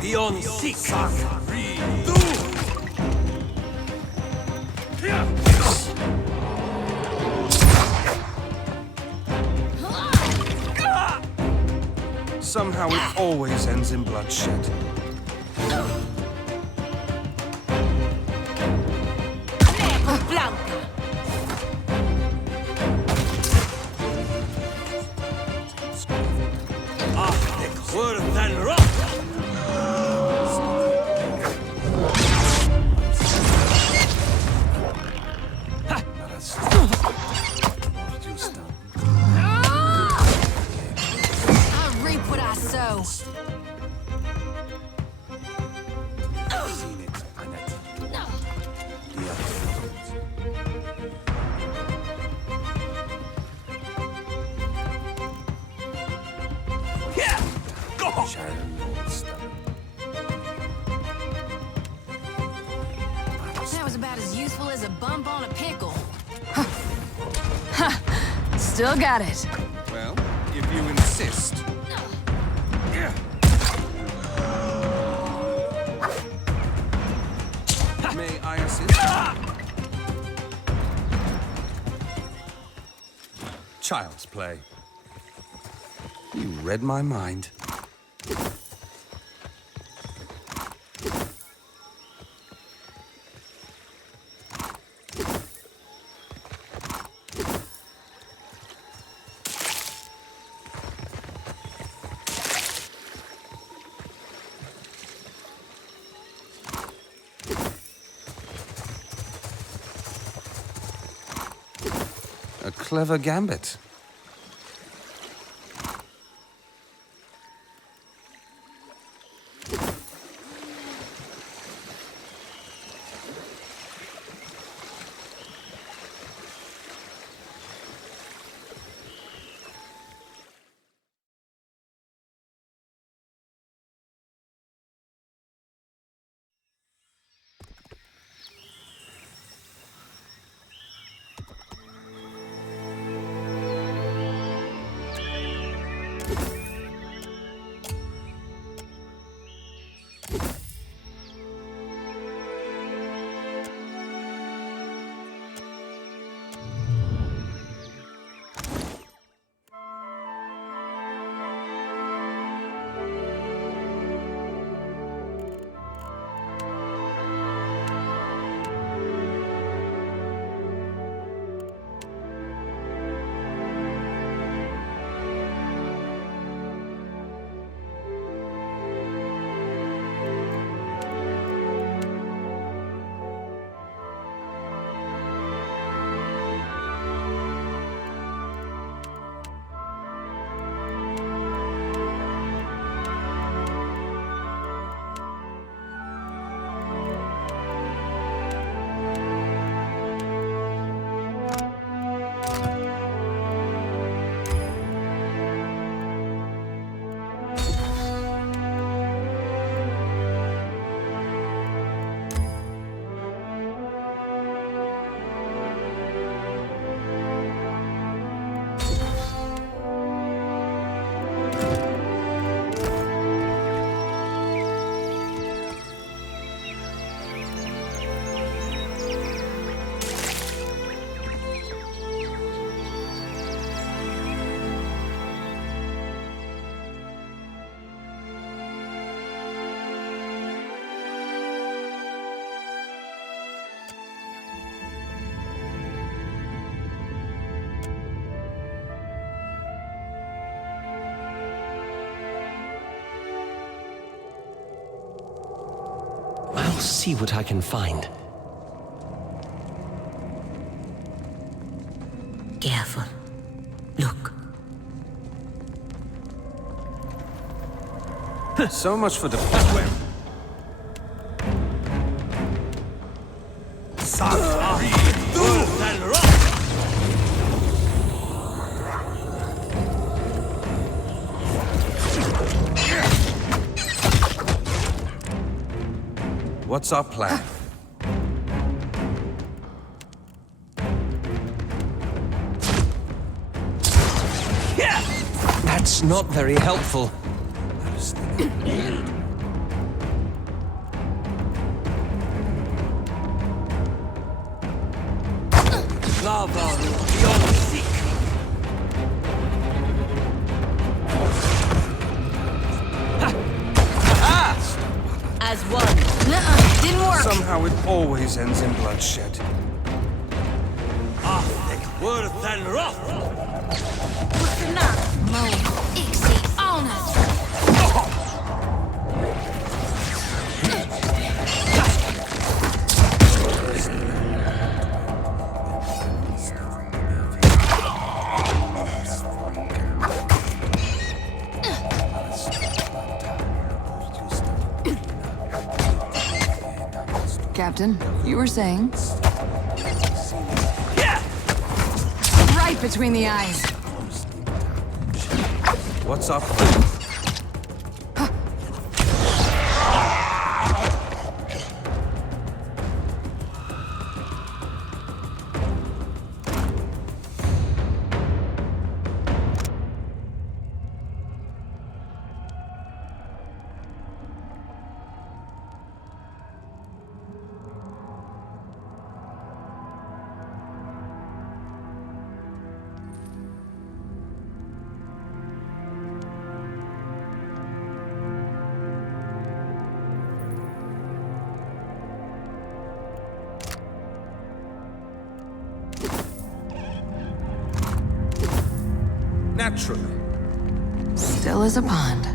Beyond six. Somehow it always ends in bloodshed. That was about as useful as a bump on a pickle. Still got it. Well, if you insist. May I assist? Child's play. You read my mind. A Clever gambit. I'll see what I can find. Careful. Look. So much for the web. What's our plan? That's not very helpful. Lava beyond seek. As one. Nuh-uh, didn't work. Somehow it always ends in bloodshed. Worse than rough. Mo, Ixie, honest. Captain, you were saying? Right between the eyes. What's our plan? Naturally. Still as a pond.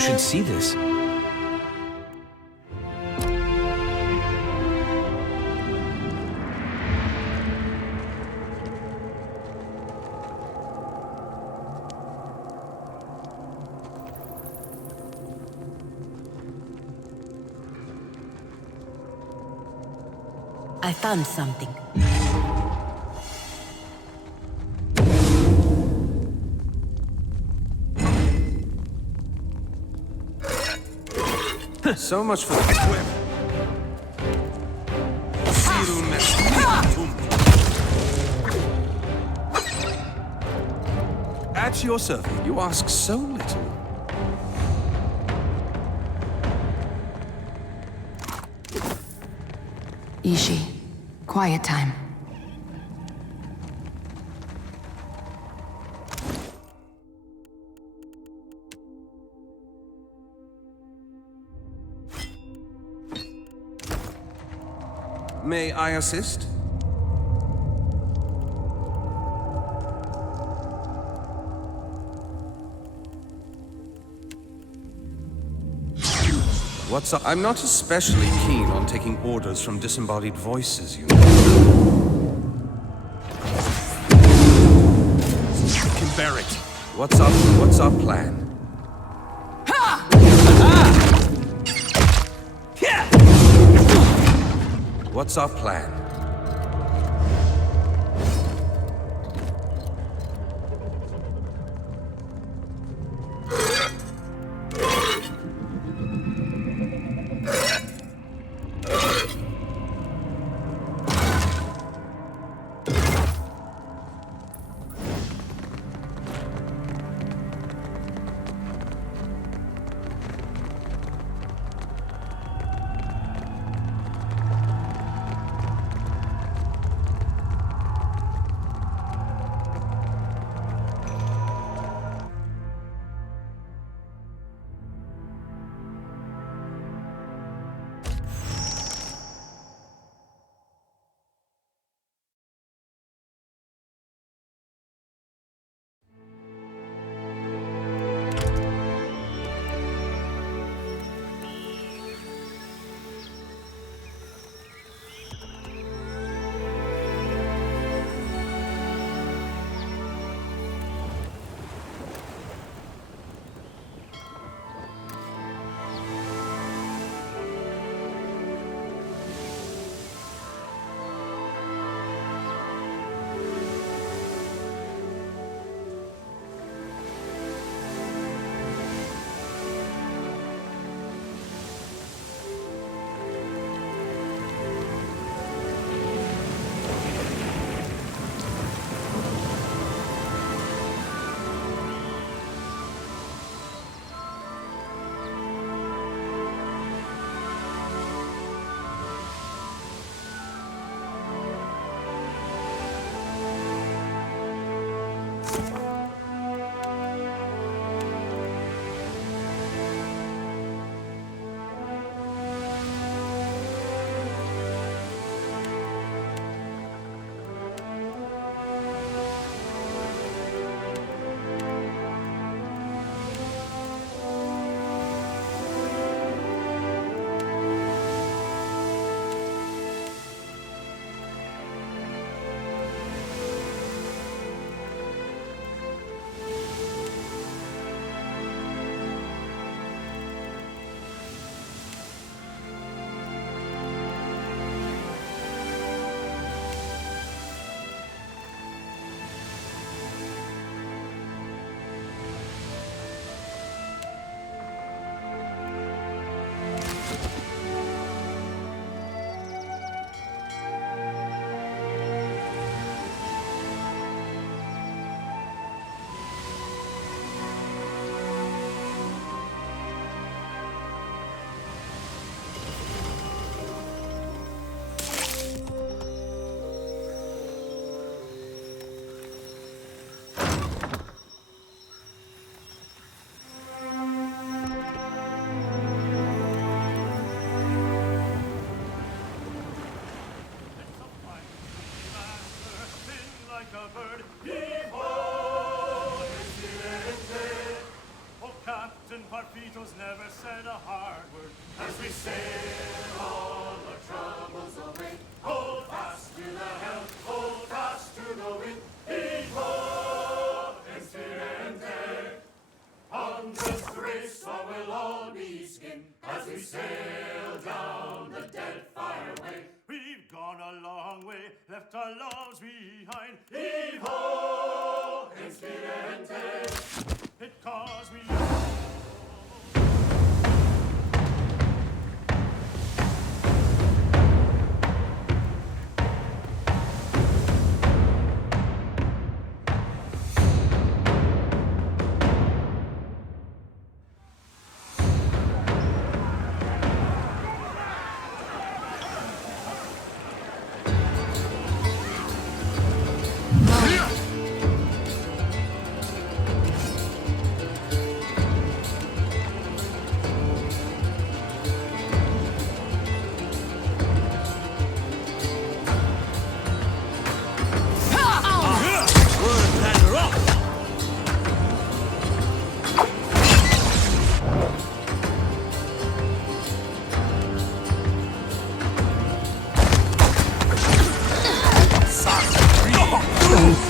should see this. I found something. So much for the whip. At your service. You ask so little. Ishi, quiet time. May I assist? What's up? I'm not especially keen on taking orders from disembodied voices, you know. You can bear it. What's up? What's our plan? What's our plan? Our Beatles never said a hard word as we sail all our troubles away. Hold fast to the helm, hold fast to the wind. Heave-ho, and Furrante. On the race, or we'll all be skinned as we sail down the Deadfire way. We've gone a long way, left our loves behind. Heave-ho, and Furrante. It caused me.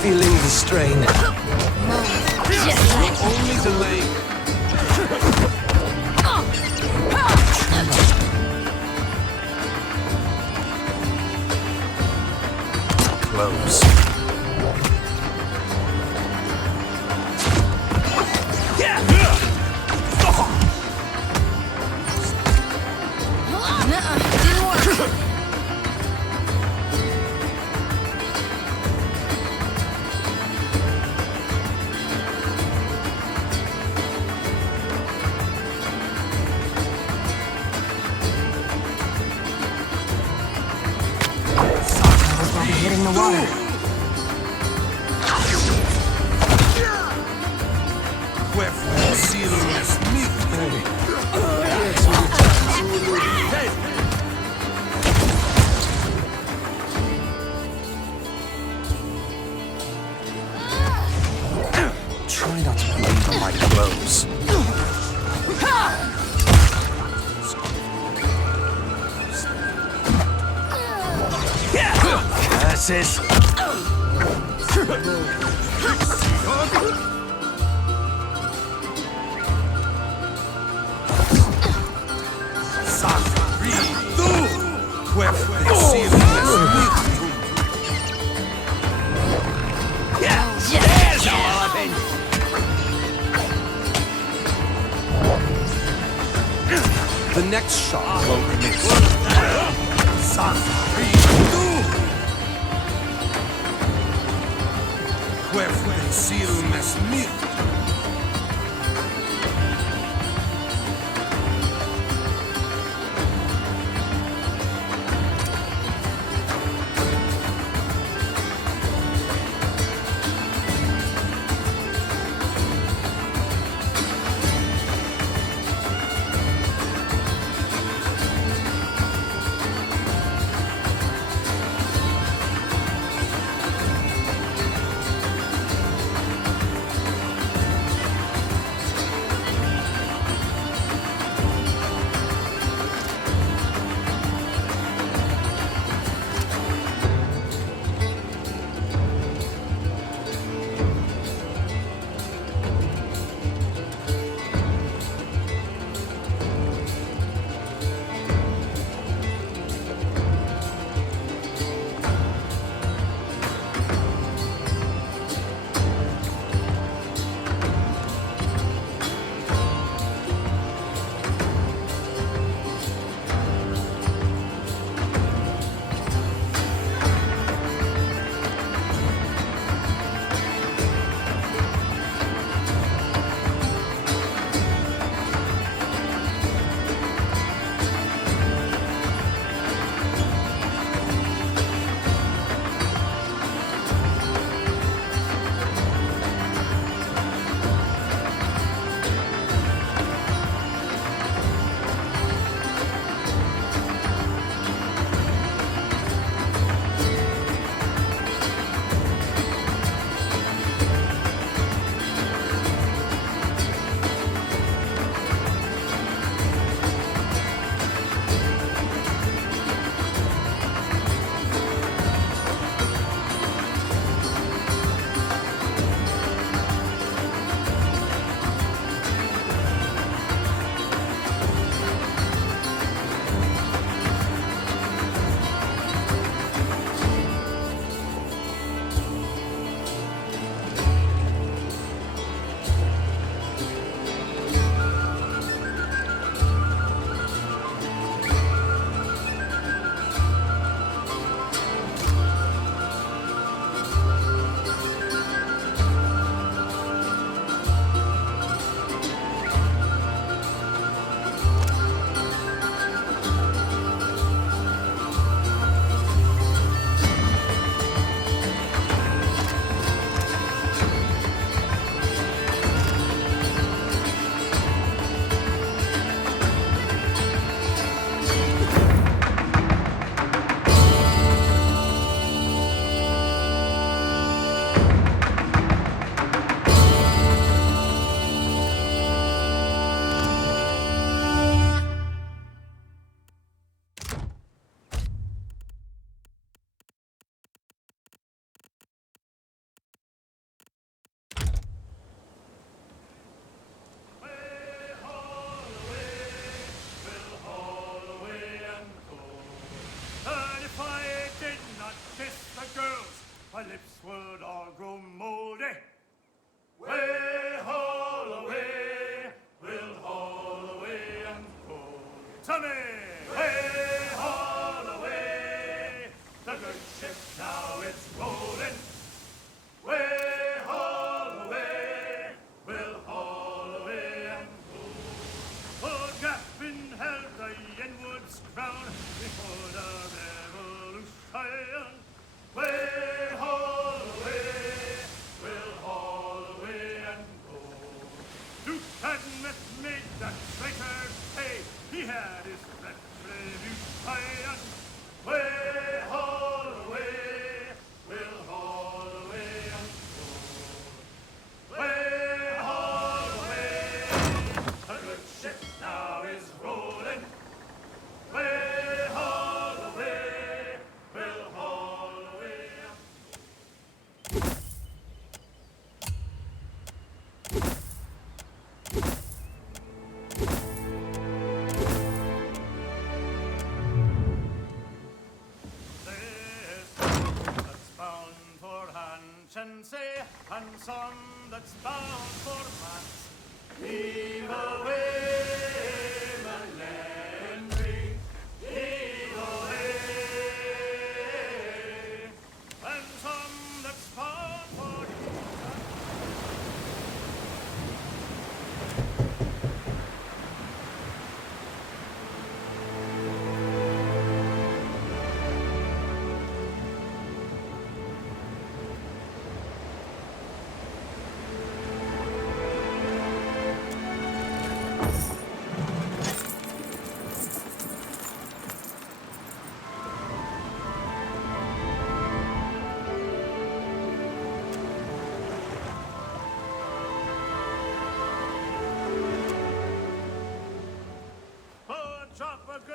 Feeling the strain. Only delay. Close. Didn't work. Hitting the water. Try not to bleed on my clothes. Curses! The next shot won't miss. Hadn't made that traitor pay. He had his retribution. Way haul away, we'll haul away and go. Way haul away, a good ship now is rolling. Way haul away, we'll haul away. Say, and some that's bound for France. Heave away, Melandry, heave away, and some that's bound for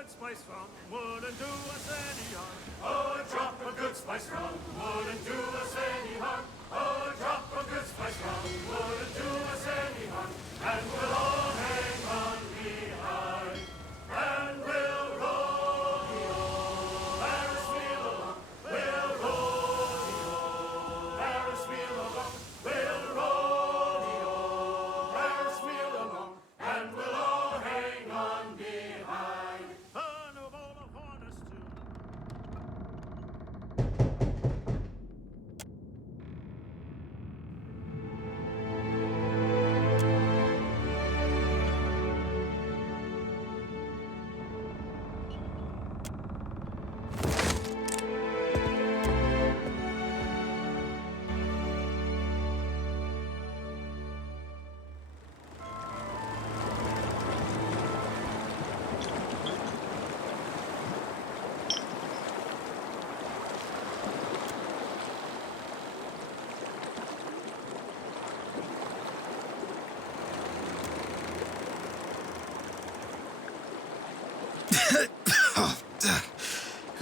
spice from wouldn't do us any harm. Oh, a drop of good spice from wouldn't do us any harm. Oh, a drop of good spice from wouldn't do us any harm. And we'll all hang on behind. And we'll roll the old Paris wheel along. We'll roll the old Paris wheel along. We'll roll the old Paris wheel along. And we'll all hang on behind.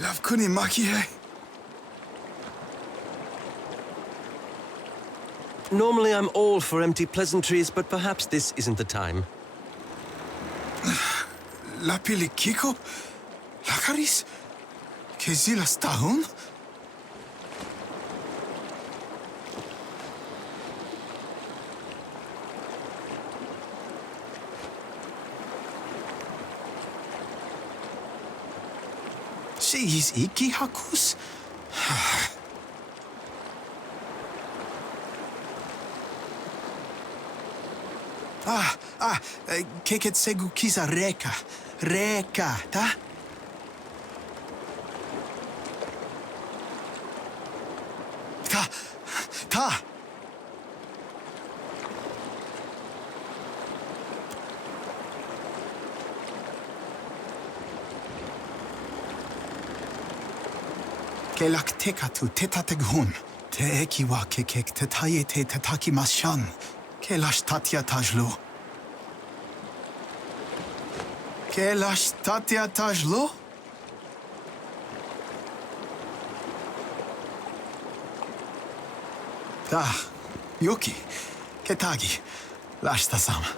Lav kuni makie. Normally I'm all for empty pleasantries, but perhaps this isn't the time. La pili kiko? Lakaris? Kezila stahun? Is iki hakus? Keket segu kisa reka. Reka, ta? Ta! Kelak tekatu tetateghun. Te ekiwa kekek tetaye te tetaki mashan. Kelash tatya tajlo. Kelash tatya tajlo? Ta, Yuki, Ketagi, Lashta-sama.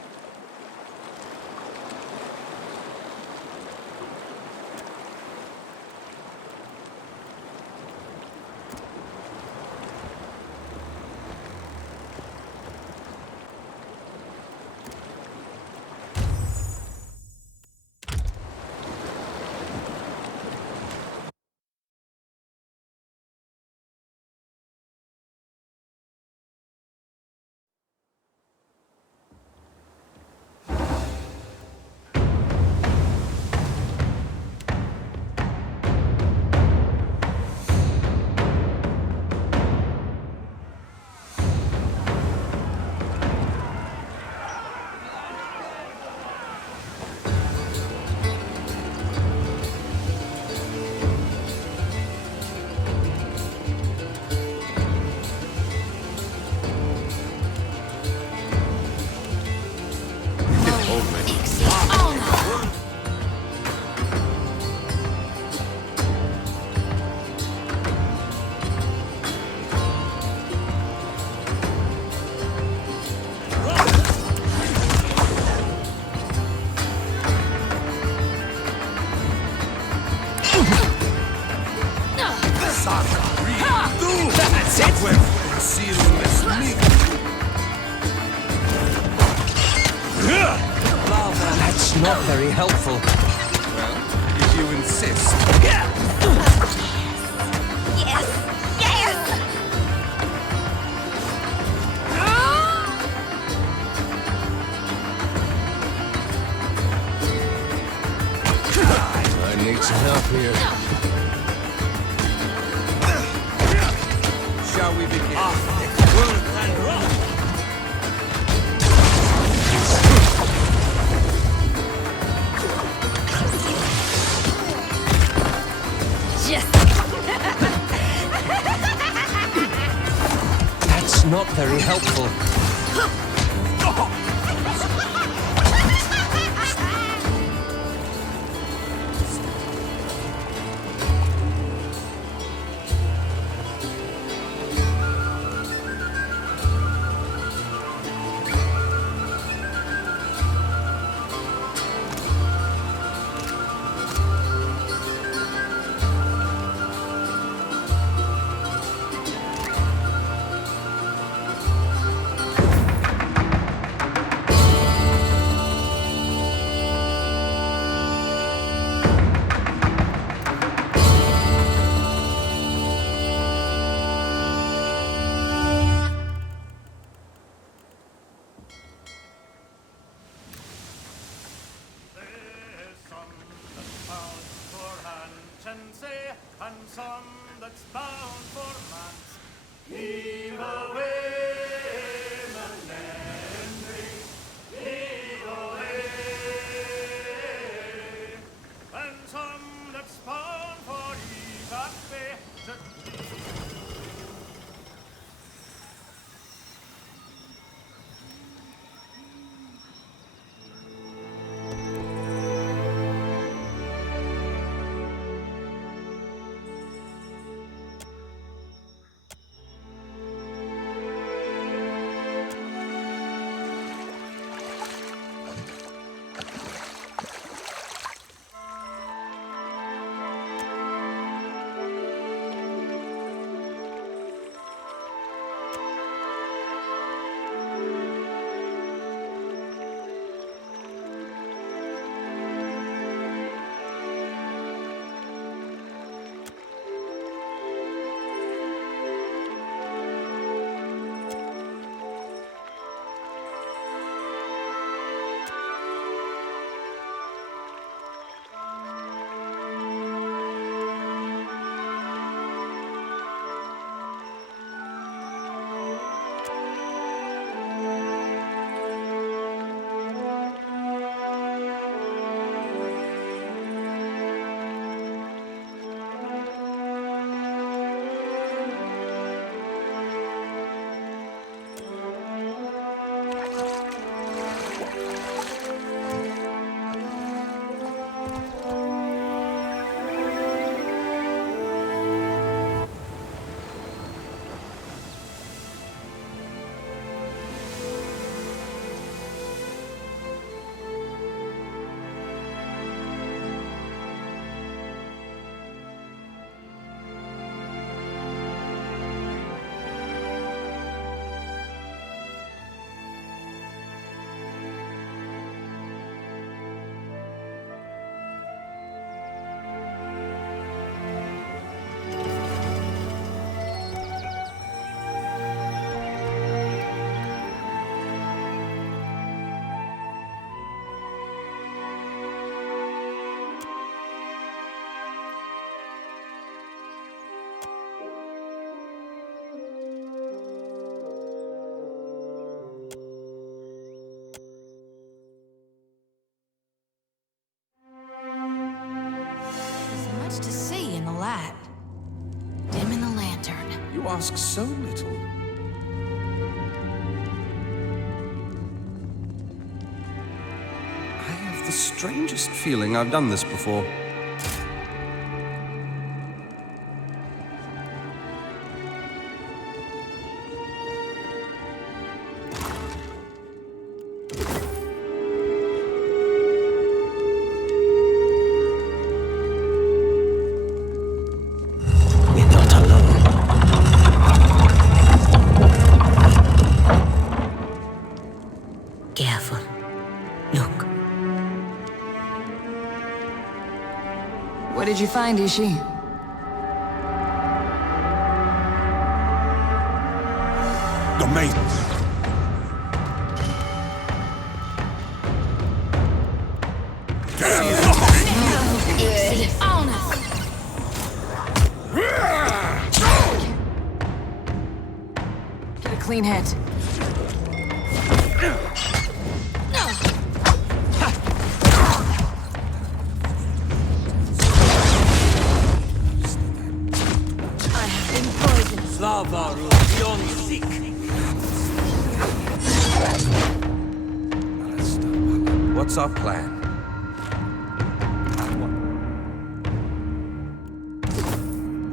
already. That's it! That's not very helpful. Well, if you insist. Yes! Yes! I need some help here. Shall we begin? Worth and wrath! Just... That's not very helpful. There's some that's bound for Furrante, and some that's bound for Mans. Heave away, Menendry, heave away. And some that's bound for Evape, Much to see in the light. Dim in the lantern. You ask so little. the strangest feeling I've done this before. We're not alone. Careful. Look. What did you find, Ishi? The maiden. On us! Get a clean hit. I have been poisoned. Slavaru, beyond sick. Now let's stop. What's our plan?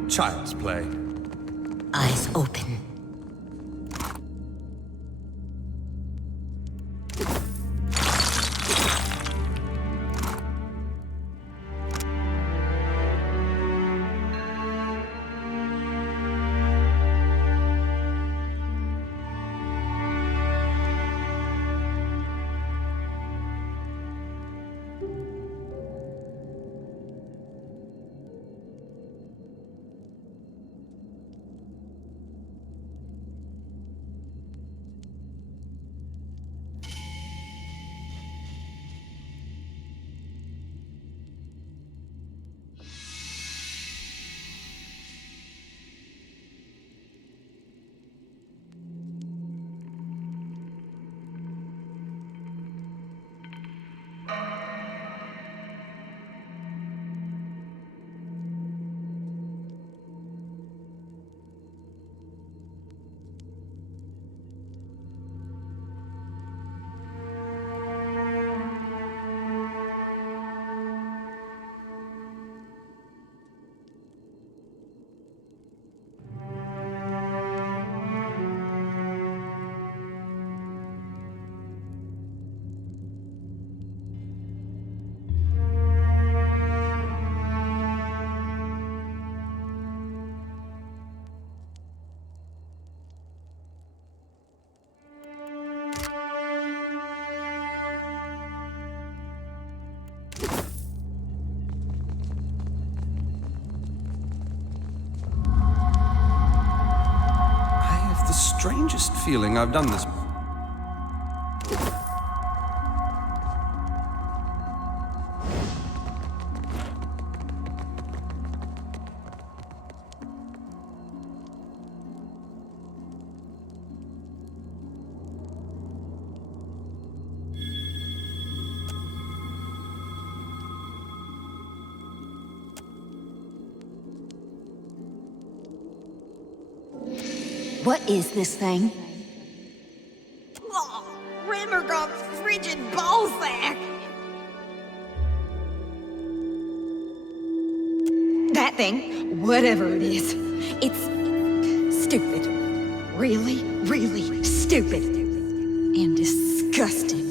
Child's play. Eyes open. Strangest feeling I've done this. What is this thing? Oh, Rimworld's frigid ballsack! That thing, whatever it is, it's stupid. Really, really stupid. And disgusting.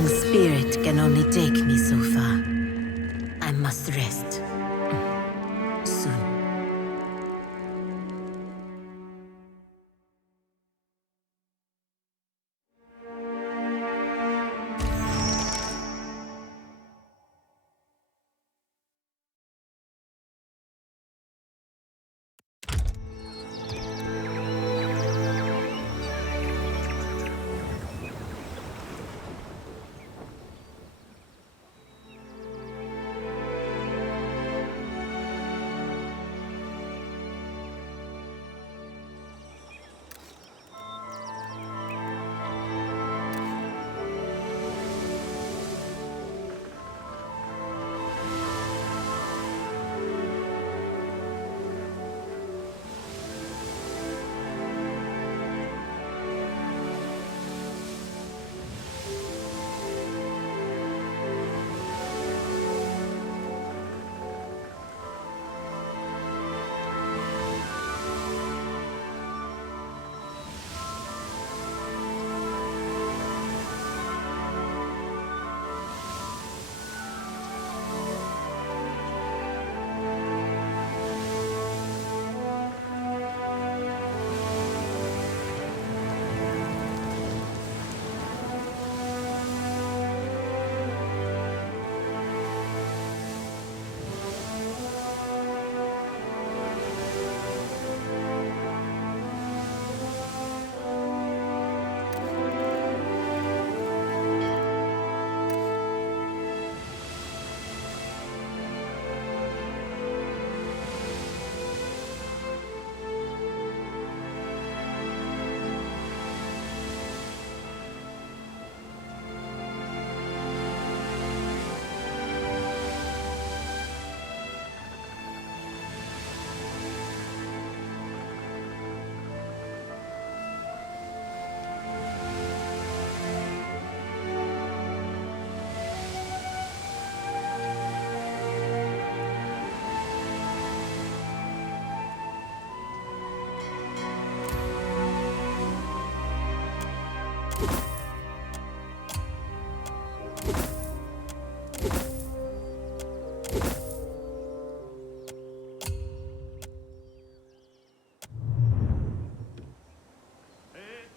fighting spirit can only take me so far. I must rest. Soon.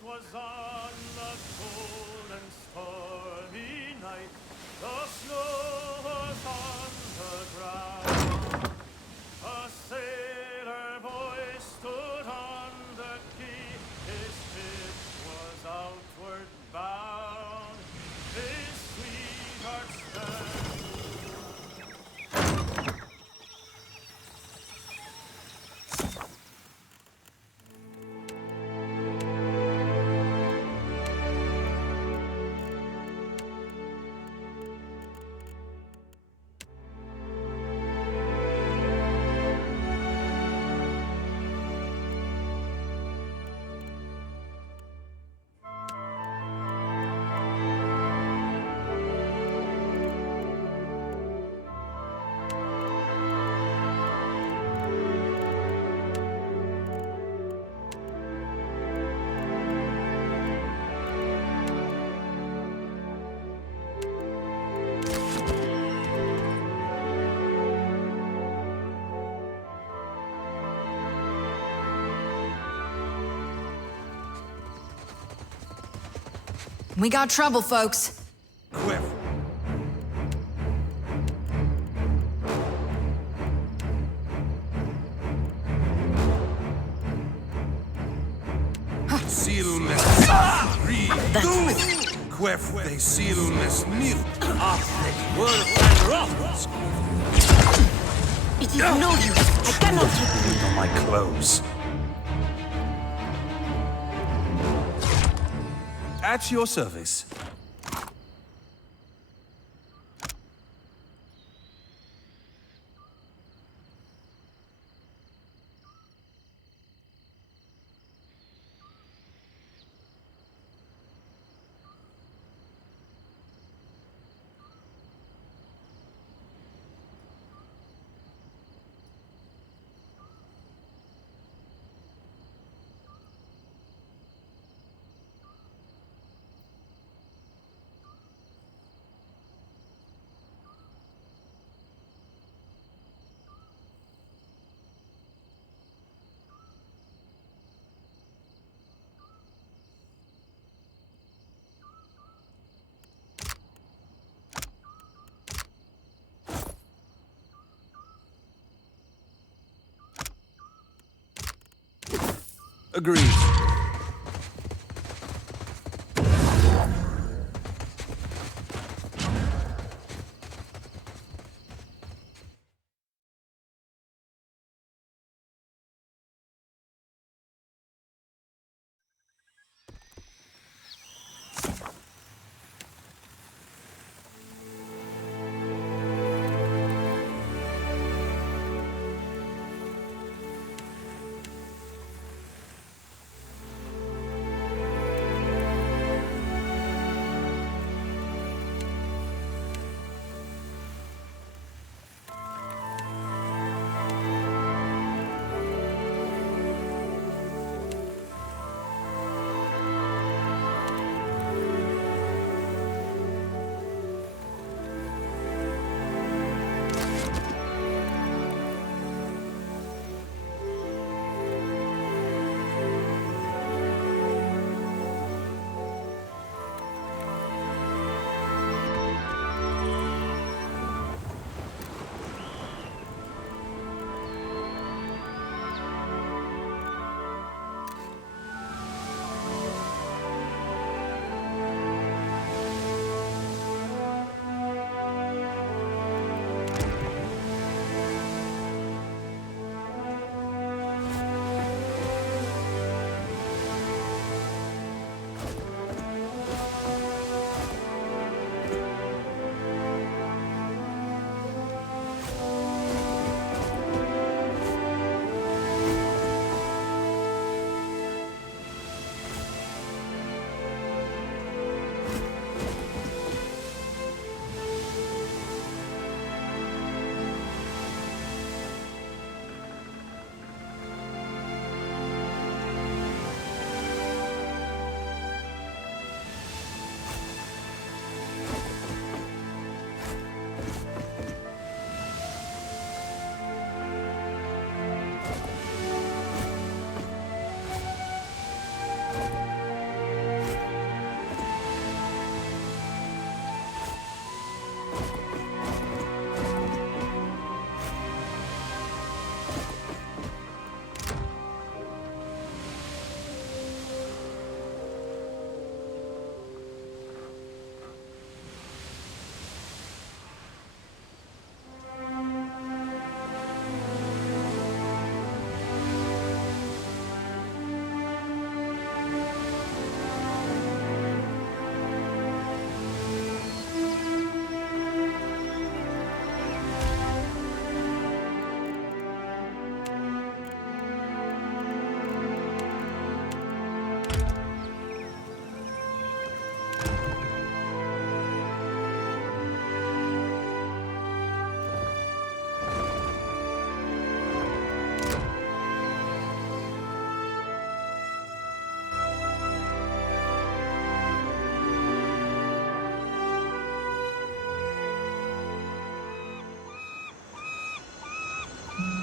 was on a cold and stormy night. The snow was on the ground. A sailor boy stood on the quay. His ship was outward bound. His sweetheart stands. We got trouble, folks. Quick. Seal mes read Quef they seal mes nil It is no use. I cannot keep on my clothes. At your service. Agreed.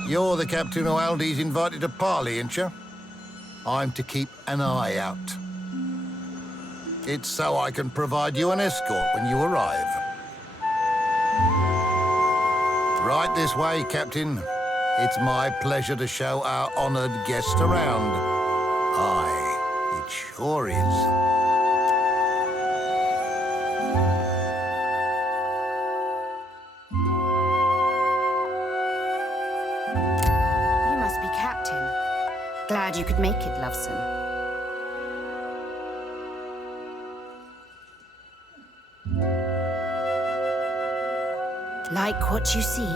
You're the captain who Aldi's invited to parley, ain't you? I'm to keep an eye out. It's so I can provide you an escort when you arrive. Right this way, Captain. It's my pleasure to show our honoured guest around. Aye, it sure is. Glad you could make it, Loveson. Like what you see?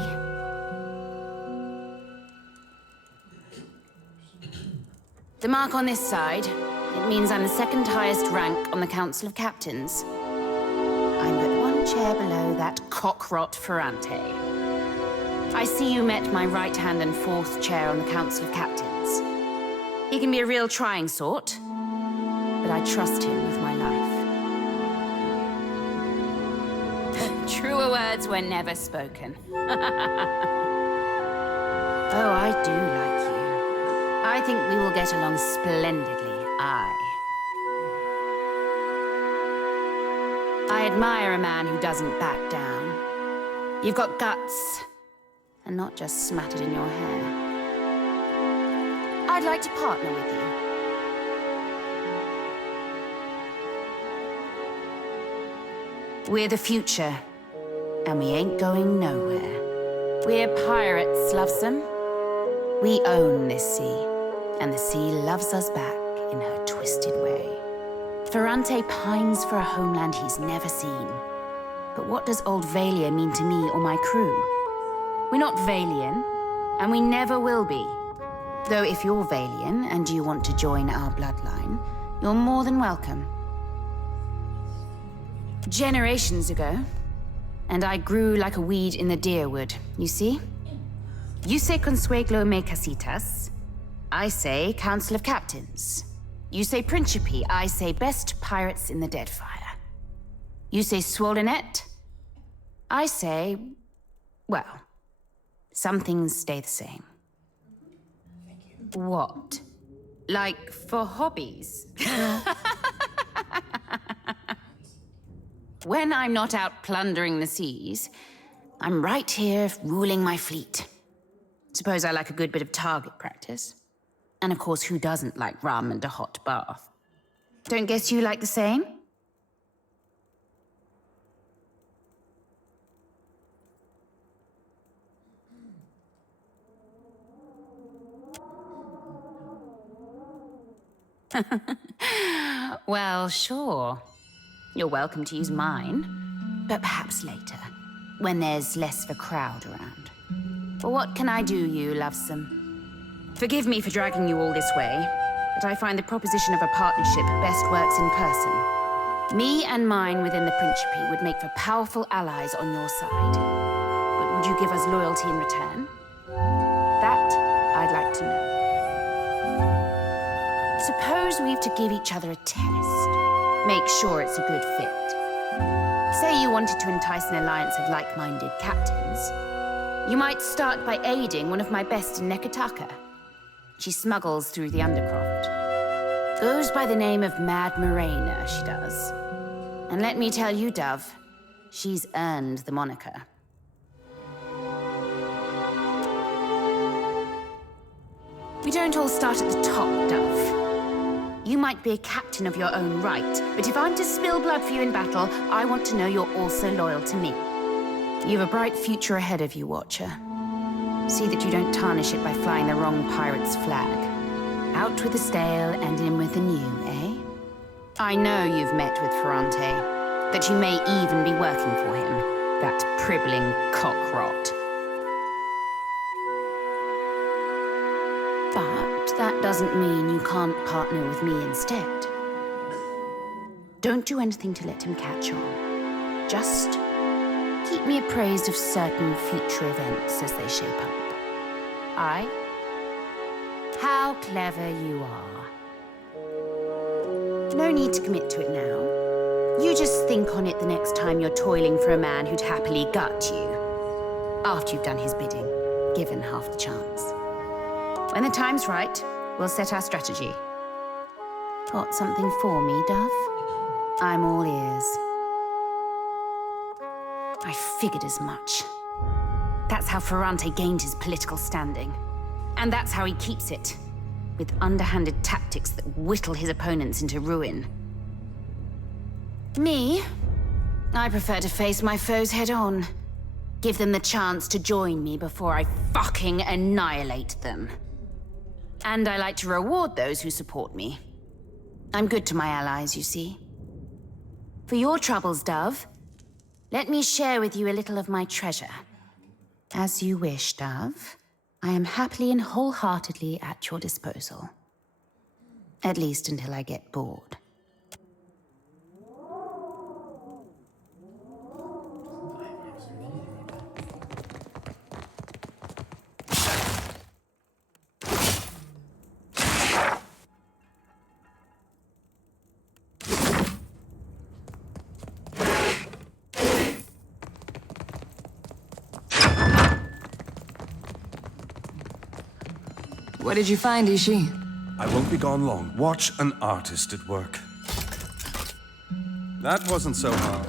The mark on this side, it means I'm the second highest rank on the Council of Captains. I'm but one chair below that cockrot Furrante. I see you met my right hand and fourth chair on the Council of Captains. He can be a real trying sort, but I trust him with my life. Truer words were never spoken. Oh, I do like you. I think we will get along splendidly, I admire a man who doesn't back down. You've got guts, and not just smattered in your hair. I'd like to partner with you. We're the future, and we ain't going nowhere. We're pirates, Lovesome. We own this sea, and the sea loves us back in her twisted way. Furrante pines for a homeland he's never seen. But what does Old Valia mean to me or my crew? We're not Valian, and we never will be. Though if you're Valian and you want to join our bloodline, you're more than welcome. Generations ago, and I grew like a weed in the deerwood, you see? You say Consueglo me casitas, I say Council of Captains. You say Principe, I say best pirates in the Deadfire. You say Swollenet, I say, well, some things stay the same. What? Like for hobbies? When I'm not out plundering the seas, I'm right here ruling my fleet. Suppose I like a good bit of target practice. And of course, who doesn't like rum and a hot bath? Don't guess you like the same? Well, sure. You're welcome to use mine, but perhaps later, when there's less of a crowd around. But what can I do, you lovesome? Forgive me for dragging you all this way, but I find the proposition of a partnership best works in person. Me and mine within the Principe would make for powerful allies on your side. But would you give us loyalty in return? That I'd like to know. Suppose we've to give each other a test. Make sure it's a good fit. Say you wanted to entice an alliance of like-minded captains. You might start by aiding one of my best in Nekataka. She smuggles through the Undercroft. Goes by the name of Mad Morena, she does. And let me tell you, Dove, she's earned the moniker. We don't all start at the top, Dove. You might be a captain of your own right, but if I'm to spill blood for you in battle, I want to know you're also loyal to me. You've a bright future ahead of you, Watcher. See that you don't tarnish it by flying the wrong pirate's flag. Out with the stale and in with the new, eh? I know you've met with Furrante, that you may even be working for him, that pribbling cockrot. But that doesn't mean you can't partner with me instead. Don't do anything to let him catch on. Just keep me appraised of certain future events as they shape up. Aye? How clever you are. No need to commit to it now. You just think on it the next time you're toiling for a man who'd happily gut you. After you've done his bidding, given half the chance. When the time's right, we'll set our strategy. Got something for me, Dove? I'm all ears. I figured as much. That's how Furrante gained his political standing. And that's how he keeps it. With underhanded tactics that whittle his opponents into ruin. Me? I prefer to face my foes head on. Give them the chance to join me before I fucking annihilate them. And I like to reward those who support me. I'm good to my allies, you see. For your troubles, Dove, let me share with you a little of my treasure. As you wish, Dove. I am happily and wholeheartedly at your disposal. At least until I get bored. What did you find, Ishi? I won't be gone long. Watch an artist at work. That wasn't so hard.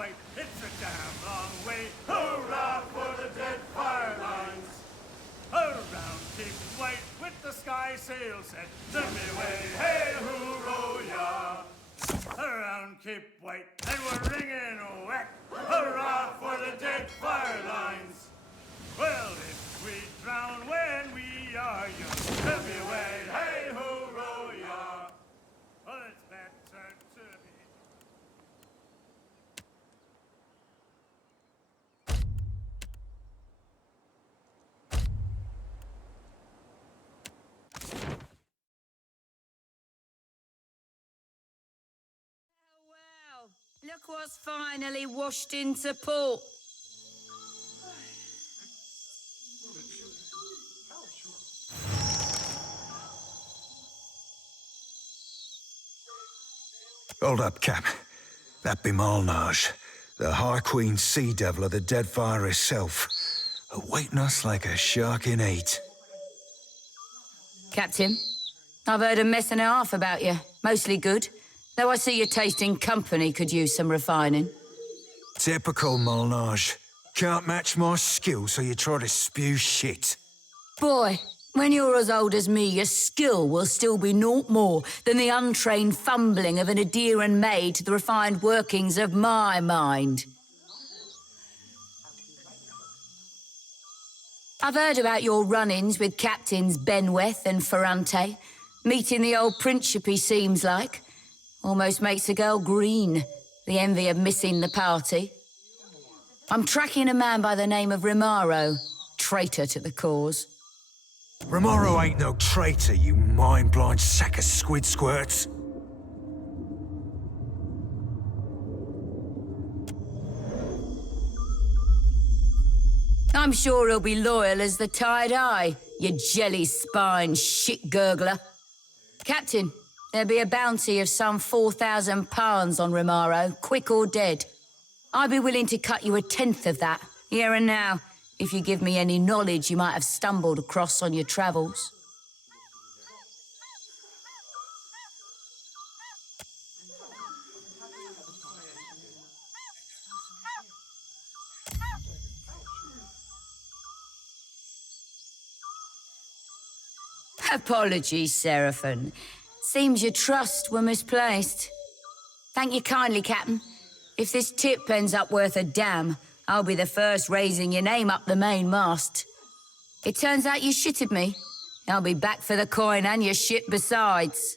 White, it's a damn long way. Hurrah for the Deadfire lines! Around Cape White with the sky sail set, send me away, hey hooroo ya! Around Cape White, and we're ringing whack. Hurrah for the Deadfire lines! Well, if we drown when we are young, send me away, hey hooroo ya! Well, it's better to be. Look what's finally washed into port. Hold up, Cap. That be Dunnage, the High Queen Sea Devil of the Deadfire herself, awaiting us like a shark in heat. Captain, I've heard a mess and a half about you. Mostly good. Though I see your taste in company could use some refining. Typical Dunnage. Can't match my skill, so you try to spew shit. Boy, when you're as old as me, your skill will still be naught more than the untrained fumbling of an Aedyran maid to the refined workings of my mind. I've heard about your run-ins with Captains Benweth and Furrante. Meeting the old Principe seems like. Almost makes a girl green, the envy of missing the party. I'm tracking a man by the name of Rimworld, traitor to the cause. Rimworld ain't no traitor, you mind-blind sack of squid squirts. I'm sure he'll be loyal as the tide eye, you jelly-spined shit-gurgler. Captain, there'll be a bounty of some 4,000 pounds on Rimworld, quick or dead. I'd be willing to cut you 1/10 of that, here and now, if you give me any knowledge you might have stumbled across on your travels. Apologies, Serafin. Seems your trust were misplaced. Thank you kindly, Captain. If this tip ends up worth a damn, I'll be the first raising your name up the main mast. It turns out you shitted me. I'll be back for the coin and your shit besides.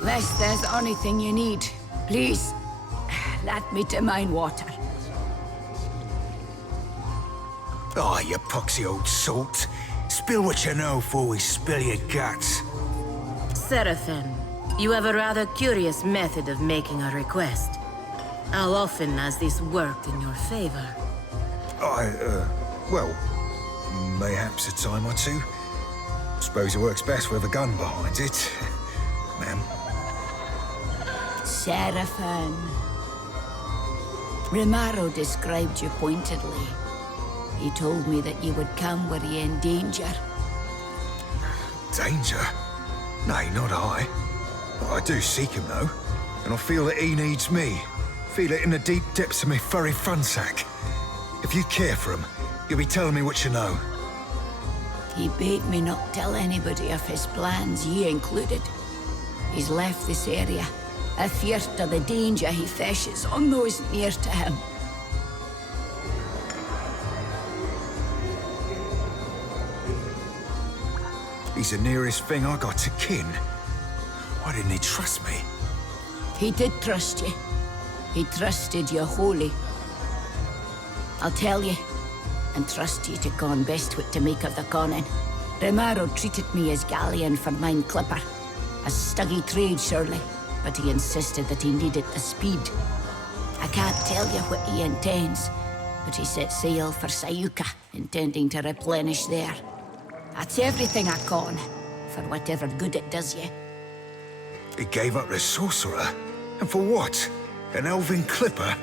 Unless there's anything you need, please, let me to mine water. Oh, you poxy old salt. Spill what you know before we spill your guts. Serafin, you have a rather curious method of making a request. How often has this worked in your favor? Well, mayhaps a time or two. Suppose it works best with a gun behind it, ma'am. Serafin. Rimworld described you pointedly. He told me that you would come were ye in danger. Danger? Nay, not I. I do seek him, though. And I feel that he needs me. Feel it in the deep depths of my furry front sack. If you care for him, you'll be telling me what you know. He bade me not tell anybody of his plans, ye included. He's left this area, afeard of the danger he faces on those near to him. He's the nearest thing I got to kin. Why didn't he trust me? He did trust you. He trusted you wholly. I'll tell you, and trust you to con best what to make of the conning. Rimworld treated me as galleon for mine clipper. A stuggy trade, surely, but he insisted that he needed the speed. I can't tell you what he intends, but he set sail for Sayuka, intending to replenish there. That's everything I con, for whatever good it does you. He gave up the sorcerer? And for what? An elven clipper?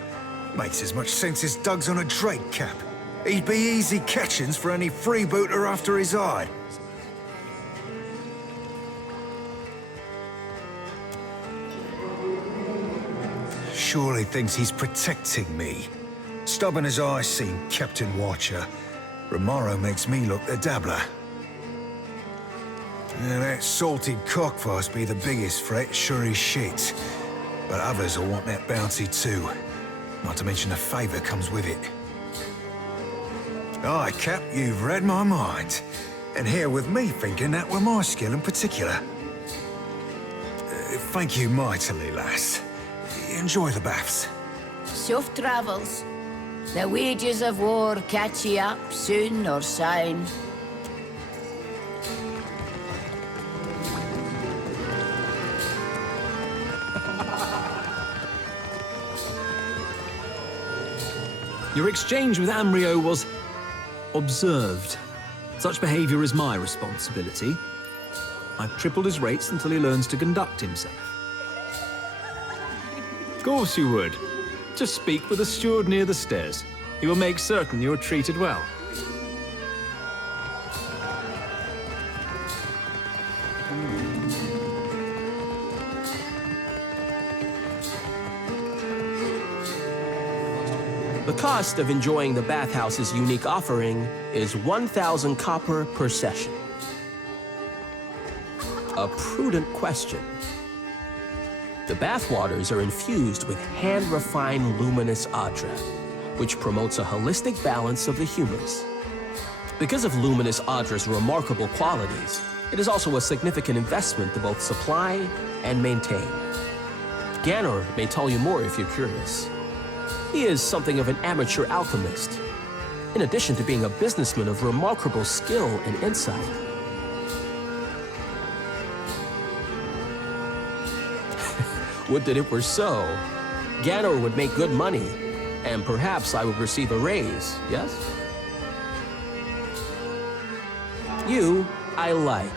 Makes as much sense as Doug's on a Drake cap. He'd be easy catchings for any freebooter after his eye. Surely thinks he's protecting me. Stubborn as I seem, Captain Watcher, Romaro makes me look the dabbler. Yeah, that salted cockfuss be the biggest threat, sure as shit. But others will want that bounty too. Not to mention the favour comes with it. Aye, Cap, you've read my mind. And here with me thinking that were my skill in particular. Thank you mightily, lass. Enjoy the baths. Soft travels. The wages of war catch ye up soon or soon. Your exchange with Amrio was observed. Such behavior is my responsibility. I've tripled his rates until he learns to conduct himself. Of course you would. Just speak with the steward near the stairs. He will make certain you are treated well. The cost of enjoying the bathhouse's unique offering is 1,000 copper per session. A prudent question. The bathwaters are infused with hand-refined luminous Adra, which promotes a holistic balance of the humors. Because of luminous Adra's remarkable qualities, it is also a significant investment to both supply and maintain. Ganor may tell you more if you're curious. He is something of an amateur alchemist, in addition to being a businessman of remarkable skill and insight. Would that it were so. Ganor would make good money, and perhaps I would receive a raise, yes? You, I like.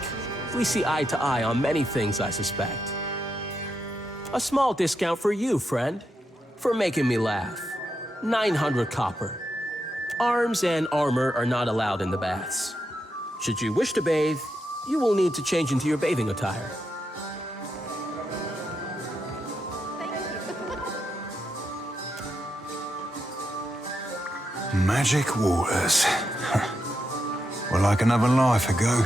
We see eye to eye on many things, I suspect. A small discount for you, friend, for making me laugh. 900 copper. Arms and armor are not allowed in the baths. Should you wish to bathe, you will need to change into your bathing attire. Magic waters. Well, like another life ago.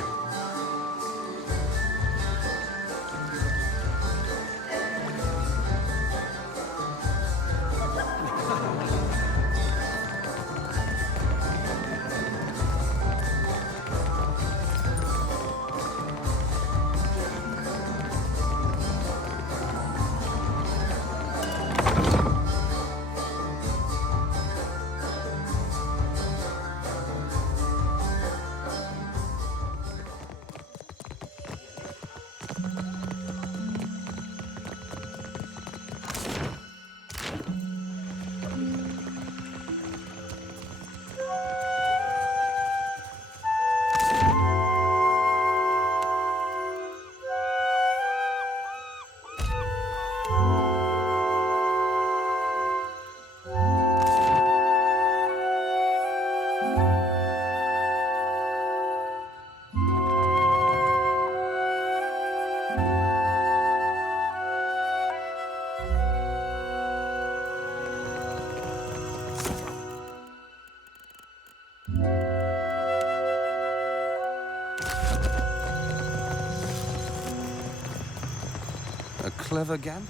A clever gambit.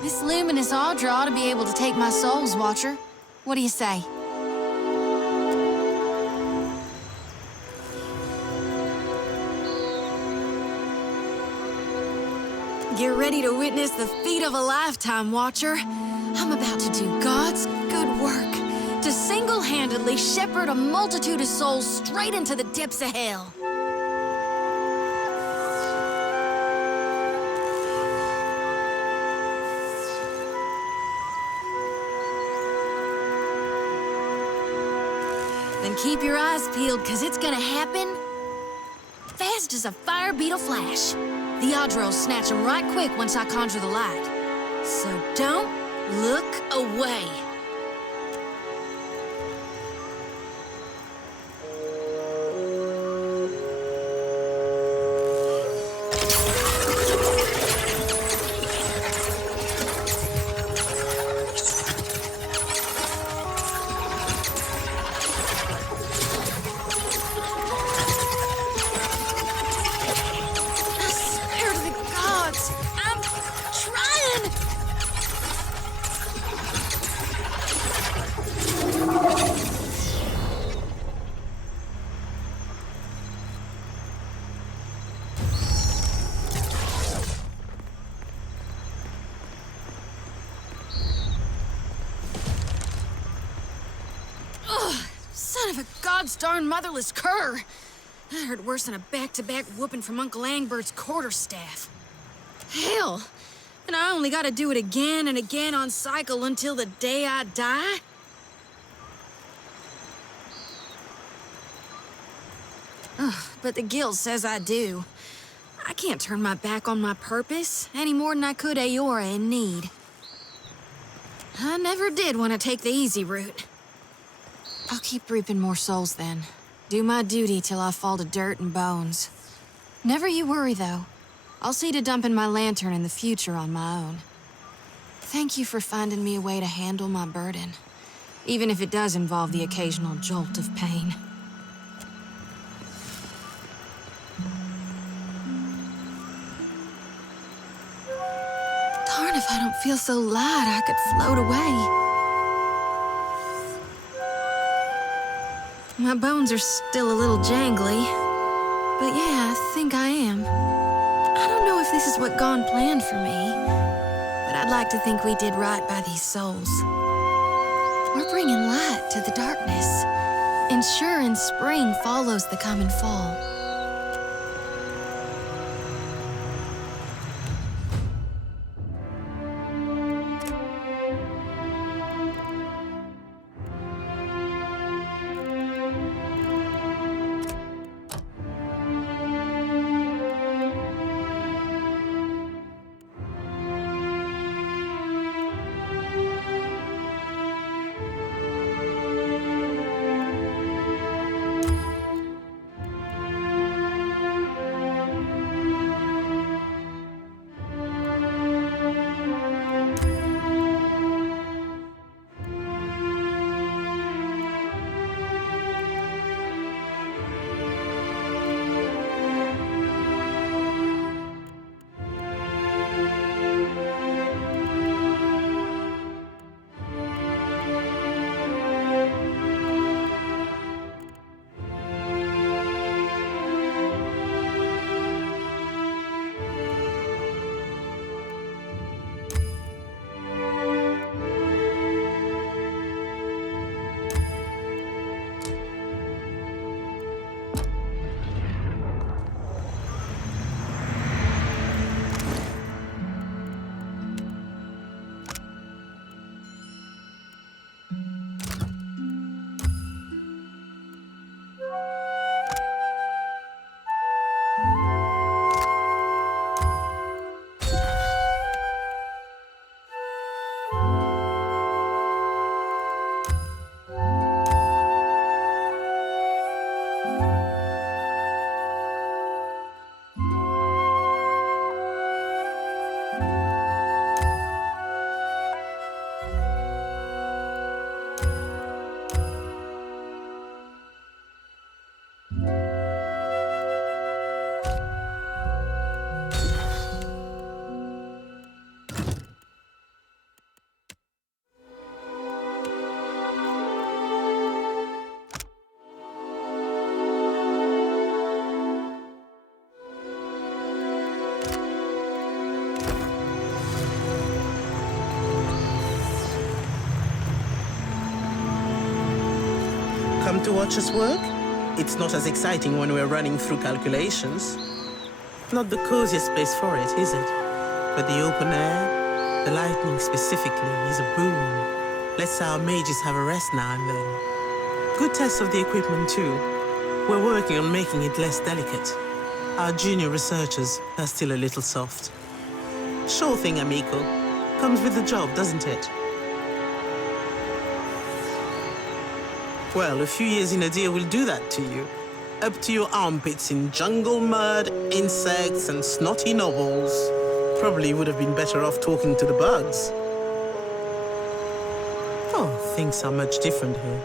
This luminous Adra ought to be able to take my soul's watcher. What do you say? Get ready to witness the feat of a lifetime, Watcher. I'm about to do God's good work, to single-handedly shepherd a multitude of souls straight into the depths of hell. Then keep your eyes peeled, cause it's gonna happen fast as a fire beetle flash. The Adra will snatch him right quick once I conjure the light. So don't look away. Son of a god's darn motherless cur! That hurt worse than a back-to-back whooping from Uncle Angbert's quarterstaff. Hell! And I only gotta do it again and again on cycle until the day I die? Ugh, but the guild says I do. I can't turn my back on my purpose any more than I could Aedyran in need. I never did want to take the easy route. I'll keep reaping more souls then. Do my duty till I fall to dirt and bones. Never you worry, though. I'll see to dumping my lantern in the future on my own. Thank you for finding me a way to handle my burden, even if it does involve the occasional jolt of pain. Darn if I don't feel so light I could float away. My bones are still a little jangly, but yeah, I think I am. I don't know if this is what Gon planned for me, but I'd like to think we did right by these souls. We're bringing light to the darkness, ensuring spring follows the coming fall. Come to watch us work? It's not as exciting when we're running through calculations. Not the coziest place for it, is it? But the open air, the lightning specifically, is a boon. Lets our mages have a rest now and then. Good tests of the equipment, too. We're working on making it less delicate. Our junior researchers are still a little soft. Sure thing, amico. Comes with the job, doesn't it? Well, a few years in Aedyran will do that to you. Up to your armpits in jungle mud, insects, and snotty nobles. Probably would have been better off talking to the bugs. Oh, things are much different here.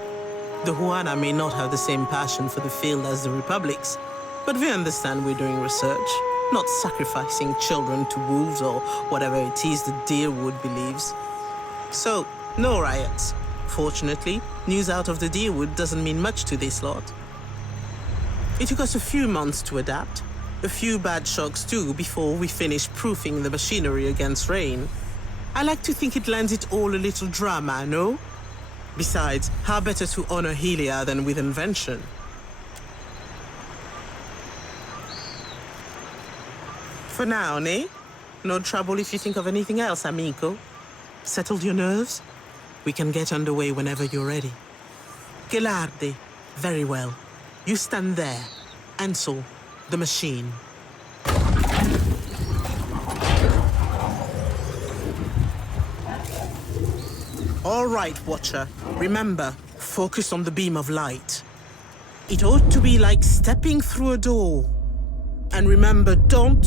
The Huana may not have the same passion for the field as the Republics, but we understand we're doing research, not sacrificing children to wolves or whatever it is the Deerwood believes. So, no riots. Fortunately, news out of the Deerwood doesn't mean much to this lot. It took us a few months to adapt, a few bad shocks too before we finished proofing the machinery against rain. I like to think it lends it all a little drama, no? Besides, how better to honor Helia than with invention? For now, ne? No trouble if you think of anything else, amico. Settled your nerves? We can get underway whenever you're ready. Gelarde. Very well. You stand there. Ansel, the machine. All right, Watcher. Remember, focus on the beam of light. It ought to be like stepping through a door. And remember, don't...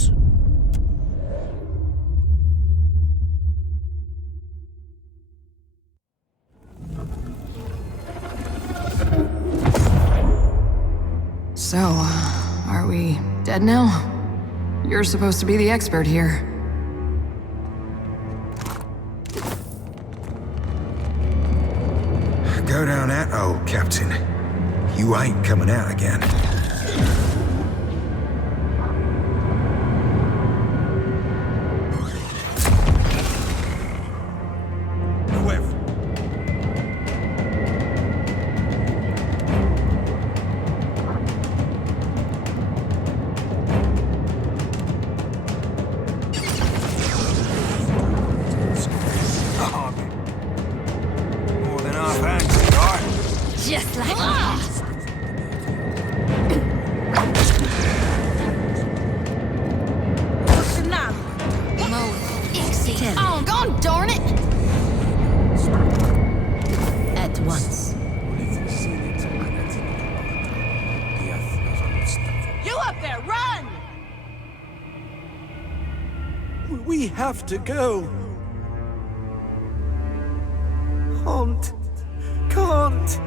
So, are we dead now? You're supposed to be the expert here. Go down that hole, Captain. You ain't coming out again. Just like that. Oh, God darn it! At once. You up there, run! We have to go. Can't.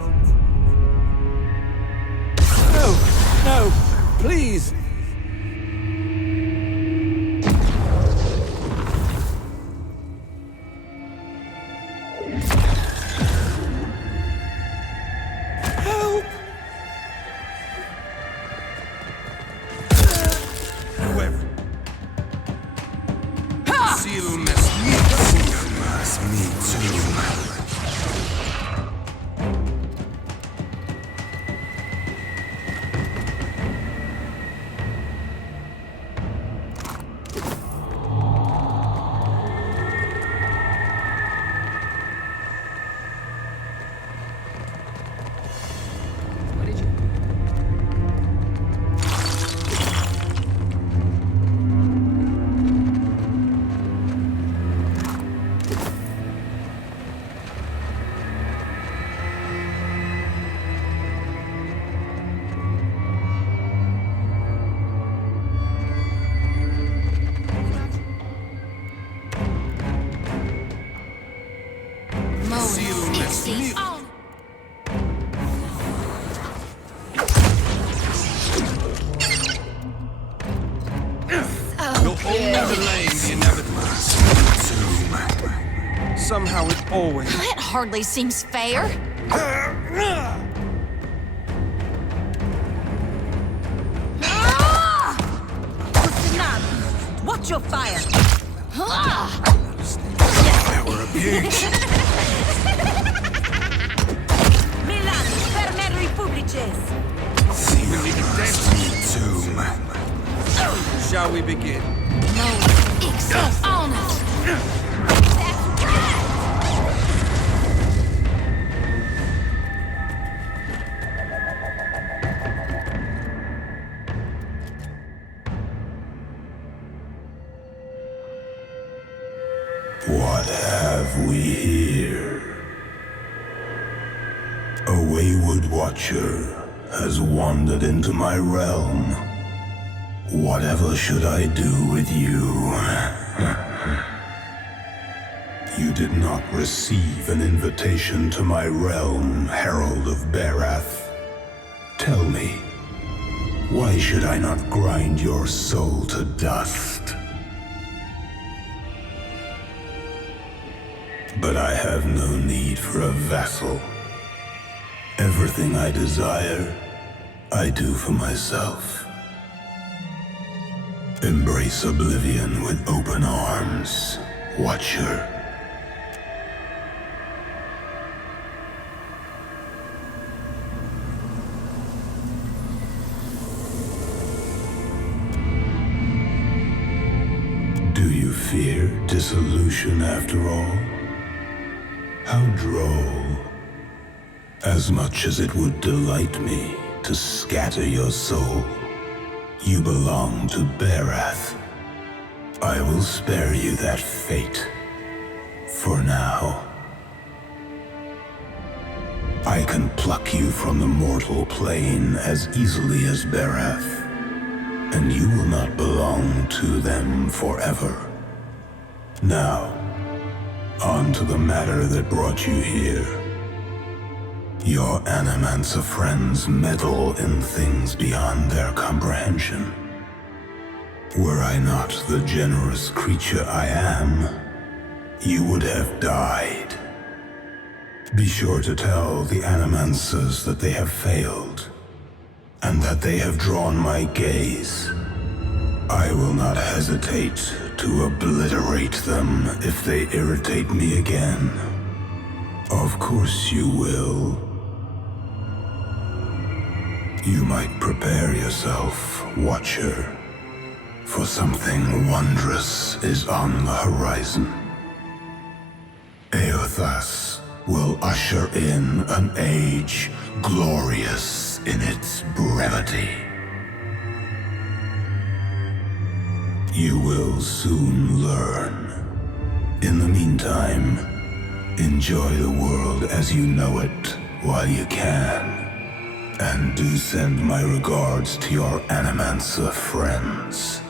No, please. Help! Whoever. Me too. Somehow it always... That hardly seems fair. Watch your fire! We're a beaut. Milan, per me Republices! Shall we begin? On it. A wayward watcher has wandered into my realm. Whatever should I do with you? You did not receive an invitation to my realm, Herald of Berath. Tell me, why should I not grind your soul to dust? But I have no need for a vassal. Everything I desire, I do for myself. Embrace oblivion with open arms, Watcher. Do you fear dissolution after all? How droll. As much as it would delight me to scatter your soul, you belong to Berath. I will spare you that fate. For now. I can pluck you from the mortal plane as easily as Berath, and you will not belong to them forever. Now, on to the matter that brought you here. Your Animancer friends meddle in things beyond their comprehension. Were I not the generous creature I am, you would have died. Be sure to tell the Animancers that they have failed, and that they have drawn my gaze. I will not hesitate to obliterate them if they irritate me again. Of course you will. You might prepare yourself, Watcher, for something wondrous is on the horizon. Eothas will usher in an age glorious in its brevity. You will soon learn. In the meantime, enjoy the world as you know it while you can. And do send my regards to your Animancer friends.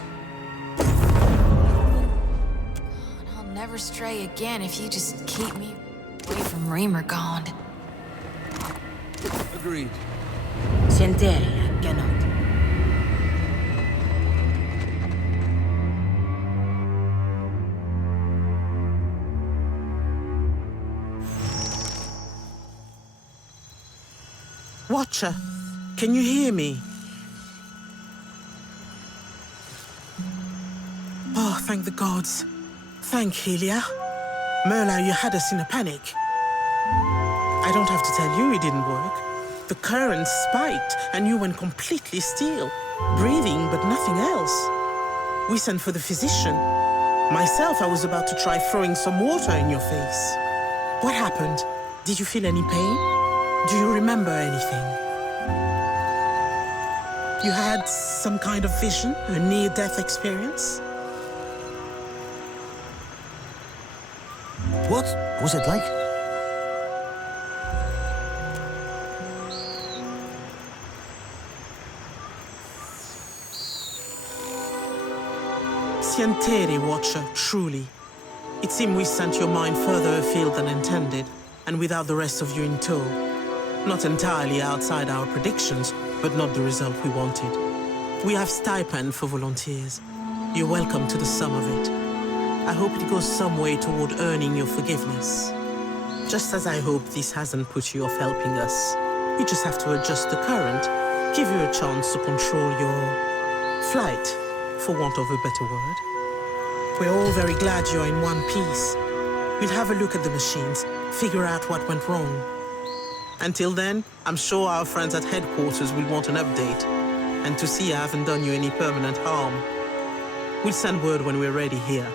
I'll never stray again if you just keep me away from Rimworld. Agreed. Sientere, I cannot. Watcher, can you hear me? Oh, thank the gods. Thank Helia. Merla, you had us in a panic. I don't have to tell you it didn't work. The current spiked and you went completely still, breathing but nothing else. We sent for the physician. Myself, I was about to try throwing some water in your face. What happened? Did you feel any pain? Do you remember anything? You had some kind of vision, a near-death experience? What was it like? Sientere, Watcher, truly. It seemed we sent your mind further afield than intended, and without the rest of you in tow. Not entirely outside our predictions, but not the result we wanted. We have stipend for volunteers. You're welcome to the sum of it. I hope it goes some way toward earning your forgiveness. Just as I hope this hasn't put you off helping us. We just have to adjust the current, give you a chance to control your flight, for want of a better word. We're all very glad you're in one piece. We'll have a look at the machines, figure out what went wrong. Until then, I'm sure our friends at headquarters will want an update, and to see I haven't done you any permanent harm. We'll send word when we're ready here.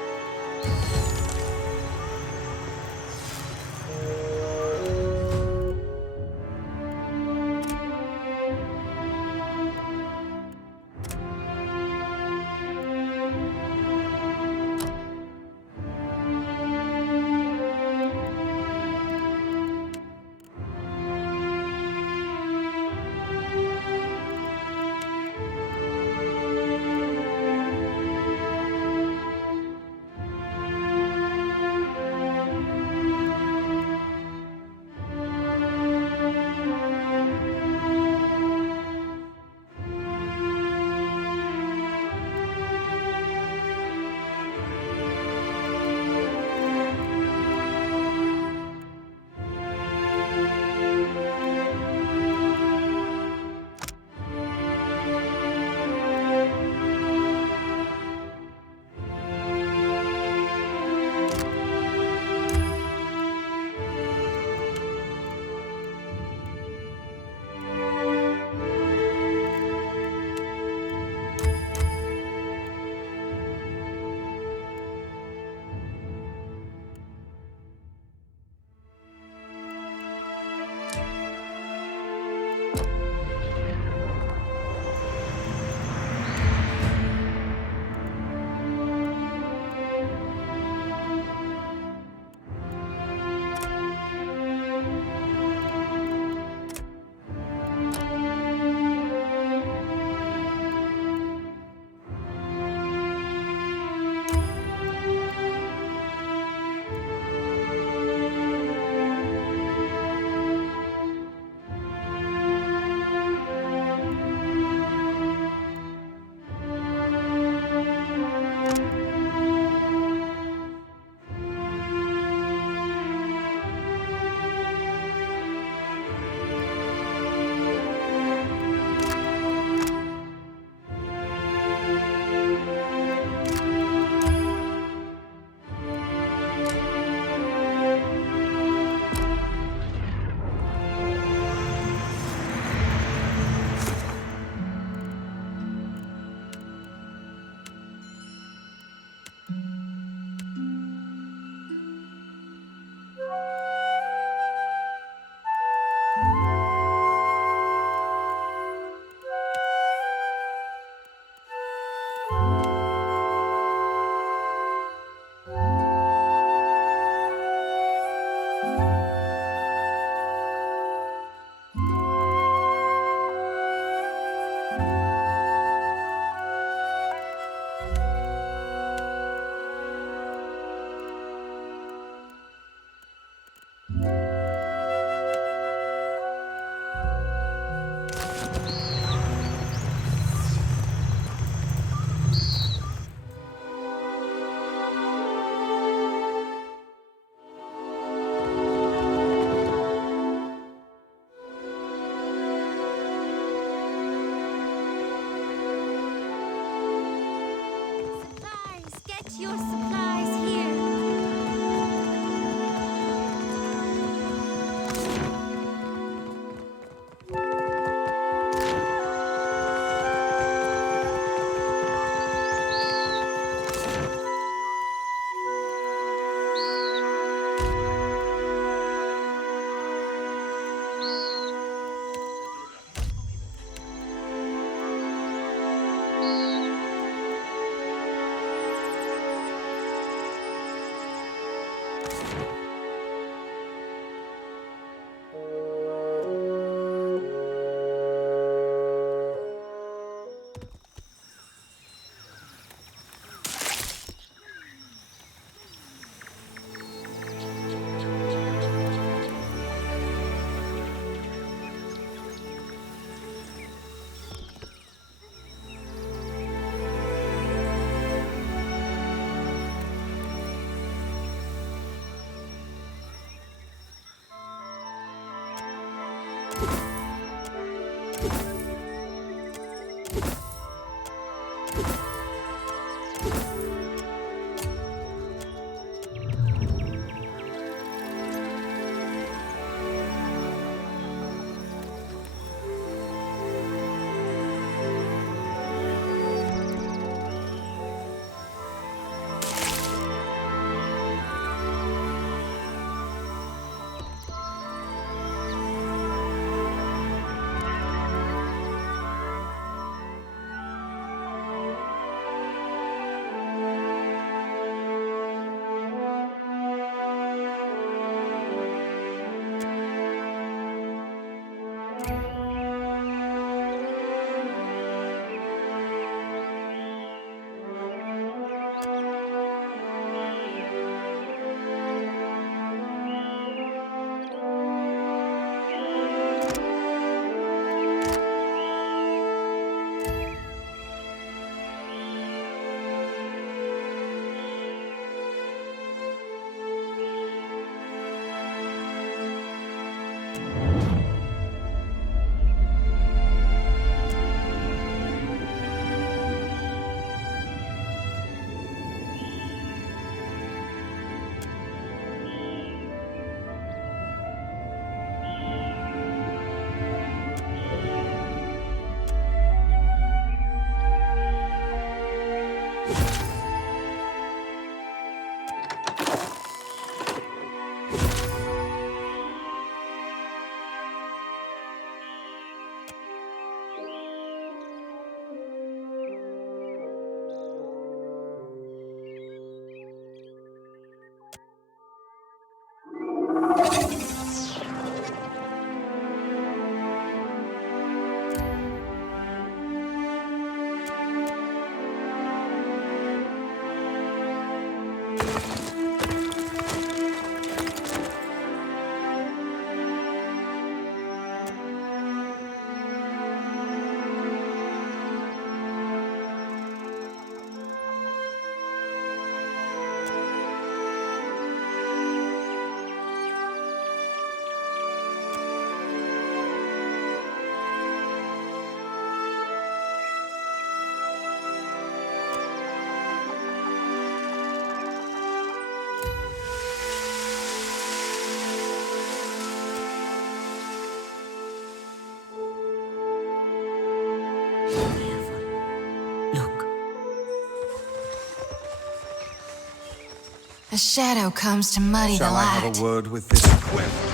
A shadow comes to muddy the Shall I light. have a word with this quiff?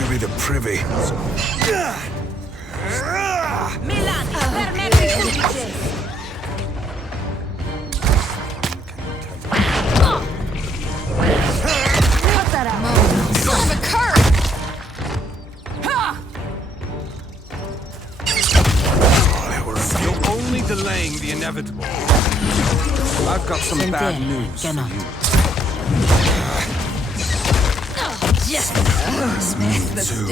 Maybe the privy. You're only delaying the inevitable. I've got some bad news for you. Just smash the stuff.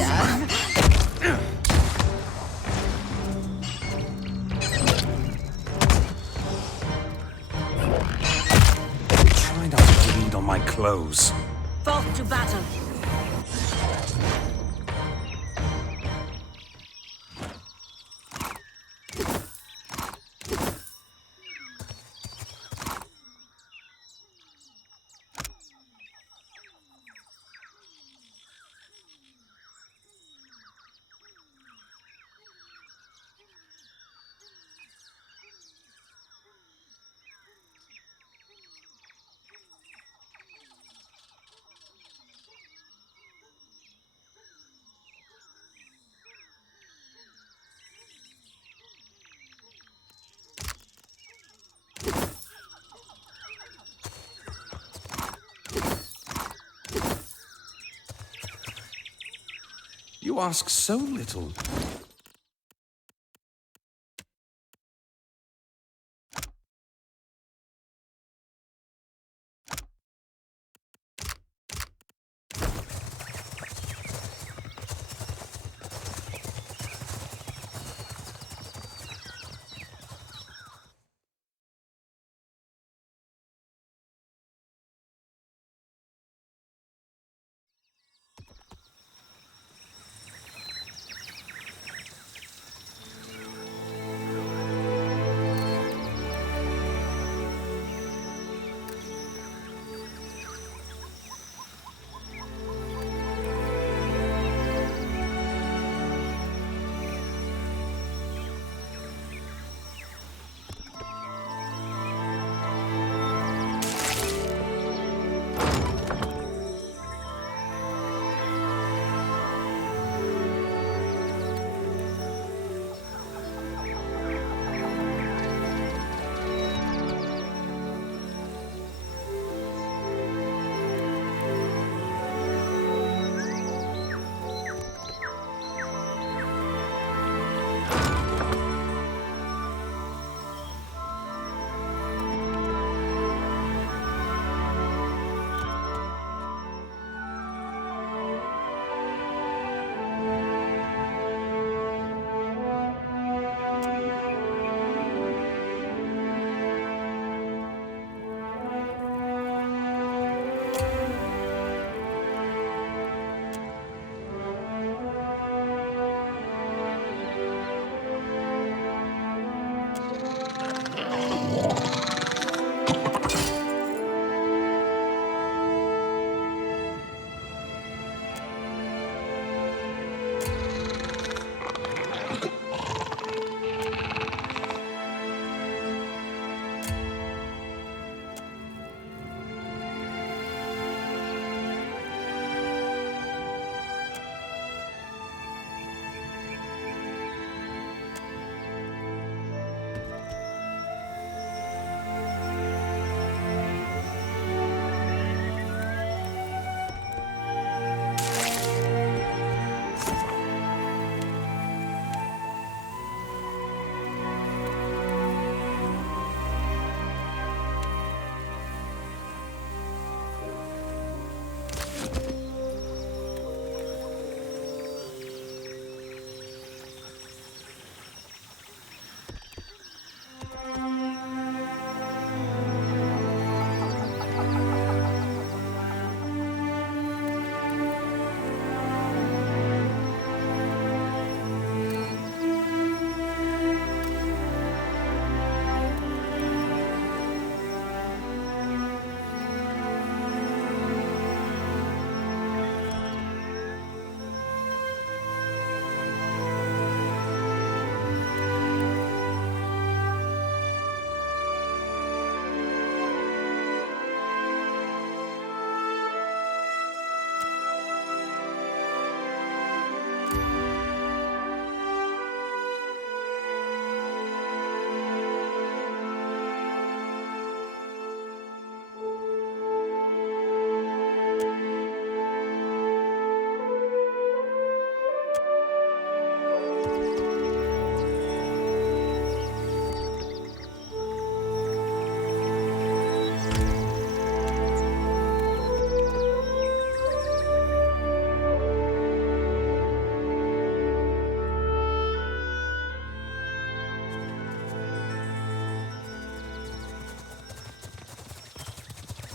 Try not to bleed on my clothes. Forth to battle. You ask so little.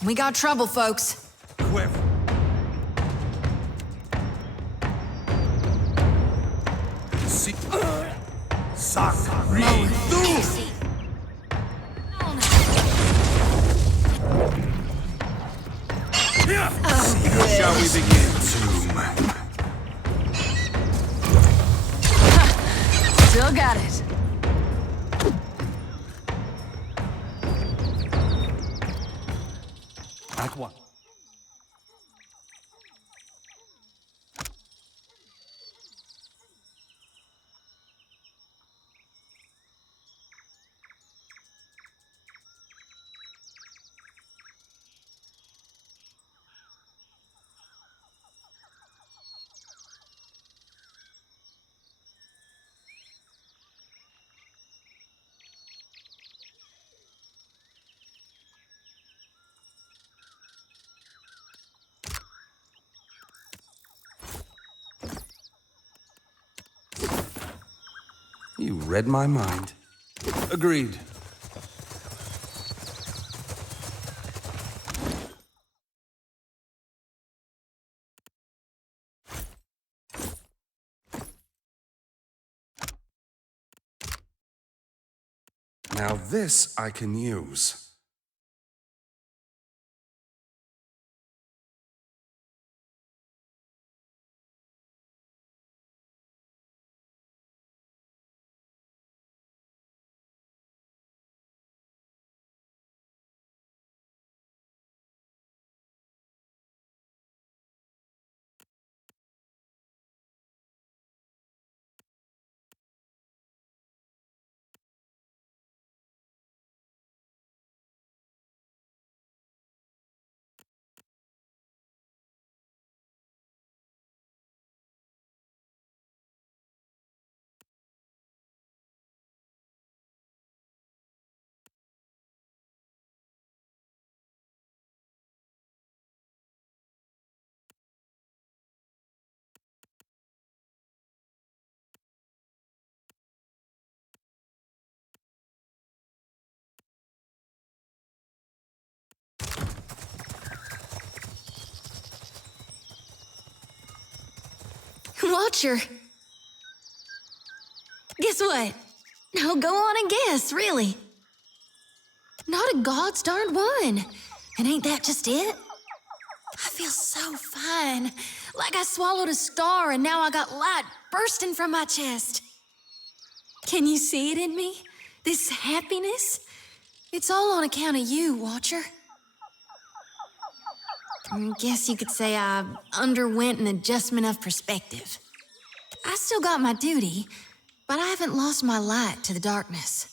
We got trouble, folks. Quick. See. Suck. Read. Shall we begin? Still got it. Act one. You read my mind. Agreed. Now this I can use. Watcher. Guess what? Now go on and guess, really. Not a god's darned one. And ain't that just it? I feel so fine. Like I swallowed a star and now I got light bursting from my chest. Can you see it in me? This happiness? It's all on account of you, Watcher. Guess you could say I underwent an adjustment of perspective. I still got my duty, but I haven't lost my light to the darkness.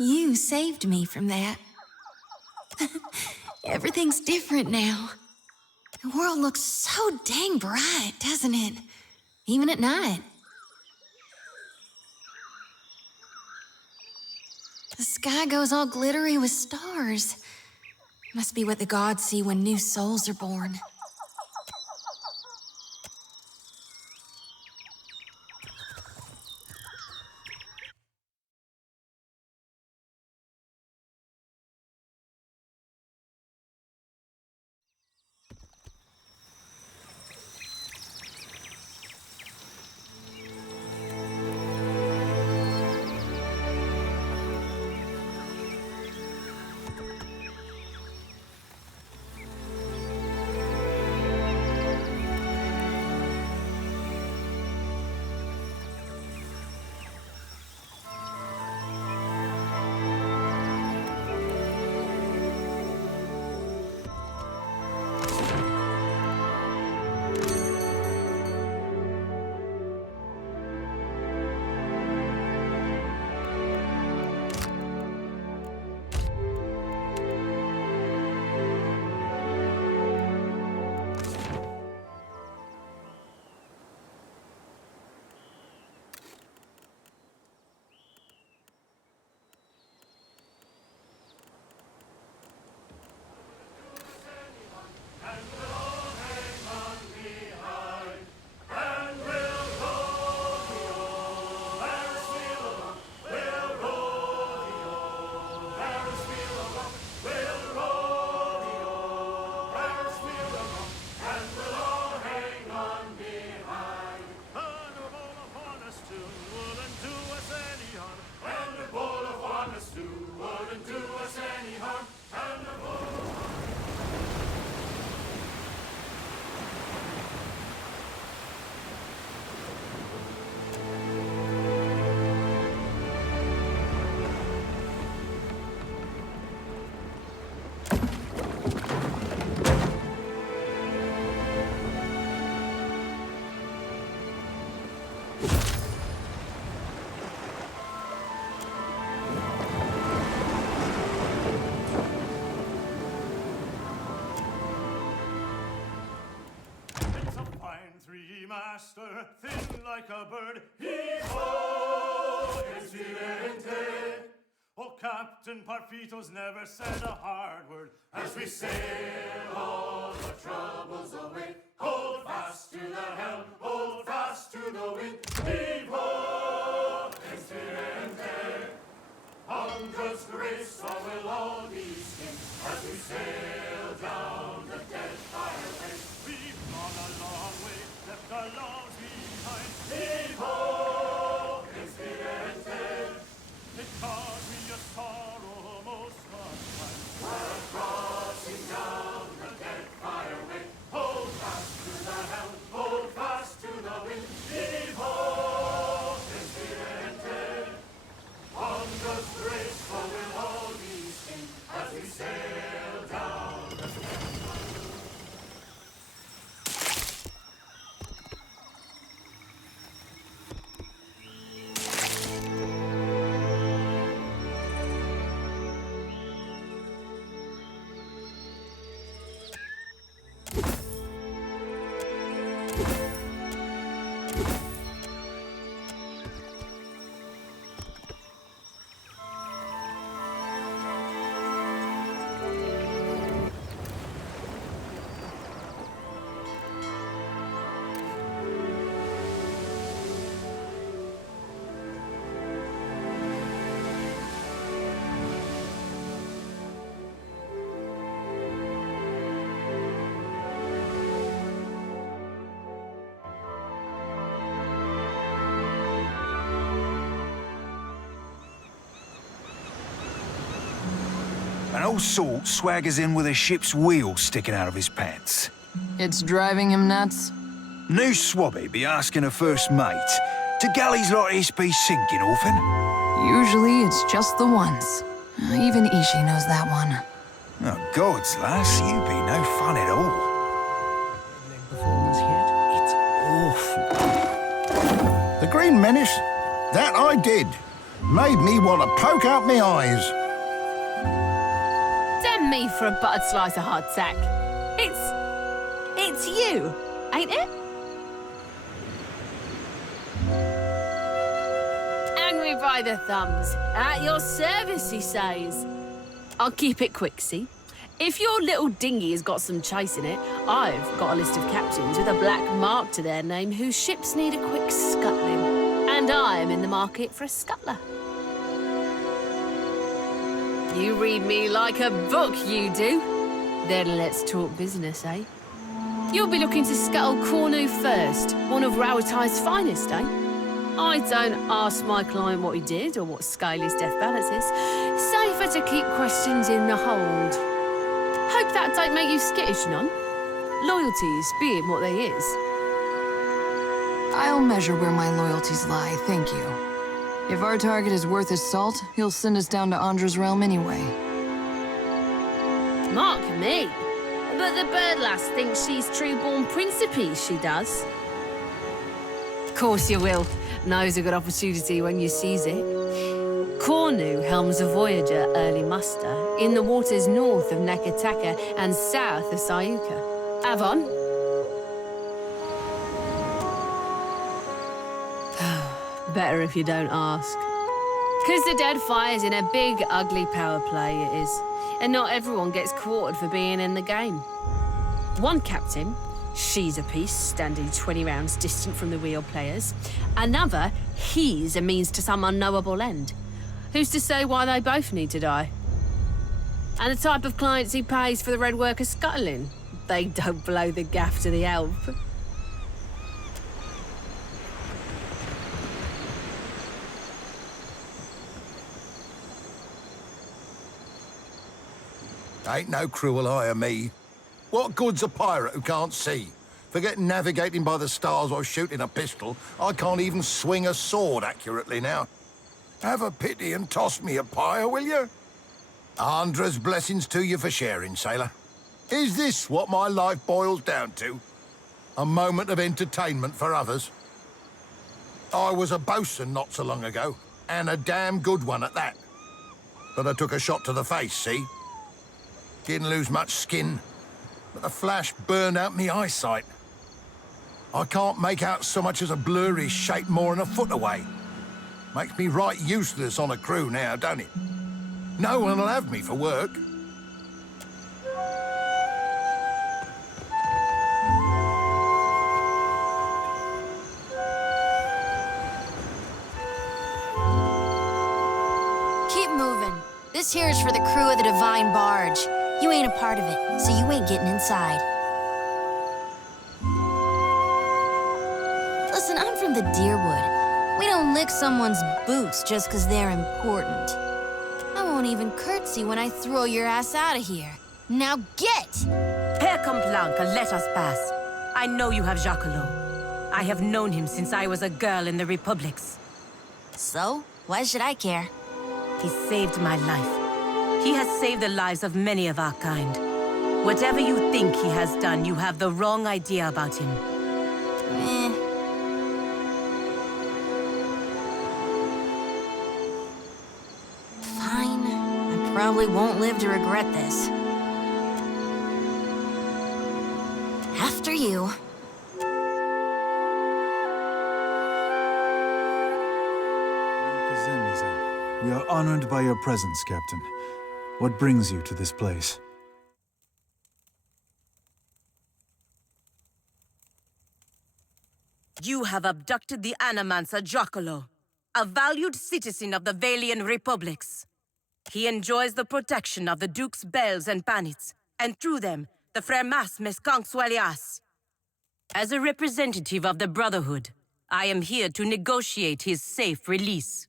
You saved me from that. Everything's different now. The world looks so dang bright, doesn't it? Even at night. The sky goes all glittery with stars. Must be what the gods see when new souls are born. Three-master, thin like a bird, heave-ho, incidente. Oh, Captain Parfitos never said a hard word. As we sail all the troubles away, hold fast to the helm, hold fast to the wind, heave-ho, incidente. Andras grace all will all be skinned as we sail down the Deadfire way. We've gone a long way, left our loves behind. Heave-ho, incidente. It caused me a sorrow most unkind. While crossing down the Deadfire way, hold fast to the helm, hold fast to the wind. Heave-ho, incidente. On the graceful will all be seen as we sail down the An old salt swaggers in with a ship's wheel sticking out of his pants. It's driving him nuts? New swabby be asking her first mate. Do galleys like this be sinking often? Usually it's just the ones. Even Ishi knows that one. Oh, gods, lass, you be no fun at all. Performance yet? It's awful. The Green Menace? That I did. Made me want to poke out my eyes. Damn me for a buttered slice of hardtack. It's you, ain't it? Angry by the thumbs. At your service, he says. I'll keep it quick, see? If your little dinghy has got some chase in it, I've got a list of captains with a black mark to their name whose ships need a quick scuttling. And I'm in the market for a scuttler. You read me like a book, you do. Then let's talk business, eh? You'll be looking to scuttle Cornu first, one of Rauatai's finest, eh? I don't ask my client what he did or what scale his death balance is. Safer to keep questions in the hold. Hope that don't make you skittish, none. Loyalties being what they is. I'll measure where my loyalties lie, thank you. If our target is worth his salt, he'll send us down to Andra's realm anyway. Mark me. But the bird lass thinks she's true-born principe, she does. Of course you will. Knows a good opportunity when you seize it. Cornu helms a Voyager early muster in the waters north of Nakataka and south of Sayuka. Avon? Better if you don't ask. 'Cause the Deadfire's in a big, ugly power play, it is. And not everyone gets quartered for being in the game. One captain, she's a piece, standing 20 rounds distant from the real players. Another, he's a means to some unknowable end. Who's to say why they both need to die? And the type of clients he pays for the red worker scuttling. They don't blow the gaff to the elf. Ain't no cruel eye of me. What good's a pirate who can't see? Forget navigating by the stars or shooting a pistol. I can't even swing a sword accurately now. Have a pity and toss me a pyre, will you? Andra's blessings to you for sharing, sailor. Is this what my life boils down to? A moment of entertainment for others? I was a bosun not so long ago, and a damn good one at that. But I took a shot to the face, see? Didn't lose much skin, but the flash burned out me eyesight. I can't make out so much as a blurry shape more than a foot away. Makes me right useless on a crew now, don't it? No one will have me for work. Keep moving. This here is for the crew of the Divine Barge. You ain't a part of it, so you ain't getting inside. Listen, I'm from the Deerwood. We don't lick someone's boots just 'cause they're important. I won't even curtsy when I throw your ass out of here. Now get! Herr Complanca, let us pass. I know you have Jacquelot. I have known him since I was a girl in the Republics. So? Why should I care? He saved my life. He has saved the lives of many of our kind. Whatever you think he has done, you have the wrong idea about him. Fine. I probably won't live to regret this. After you. We are honored by your presence, Captain. What brings you to this place? You have abducted the Animancer Jacquelot, a valued citizen of the Valian Republics. He enjoys the protection of the Duke's bells and bannets, and through them, the Fremas Mescansuelias. As a representative of the Brotherhood, I am here to negotiate his safe release.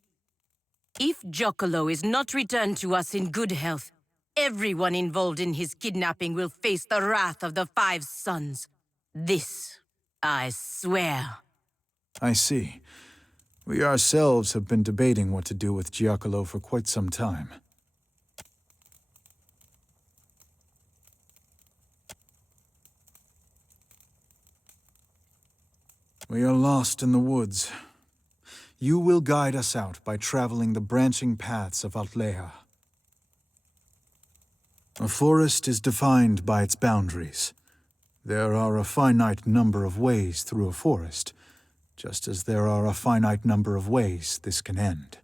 If Jacquelot is not returned to us in good health, everyone involved in his kidnapping will face the wrath of the Five Sons. This, I swear. I see. We ourselves have been debating what to do with Giacomo for quite some time. We are lost in the woods. You will guide us out by traveling the branching paths of Altleha. A forest is defined by its boundaries. There are a finite number of ways through a forest, just as there are a finite number of ways this can end.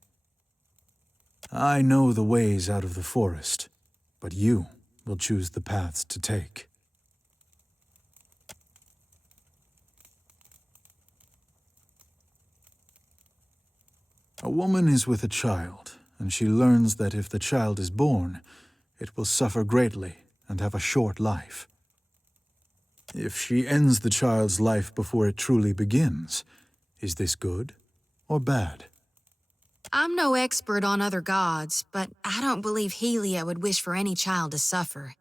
I know the ways out of the forest, but you will choose the paths to take. A woman is with a child, and she learns that if the child is born, it will suffer greatly and have a short life. If she ends the child's life before it truly begins, is this good or bad? I'm no expert on other gods, but I don't believe Helia would wish for any child to suffer.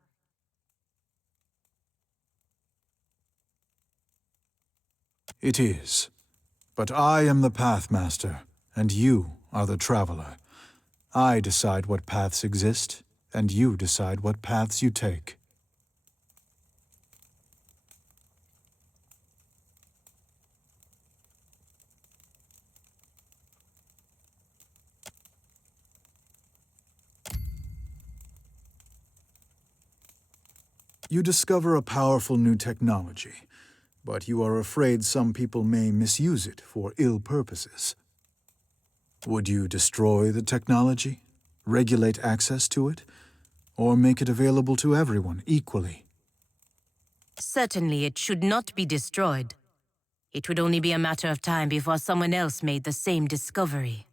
It is. But I am the Pathmaster, and you are the Traveler. I decide what paths exist, and you decide what paths you take. You discover a powerful new technology, but you are afraid some people may misuse it for ill purposes. Would you destroy the technology, regulate access to it, or make it available to everyone equally? Certainly it should not be destroyed. It would only be a matter of time before someone else made the same discovery.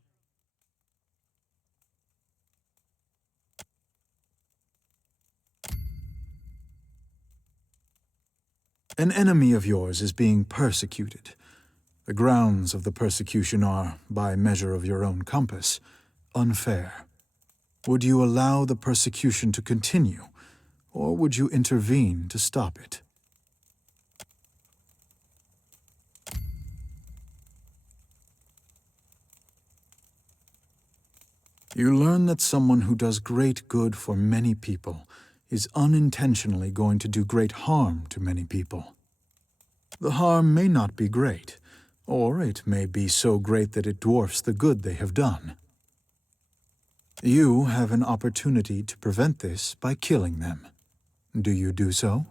An enemy of yours is being persecuted. The grounds of the persecution are, by measure of your own compass, unfair. Would you allow the persecution to continue, or would you intervene to stop it? You learn that someone who does great good for many people is unintentionally going to do great harm to many people. The harm may not be great, or it may be so great that it dwarfs the good they have done. You have an opportunity to prevent this by killing them. Do you do so?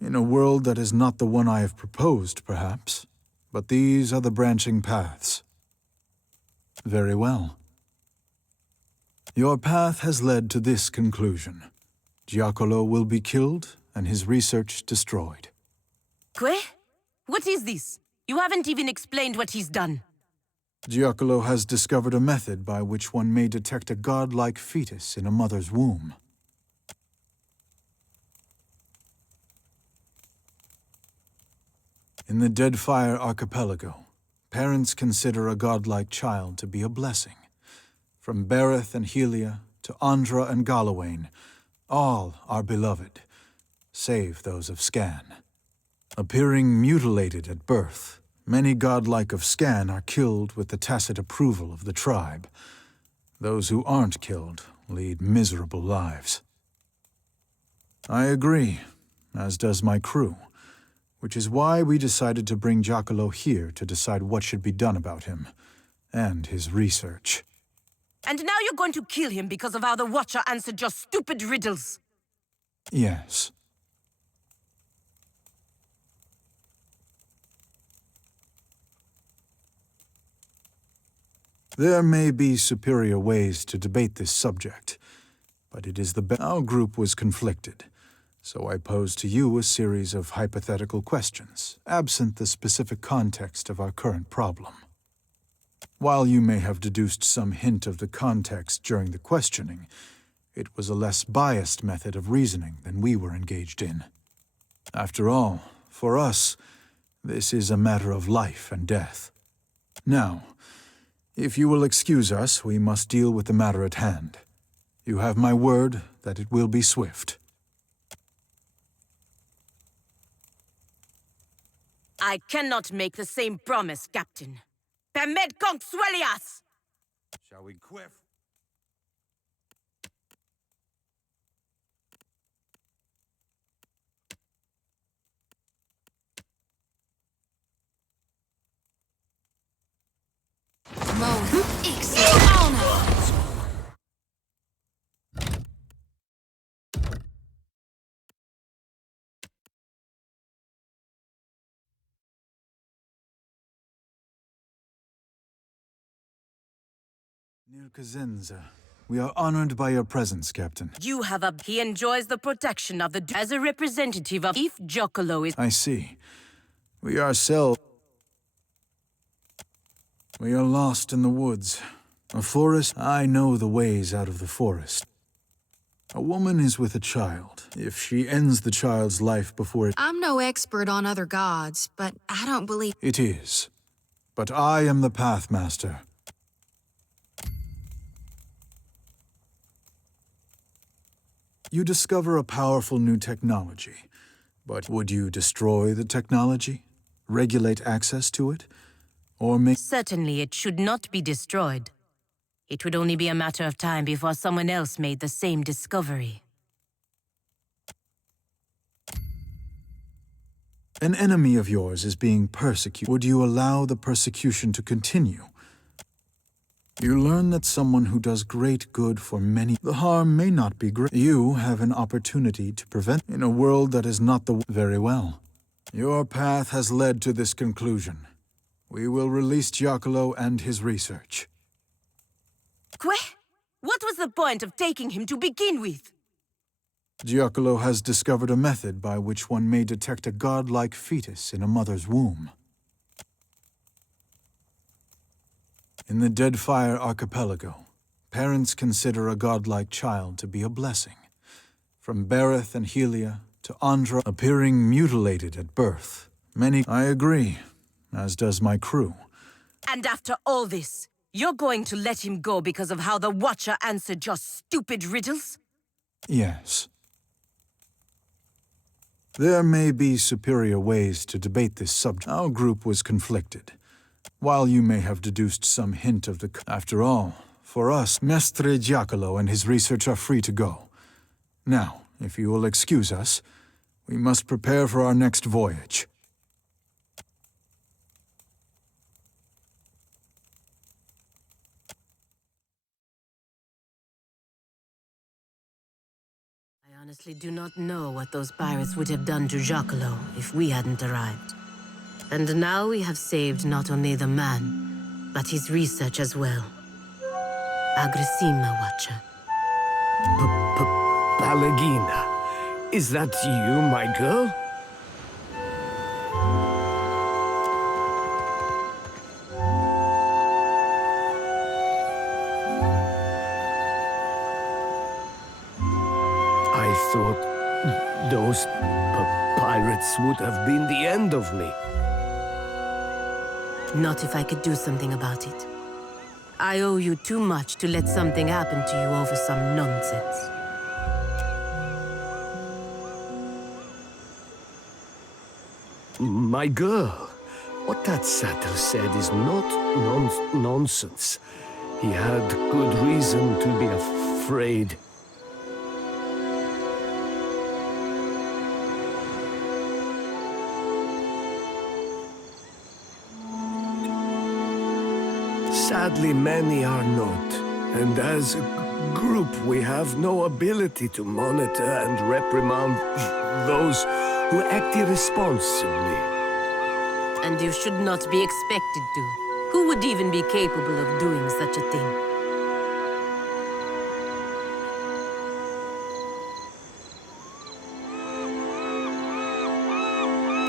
In a world that is not the one I have proposed, perhaps. But these are the branching paths. Very well. Your path has led to this conclusion. Giacomo will be killed and his research destroyed. Que? What is this? You haven't even explained what he's done. Giacomo has discovered a method by which one may detect a godlike fetus in a mother's womb. In the Deadfire archipelago, parents consider a godlike child to be a blessing. From Berath and Helia to Adra and Galawain, all are beloved, save those of Scan. Appearing mutilated at birth, many godlike of Scan are killed with the tacit approval of the tribe. Those who aren't killed lead miserable lives. I agree, as does my crew, which is why we decided to bring Giacomo here to decide what should be done about him, and his research. And now you're going to kill him because of how the Watcher answered your stupid riddles. Yes. There may be superior ways to debate this subject, but it is the best. Our group was conflicted, so I posed to you a series of hypothetical questions, absent the specific context of our current problem. While you may have deduced some hint of the context during the questioning, it was a less biased method of reasoning than we were engaged in. After all, for us, this is a matter of life and death. Now, if you will excuse us, we must deal with the matter at hand. You have my word that it will be swift. I cannot make the same promise, Captain. Permed consuelias! Shall we quiff? Nirkazenza, we are honored by your presence, Captain. You have a... He enjoys the protection of the... As a representative of... If Giacomo is... I see. We ourselves... We are lost in the woods. A forest... I know the ways out of the forest. A woman is with a child. If she ends the child's life before it... I'm no expert on other gods, but I don't believe... It is. But I am the Pathmaster. You discover a powerful new technology, but would you destroy the technology? Regulate access to it? Or make... Certainly it should not be destroyed. It would only be a matter of time before someone else made the same discovery. An enemy of yours is being persecuted. Would you allow the persecution to continue? You learn that someone who does great good for many, the harm may not be great. You have an opportunity to prevent in a world that is not the... Very well. Your path has led to this conclusion. We will release Giacomo and his research. Que? What was the point of taking him to begin with? Giacomo has discovered a method by which one may detect a godlike fetus in a mother's womb. In the Deadfire archipelago, parents consider a godlike child to be a blessing. From Berath and Helia to Adra, appearing mutilated at birth. Many... I agree, as does my crew. And after all this, you're going to let him go because of how the Watcher answered your stupid riddles? Yes. There may be superior ways to debate this subject. Our group was conflicted. While you may have deduced some hint of the... After all, for us, Mestre Giacomo and his research are free to go. Now, if you will excuse us, we must prepare for our next voyage. honestly do not know what those pirates would have done to Giacomo if we hadn't arrived. And now we have saved not only the man, but his research as well. Agressima, Watcher. Pallegina, is that you, my girl? I thought those pirates would have been the end of me. Not if I could do something about it. I owe you too much to let something happen to you over some nonsense. My girl, what that satyr said is not nonsense. He had good reason to be afraid. Sadly, many are not, and as a group we have no ability to monitor and reprimand those who act irresponsibly. And you should not be expected to. Who would even be capable of doing such a thing?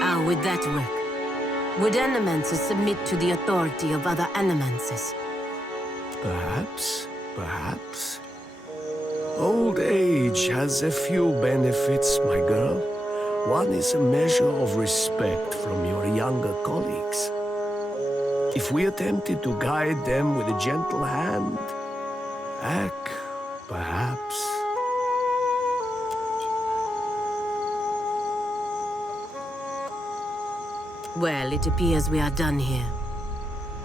How would that work? Would animancers submit to the authority of other animancers? Perhaps, perhaps. Old age has a few benefits, my girl. One is a measure of respect from your younger colleagues. If we attempted to guide them with a gentle hand, perhaps. Well, it appears we are done here.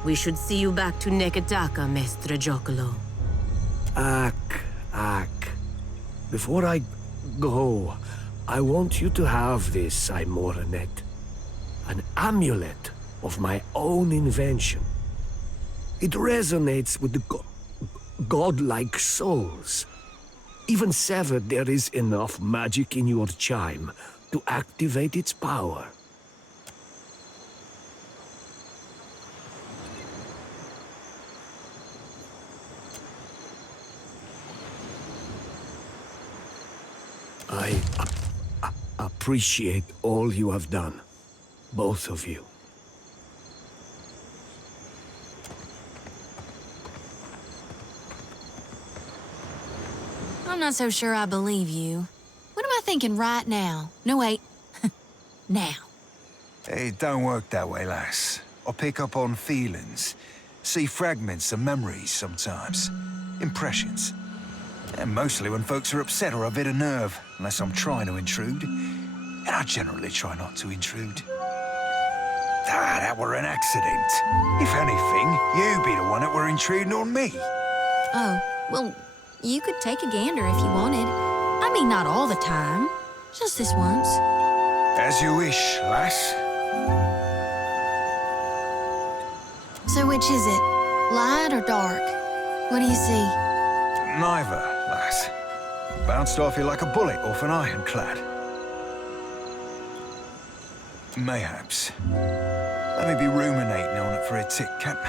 We should see you back to Neketaka, Mestre Giacomo. Before I go, I want you to have this, Aemoranet. An amulet of my own invention. It resonates with the godlike souls. Even severed, there is enough magic in your chime to activate its power. I appreciate all you have done, both of you. I'm not so sure I believe you. What am I thinking right now? No, wait. Now. It don't work that way, lass. I pick up on feelings. See fragments of memories sometimes. Impressions. And mostly when folks are upset or a bit of nerve, unless I'm trying to intrude. And I generally try not to intrude. That were an accident. If anything, you be the one that were intruding on me. Oh, well, you could take a gander if you wanted. I mean, not all the time. Just this once. As you wish, lass. So which is it? Light or dark? What do you see? Neither, lass. Bounced off you like a bullet off an ironclad. Mayhaps. Let me be ruminating on it for a tick, Cap.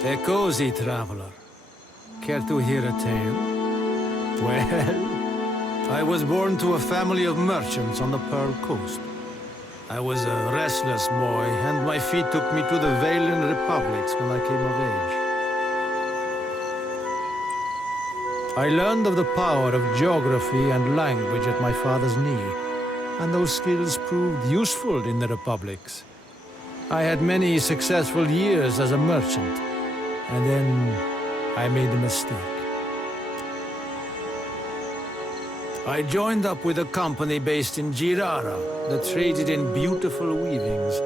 Te così, traveler. Care to hear a tale? Well, I was born to a family of merchants on the Pearl Coast. I was a restless boy, and my feet took me to the Valian Republics when I came of age. I learned of the power of geography and language at my father's knee, and those skills proved useful in the Republics. I had many successful years as a merchant, and then I made a mistake. I joined up with a company based in Girara that traded in beautiful weavings.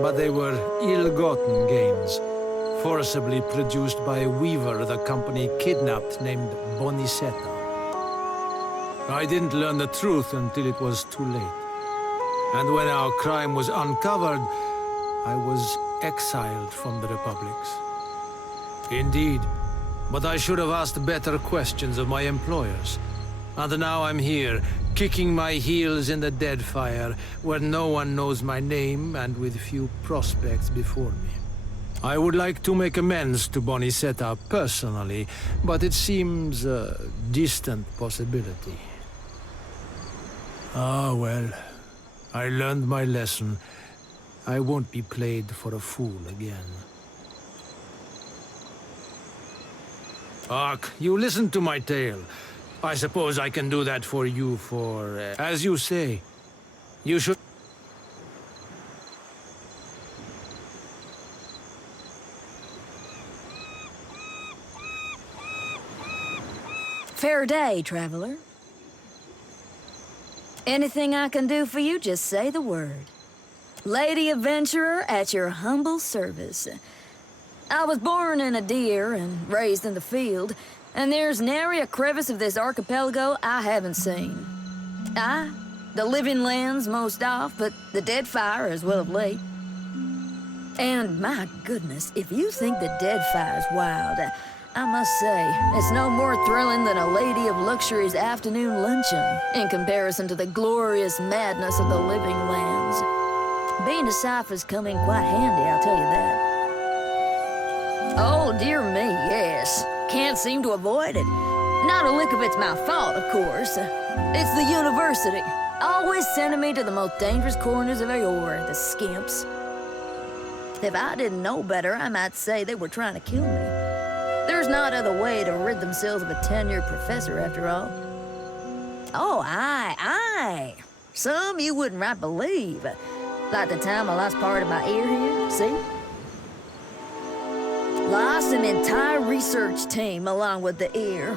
But they were ill-gotten gains, forcibly produced by a weaver the company kidnapped named Boniseta. I didn't learn the truth until it was too late. And when our crime was uncovered, I was exiled from the Republics. Indeed, but I should have asked better questions of my employers. And now I'm here, kicking my heels in the Deadfire, where no one knows my name and with few prospects before me. I would like to make amends to Boniseta personally, but it seems a distant possibility. Ah, well, I learned my lesson. I won't be played for a fool again. Ark, you listened to my tale. I suppose I can do that for you for, as you say. You should... Fair day, traveler. Anything I can do for you, just say the word. Lady Adventurer at your humble service. I was born in Aedyran and raised in the field, and there's nary a crevice of this archipelago I haven't seen. The living lands most off, but the Deadfire as well of late. And my goodness, if you think the Deadfire's wild, I must say, it's no more thrilling than a Lady of Luxury's afternoon luncheon in comparison to the glorious madness of the living lands. Being a cipher's come in quite handy, I'll tell you that. Oh, dear me, yes. Can't seem to avoid it. Not a lick of it's my fault, of course. It's the university. Always sending me to the most dangerous corners of Aedyran, the skimps. If I didn't know better, I might say they were trying to kill me. There's not other way to rid themselves of a tenured professor, after all. Oh, aye. Some you wouldn't right believe. Like the time I lost part of my ear here, see? Lost an entire research team along with the ear.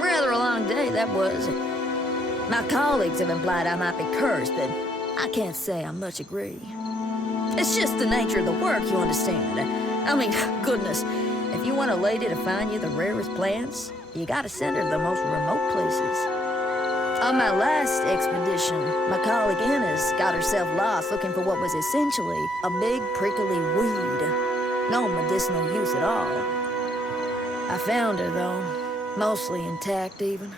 Rather a long day, that was. My colleagues have implied I might be cursed, but I can't say I much agree. It's just the nature of the work, you understand. I mean, goodness, if you want a lady to find you the rarest plants, you gotta send her to the most remote places. On my last expedition, my colleague Inez got herself lost looking for what was essentially a big prickly weed. No medicinal use at all. I found her, though, mostly intact even.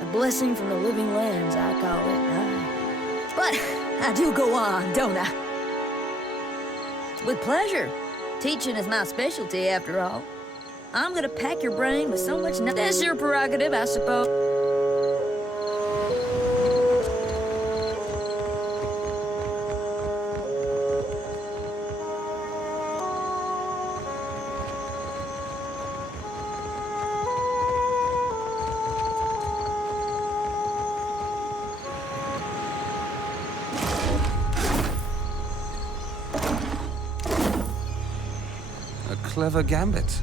A blessing from the living lands, I call it. But I do go on, don't I? With pleasure. Teaching is my specialty, after all. I'm gonna pack your brain with so much... That's your prerogative, I suppose. Clever gambit.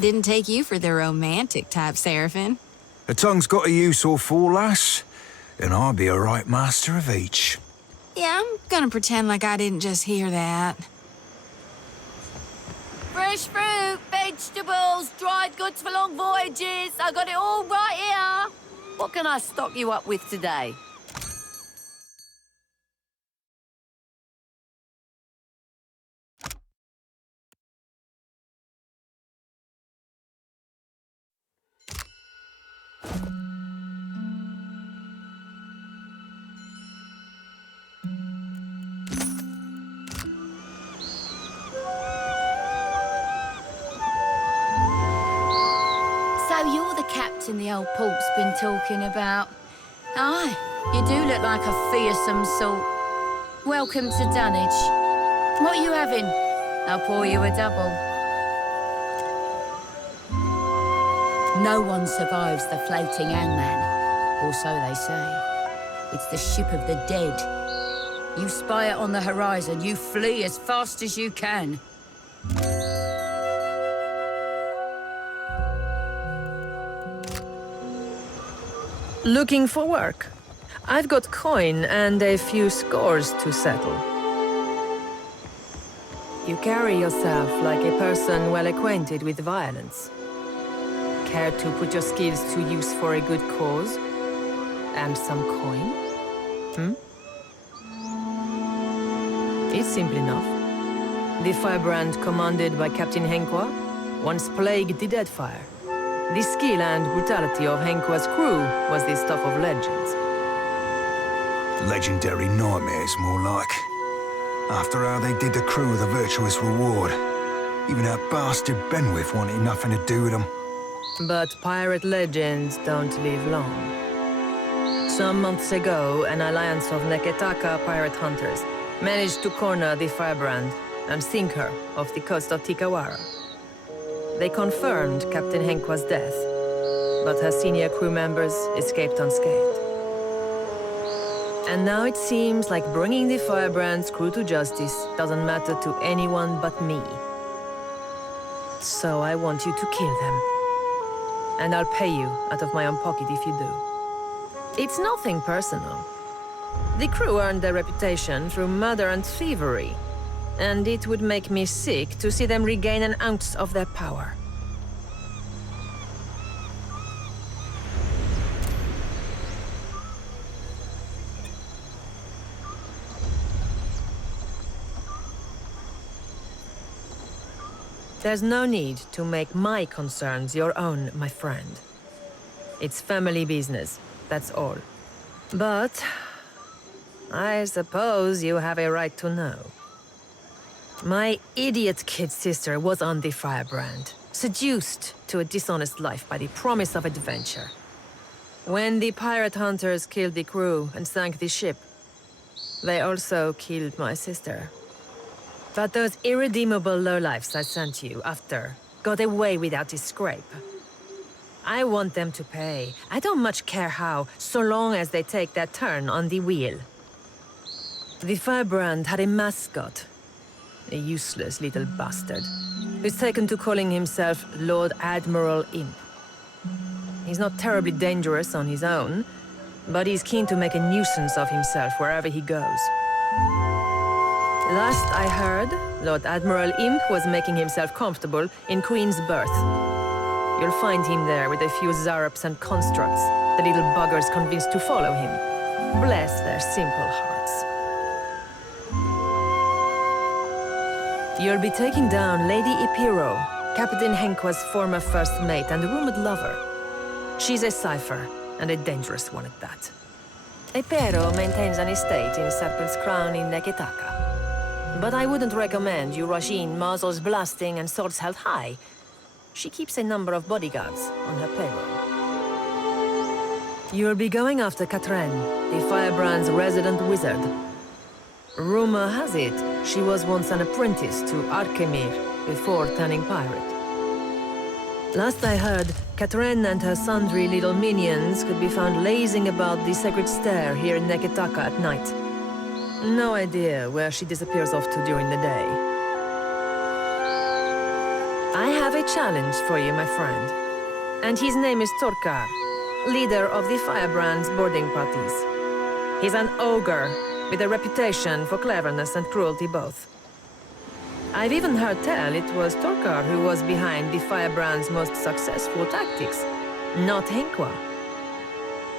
Didn't take you for the romantic type, Serafin. A tongue's got a use or four, lass, and I'll be a right master of each. Yeah, I'm gonna pretend like I didn't just hear that. Fresh fruit, vegetables, dried goods for long voyages. I got it all right here. What can I stock you up with today? So you're the captain the old port's been talking about. Aye, You do look like a fearsome sort. Welcome to Dunnage. What are you having? I'll pour you a double. No one survives the floating hangman, or so they say. It's the ship of the dead. You spy it on the horizon, you flee as fast as you can. Looking for work? I've got coin and a few scores to settle. You carry yourself like a person well acquainted with violence. Care to put your skills to use for a good cause? And some coin? It's simple enough. The firebrand commanded by Captain Henqua once plagued the Deadfire. The skill and brutality of Henqua's crew was the stuff of legends. Legendary nightmares, more like. After how they did the crew with a virtuous reward. Even that bastard Benwith wanted nothing to do with them. But pirate legends don't live long. Some months ago, an alliance of Neketaka pirate hunters managed to corner the firebrand and sink her off the coast of Tikawara. They confirmed Captain Henqua's death, but her senior crew members escaped unscathed. And now it seems like bringing the firebrand's crew to justice doesn't matter to anyone but me. So I want you to kill them. And I'll pay you out of my own pocket if you do. It's nothing personal. The crew earned their reputation through murder and thievery, and it would make me sick to see them regain an ounce of their power. There's no need to make my concerns your own, my friend. It's family business, that's all. But I suppose you have a right to know. My idiot kid sister was on the firebrand, seduced to a dishonest life by the promise of adventure. When the pirate hunters killed the crew and sank the ship, they also killed my sister. But those irredeemable lowlifes I sent you after got away without a scrape. I want them to pay. I don't much care how, so long as they take their turn on the wheel. The firebrand had a mascot, a useless little bastard, who's taken to calling himself Lord Admiral Imp. He's not terribly dangerous on his own, but he's keen to make a nuisance of himself wherever he goes. Last I heard, Lord Admiral Imp was making himself comfortable in Queen's Berth. You'll find him there with a few zarups and constructs, the little buggers convinced to follow him. Bless their simple hearts. You'll be taking down Lady Ipiro, Captain Henqua's former first mate and rumored lover. She's a cipher, and a dangerous one at that. Ipiro maintains an estate in Serpent's Crown in Neketaka. But I wouldn't recommend you rush in muzzles blasting and swords held high. She keeps a number of bodyguards on her payroll. You'll be going after Katren, the firebrand's resident wizard. Rumor has it, she was once an apprentice to Arkemir before turning pirate. Last I heard, Katren and her sundry little minions could be found lazing about the sacred stair here in Neketaka at night. No idea where she disappears off to during the day. I have a challenge for you, my friend. And his name is Torkar, leader of the Firebrand's boarding parties. He's an ogre, with a reputation for cleverness and cruelty both. I've even heard tell it was Torkar who was behind the Firebrand's most successful tactics, not Henqua.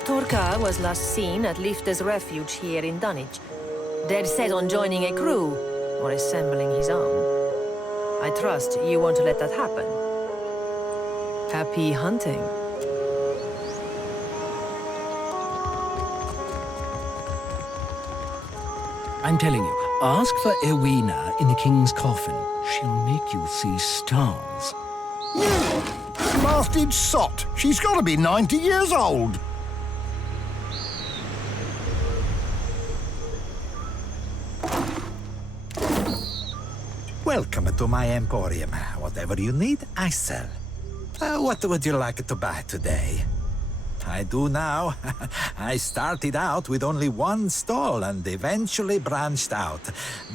Torkar was last seen at Lifte's refuge here in Dunnage, dead set on joining a crew, or assembling his own. I trust you won't let that happen. Happy hunting. I'm telling you, ask for Ewina in the King's Coffin. She'll make you see stars. Blasted sot! She's got to be 90 years old! Welcome to my emporium. Whatever you need, I sell. What would you like to buy today? I do now. I started out with only one stall and eventually branched out,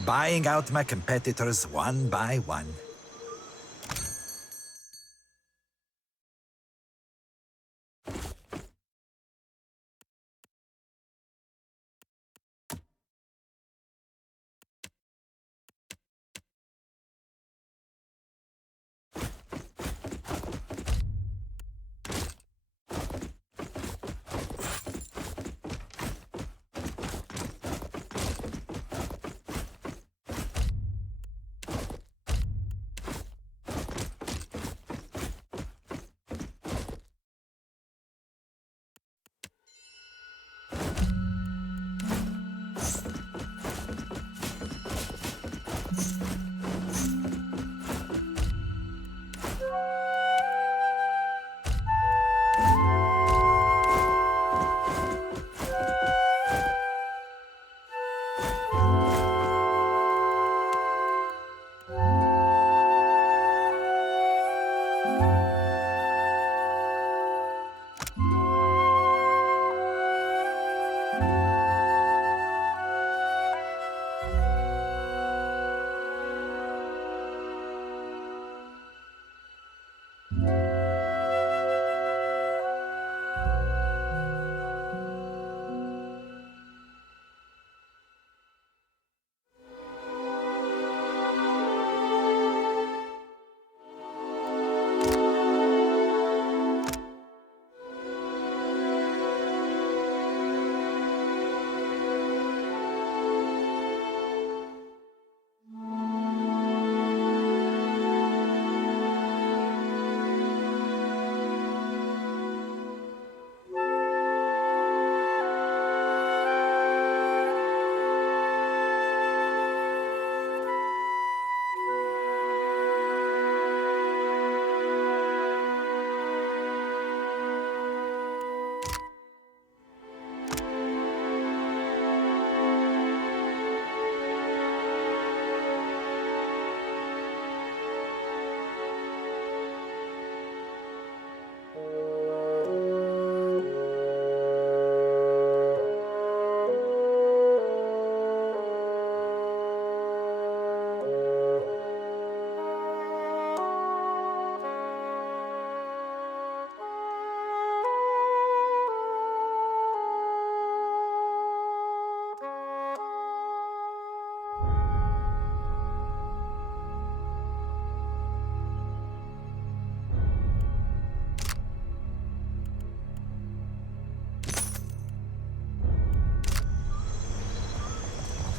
buying out my competitors one by one.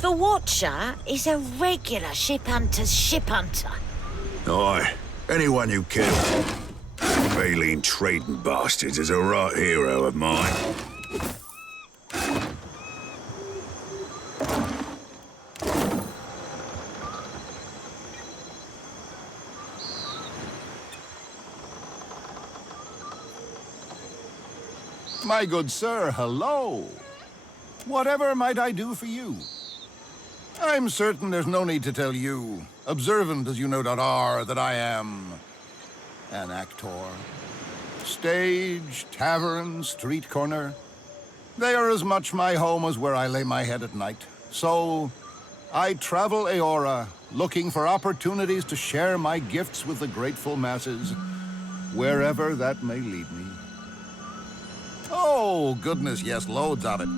The Watcher is a regular ship hunter's ship hunter. Aye, anyone you kill. Baleen trading bastards is a right hero of mine. My good sir, hello. Whatever might I do for you? I'm certain there's no need to tell you, observant as you no doubt are, that I am an actor. Stage, tavern, street corner, they are as much my home as where I lay my head at night. So, I travel Aeora, looking for opportunities to share my gifts with the grateful masses, wherever that may lead me. Oh, goodness, yes, loads of it.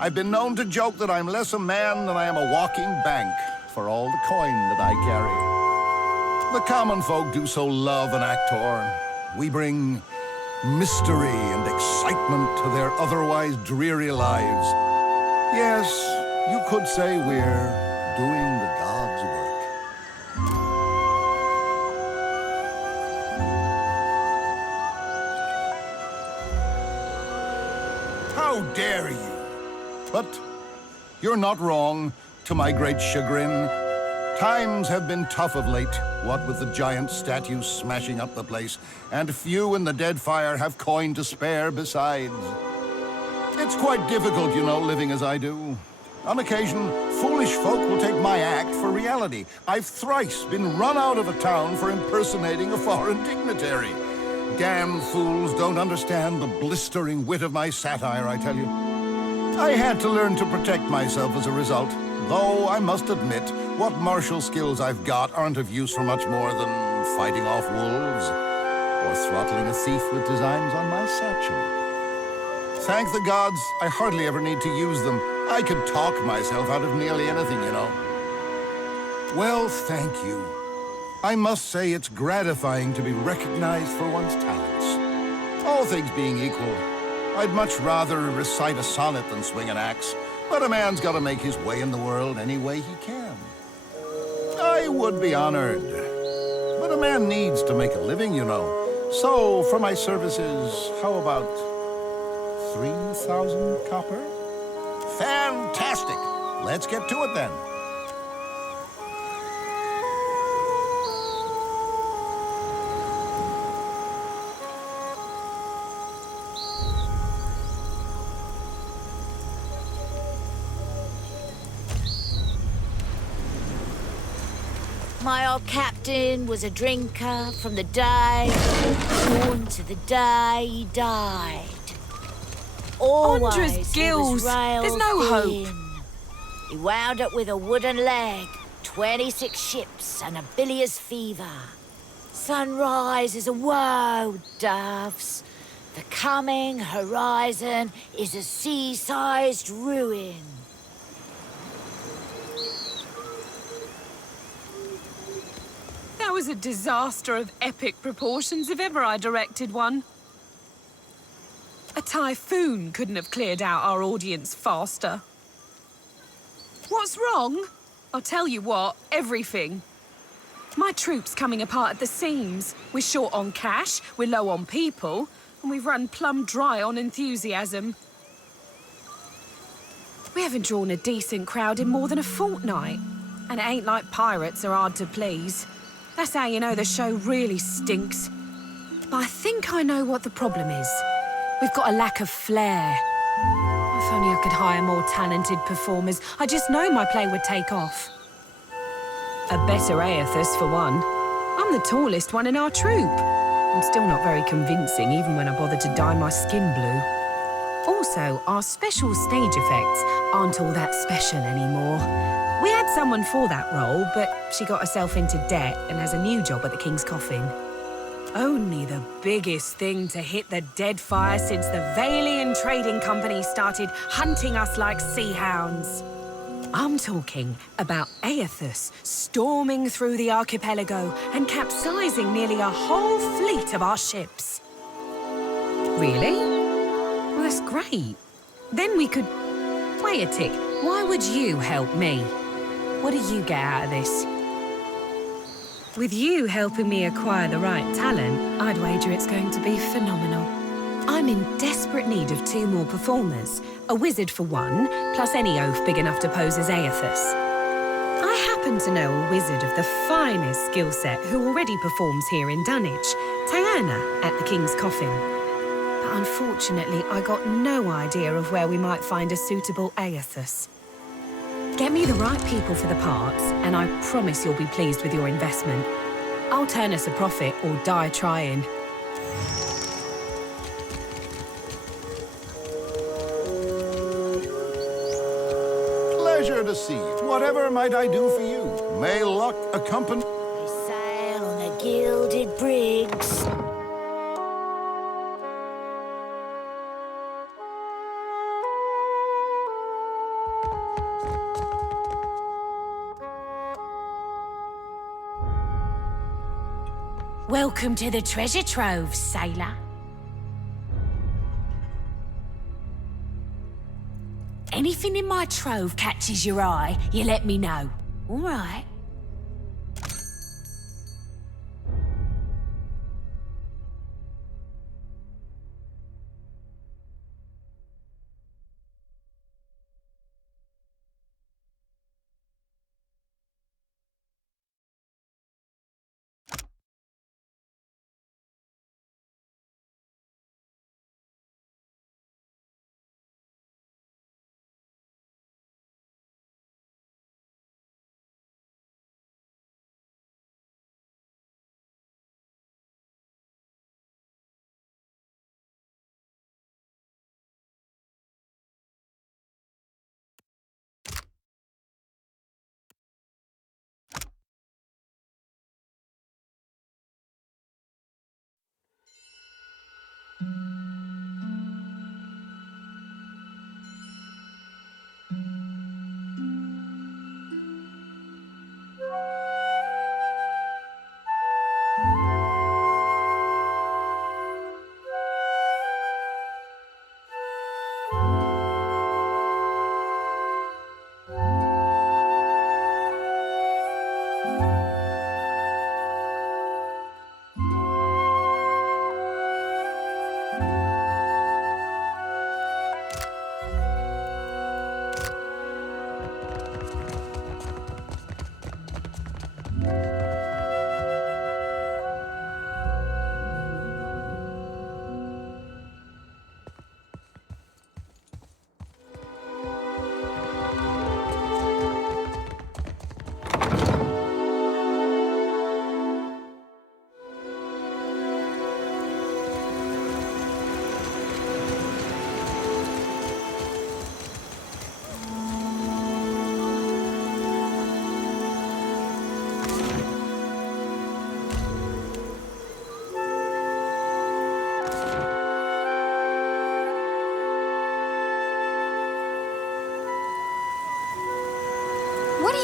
I've been known to joke that I'm less a man than I am a walking bank for all the coin that I carry. The common folk do so love an actor. We bring mystery and excitement to their otherwise dreary lives. Yes, you could say we're doing the God's work. How dare you? But you're not wrong, to my great chagrin. Times have been tough of late, what with the giant statues smashing up the place, and few in the Deadfire have coin to spare besides. It's quite difficult, you know, living as I do. On occasion, foolish folk will take my act for reality. I've thrice been run out of a town for impersonating a foreign dignitary. damned fools don't understand the blistering wit of my satire, I tell you. I had to learn to protect myself as a result, though I must admit, what martial skills I've got aren't of use for much more than fighting off wolves or throttling a thief with designs on my satchel. Thank the gods, I hardly ever need to use them. I could talk myself out of nearly anything, you know. Well, thank you. I must say it's gratifying to be recognized for one's talents. All things being equal, I'd much rather recite a sonnet than swing an axe, but a man's got to make his way in the world any way he can. I would be honored, but a man needs to make a living, you know. So, for my services, how about 3,000 copper? Fantastic! Let's get to it then. My old captain was a drinker from the day born to the day he died. Always Andra's gills. There's no hope. He wound up with a wooden leg, 26 ships and a bilious fever. Sunrise is a woe, doves. The coming horizon is a sea-sized ruin. That was a disaster of epic proportions if ever I directed one. A typhoon couldn't have cleared out our audience faster. What's wrong? I'll tell you what, everything. My troop's coming apart at the seams. We're short on cash, we're low on people, and we've run plumb dry on enthusiasm. We haven't drawn a decent crowd in more than a fortnight. And it ain't like pirates are hard to please. That's how you know the show really stinks. But I think I know what the problem is. We've got a lack of flair. If only I could hire more talented performers, I just know my play would take off. A better Aedyran, for one. I'm the tallest one in our troupe. I'm still not very convincing, even when I bother to dye my skin blue. Also, our special stage effects aren't all that special anymore. We had someone for that role, but she got herself into debt and has a new job at the King's Coffin. Only the biggest thing to hit the Deadfire since the Valian Trading Company started hunting us like sea hounds. I'm talking about Aedyran storming through the archipelago and capsizing nearly a whole fleet of our ships. Really? Well, that's great. Then we could... Wait a tick, why would you help me? What do you get out of this? With you helping me acquire the right talent, I'd wager it's going to be phenomenal. I'm in desperate need of 2 more performers. A wizard for one, plus any oaf big enough to pose as Aedyran. I happen to know a wizard of the finest skill set who already performs here in Dunnage, Diana at the King's Coffin. But unfortunately, I got no idea of where we might find a suitable Aedyran. Get me the right people for the parts, and I promise you'll be pleased with your investment. I'll turn us a profit or die trying. Pleasure to see you. Whatever might I do for you? May luck accompany... We sail on the gilded brigs. Welcome to the treasure trove, sailor. Anything in my trove catches your eye, you let me know. All right.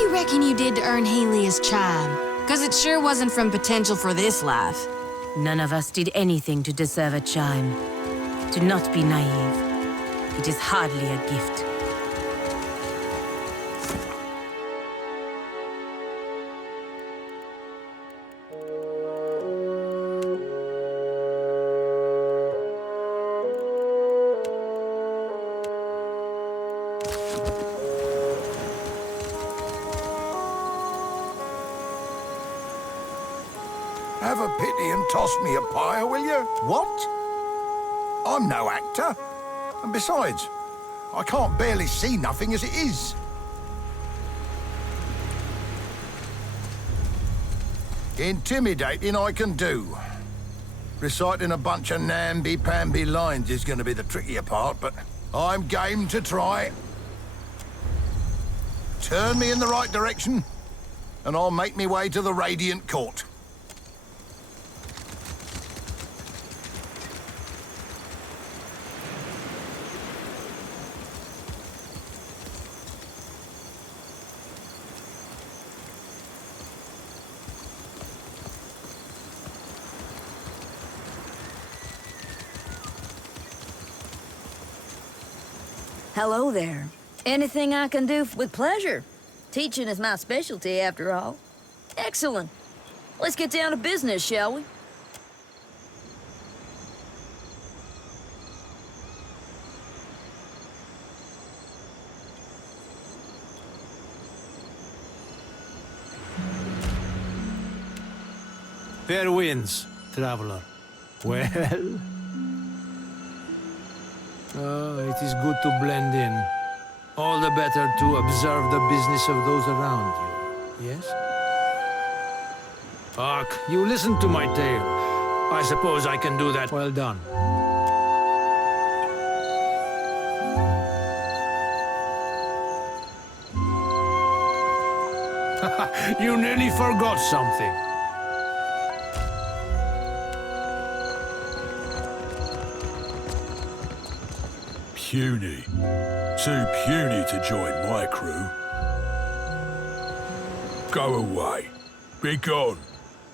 you reckon you did to earn Helia's chime? 'Cause it sure wasn't from potential for this life. None of us did anything to deserve a chime. Do not be naive. It is hardly a gift. Have a pity and toss me a pyre, will you? What? I'm no actor. And besides, I can't barely see nothing as it is. Intimidating I can do. Reciting a bunch of namby-pamby lines is going to be the trickier part, but I'm game to try. Turn me in the right direction, and I'll make me way to the Radiant Court. Hello there. Anything I can do with pleasure? Teaching is my specialty, after all. Excellent. Let's get down to business, shall we? Fair winds, traveler. Well... it is good to blend in. All the better to observe the business of those around you, yes? Hark, you listen to my tale. I suppose I can do that. Well done. You nearly forgot something. Puny. Too puny to join my crew. Go away. Be gone.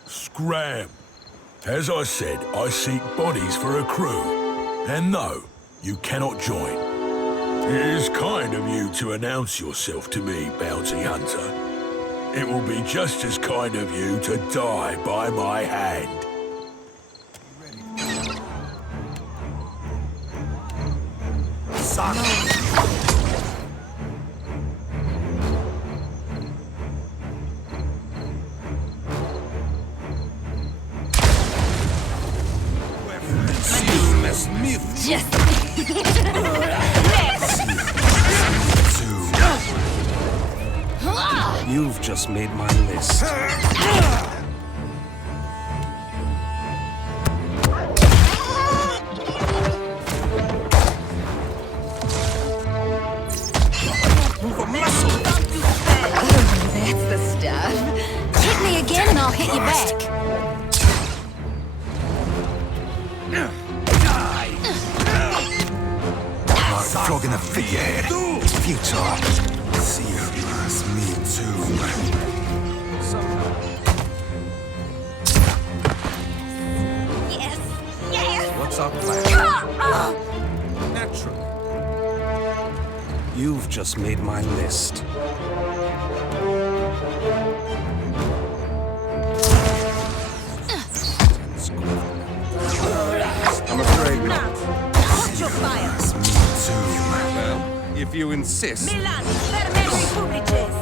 Scram. As I said, I seek bodies for a crew. And no, you cannot join. It is kind of you to announce yourself to me, bounty hunter. It will be just as kind of you to die by my hand. Son. Just... You've just made my list. That's the stuff. Hit me again and I'll hit you back. Like flogging a figurehead. It's futile. See you as me too. Yes! Yes! What's our plan? Naturally. You've just made my list. I'm afraid not. Hold your fire! Well, if you insist. Milan, fermenti publices.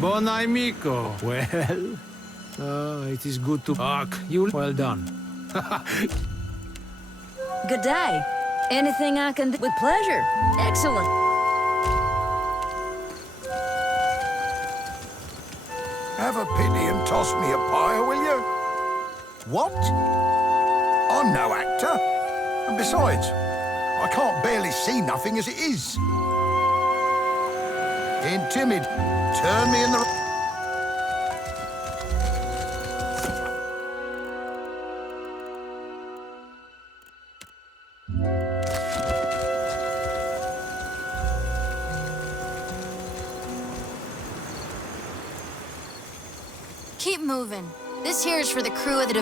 Buon amico. Well, it is good to... Hark, you... Well done. Good day. Anything I can do with pleasure. Excellent. Have a pity and toss me a pyre, will you? What? I'm no actor. And besides, I can't barely see nothing as it is. Being timid, turn me in the... Keep moving. This here is for the crew of the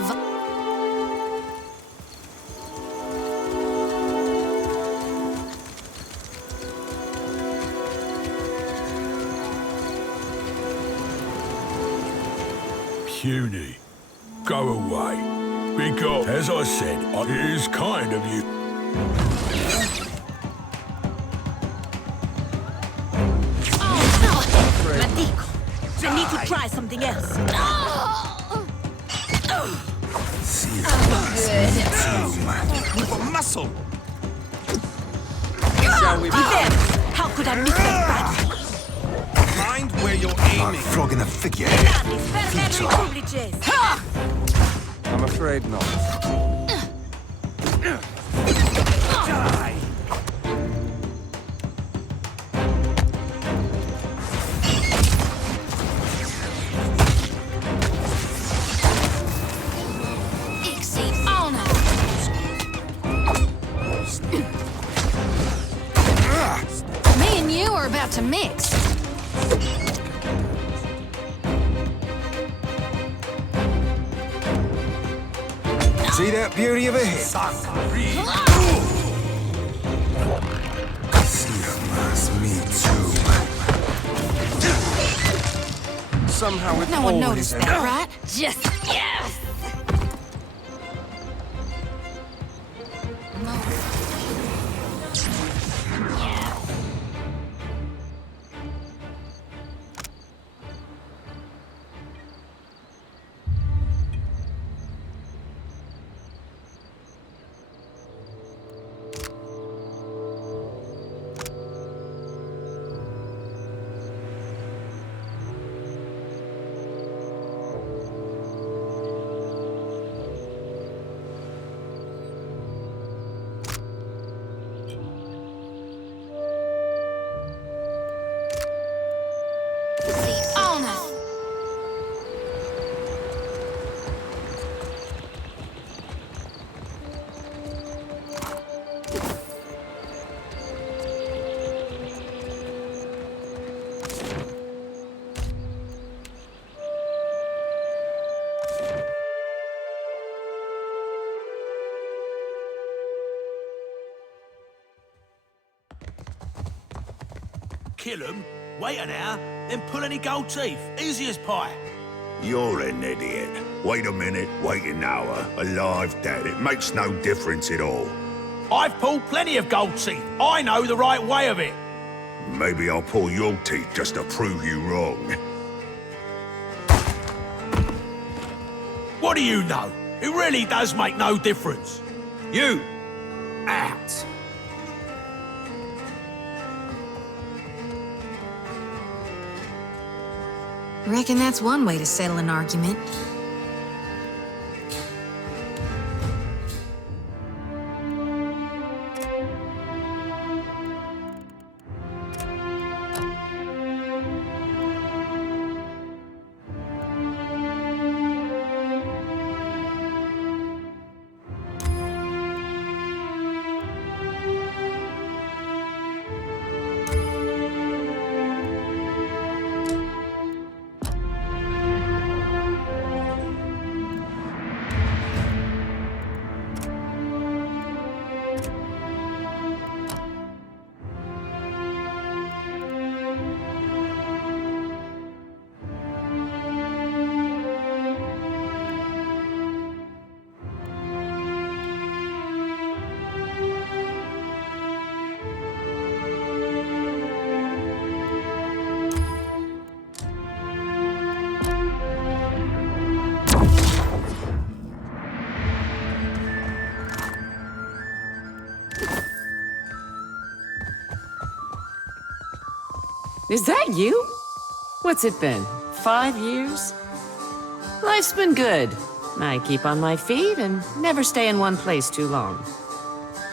Puny. Go away. Because, as I said, it is kind of you. Mythical. I need to try something else. With a muscle! Shall we be there? How could I miss that badly? Mind where you're aiming. I'm flogging a figurehead. I'm afraid not. Die! Me and you are about to mix. See that beauty of a hit? Me too. Somehow it No one noticed that, right? Just yes! Kill him, wait an hour, then pull any gold teeth. Easy as pie. You're an idiot. Wait a minute, wait an hour. Alive, dead, it makes no difference at all. I've pulled plenty of gold teeth. I know the right way of it. Maybe I'll pull your teeth just to prove you wrong. What do you know? It really does make no difference. You, out. Reckon that's one way to settle an argument. Is that you? What's it been? 5 years? Life's been good. I keep on my feet and never stay in one place too long.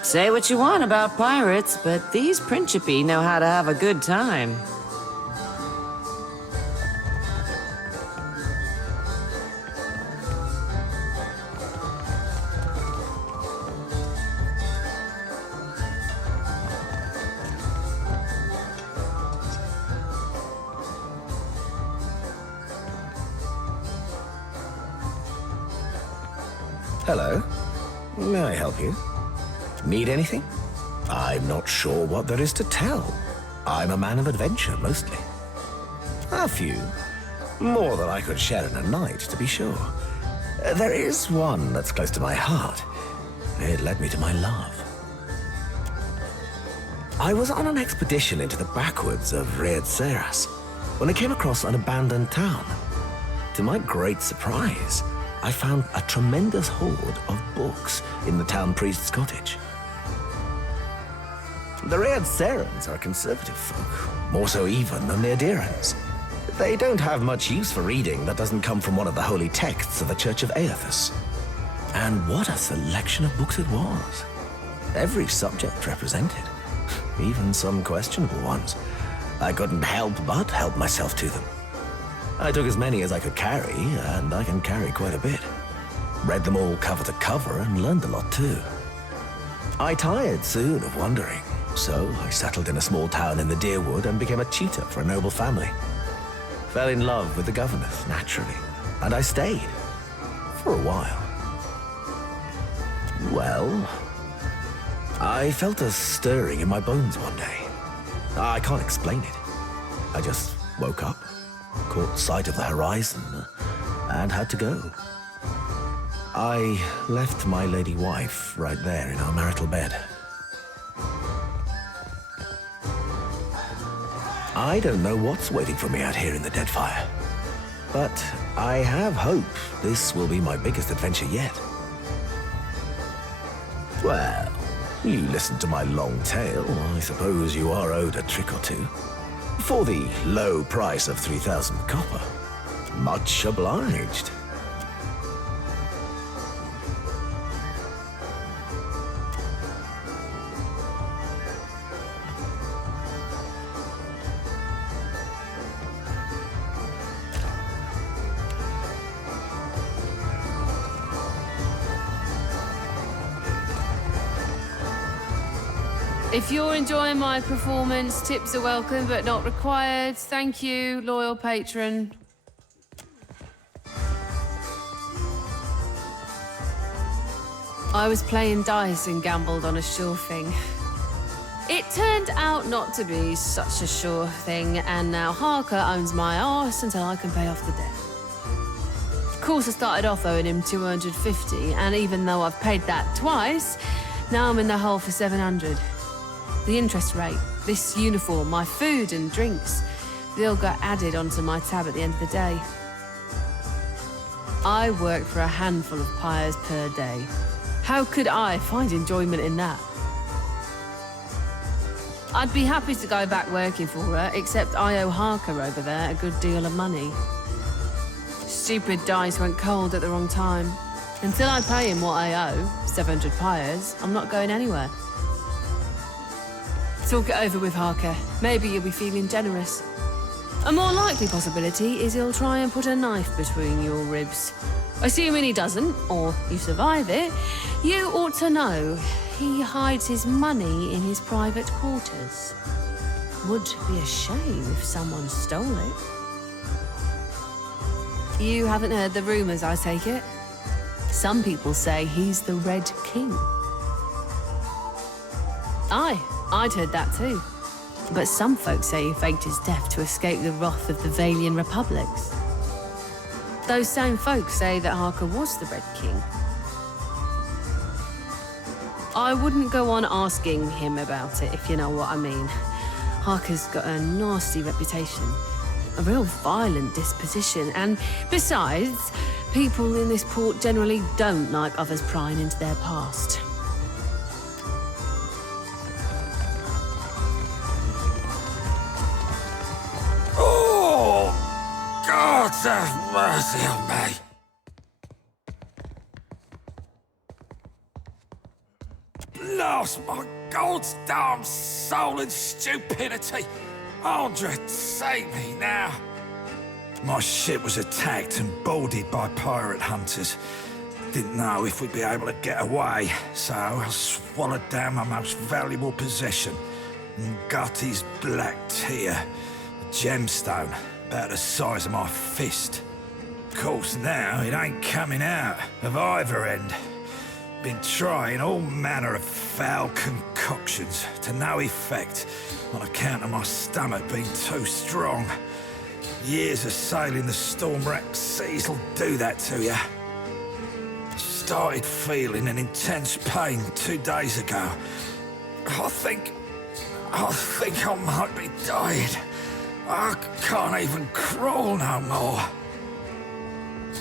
Say what you want about pirates, but these Principi know how to have a good time. Hello. May I help you? Need anything? I'm not sure what there is to tell. I'm a man of adventure, mostly. A few. More than I could share in a night, to be sure. There is one that's close to my heart. It led me to my love. I was on an expedition into the backwoods of Rekke when I came across an abandoned town. To my great surprise, I found a tremendous hoard of books in the town priest's cottage. The Rekke are conservative folk, more so even than the Aedyrans. They don't have much use for reading that doesn't come from one of the holy texts of the Church of Aedyran. And what a selection of books it was. Every subject represented, even some questionable ones. I couldn't help but help myself to them. I took as many as I could carry, and I can carry quite a bit. Read them all cover to cover and learned a lot too. I tired soon of wandering, so I settled in a small town in the Deerwood and became a tutor for a noble family. Fell in love with the governess, naturally, and I stayed. For a while. Well, I felt a stirring in my bones one day. I can't explain it. I just woke up, caught sight of the horizon, and had to go. I left my lady wife right there in our marital bed. I don't know what's waiting for me out here in the Deadfire, but I have hope this will be my biggest adventure yet. Well, you listened to my long tale. I suppose you are owed a trick or two. For the low price of 3,000 copper. Much obliged. If you're enjoying my performance, tips are welcome but not required. Thank you, loyal patron. I was playing dice and gambled on a sure thing. It turned out not to be such a sure thing, and now Harker owns my arse until I can pay off the debt. Of course, I started off owing him 250, and even though I've paid that twice, now I'm in the hole for 700. The interest rate, this uniform, my food and drinks, they all got added onto my tab at the end of the day. I work for a handful of pyres per day. How could I find enjoyment in that? I'd be happy to go back working for her, except I owe Harker over there a good deal of money. Stupid dice went cold at the wrong time. Until I pay him what I owe, 700 pyres, I'm not going anywhere. Talk it over with Harker. Maybe you'll be feeling generous. A more likely possibility is he'll try and put a knife between your ribs. Assuming he doesn't, or you survive it, you ought to know he hides his money in his private quarters. Would be a shame if someone stole it. You haven't heard the rumors, I take it? Some people say he's the Red King. Aye. I'd heard that too. But some folks say he faked his death to escape the wrath of the Valian Republics. Those same folks say that Harker was the Red King. I wouldn't go on asking him about it, if you know what I mean. Harker's got a nasty reputation, a real violent disposition, and besides, people in this port generally don't like others prying into their past. have mercy on me. Lost my God's damn soul in stupidity. Adra, save me now. My ship was attacked and boarded by pirate hunters. Didn't know if we'd be able to get away, so I swallowed down my most valuable possession, Ngati's black tear, a gemstone about the size of my fist. Of course now it ain't coming out of either end. Been trying all manner of foul concoctions to no effect on account of my stomach being too strong. Years of sailing the storm-racked seas will do that to you. Started feeling an intense pain 2 days ago. I think I might be dying. I can't even crawl no more.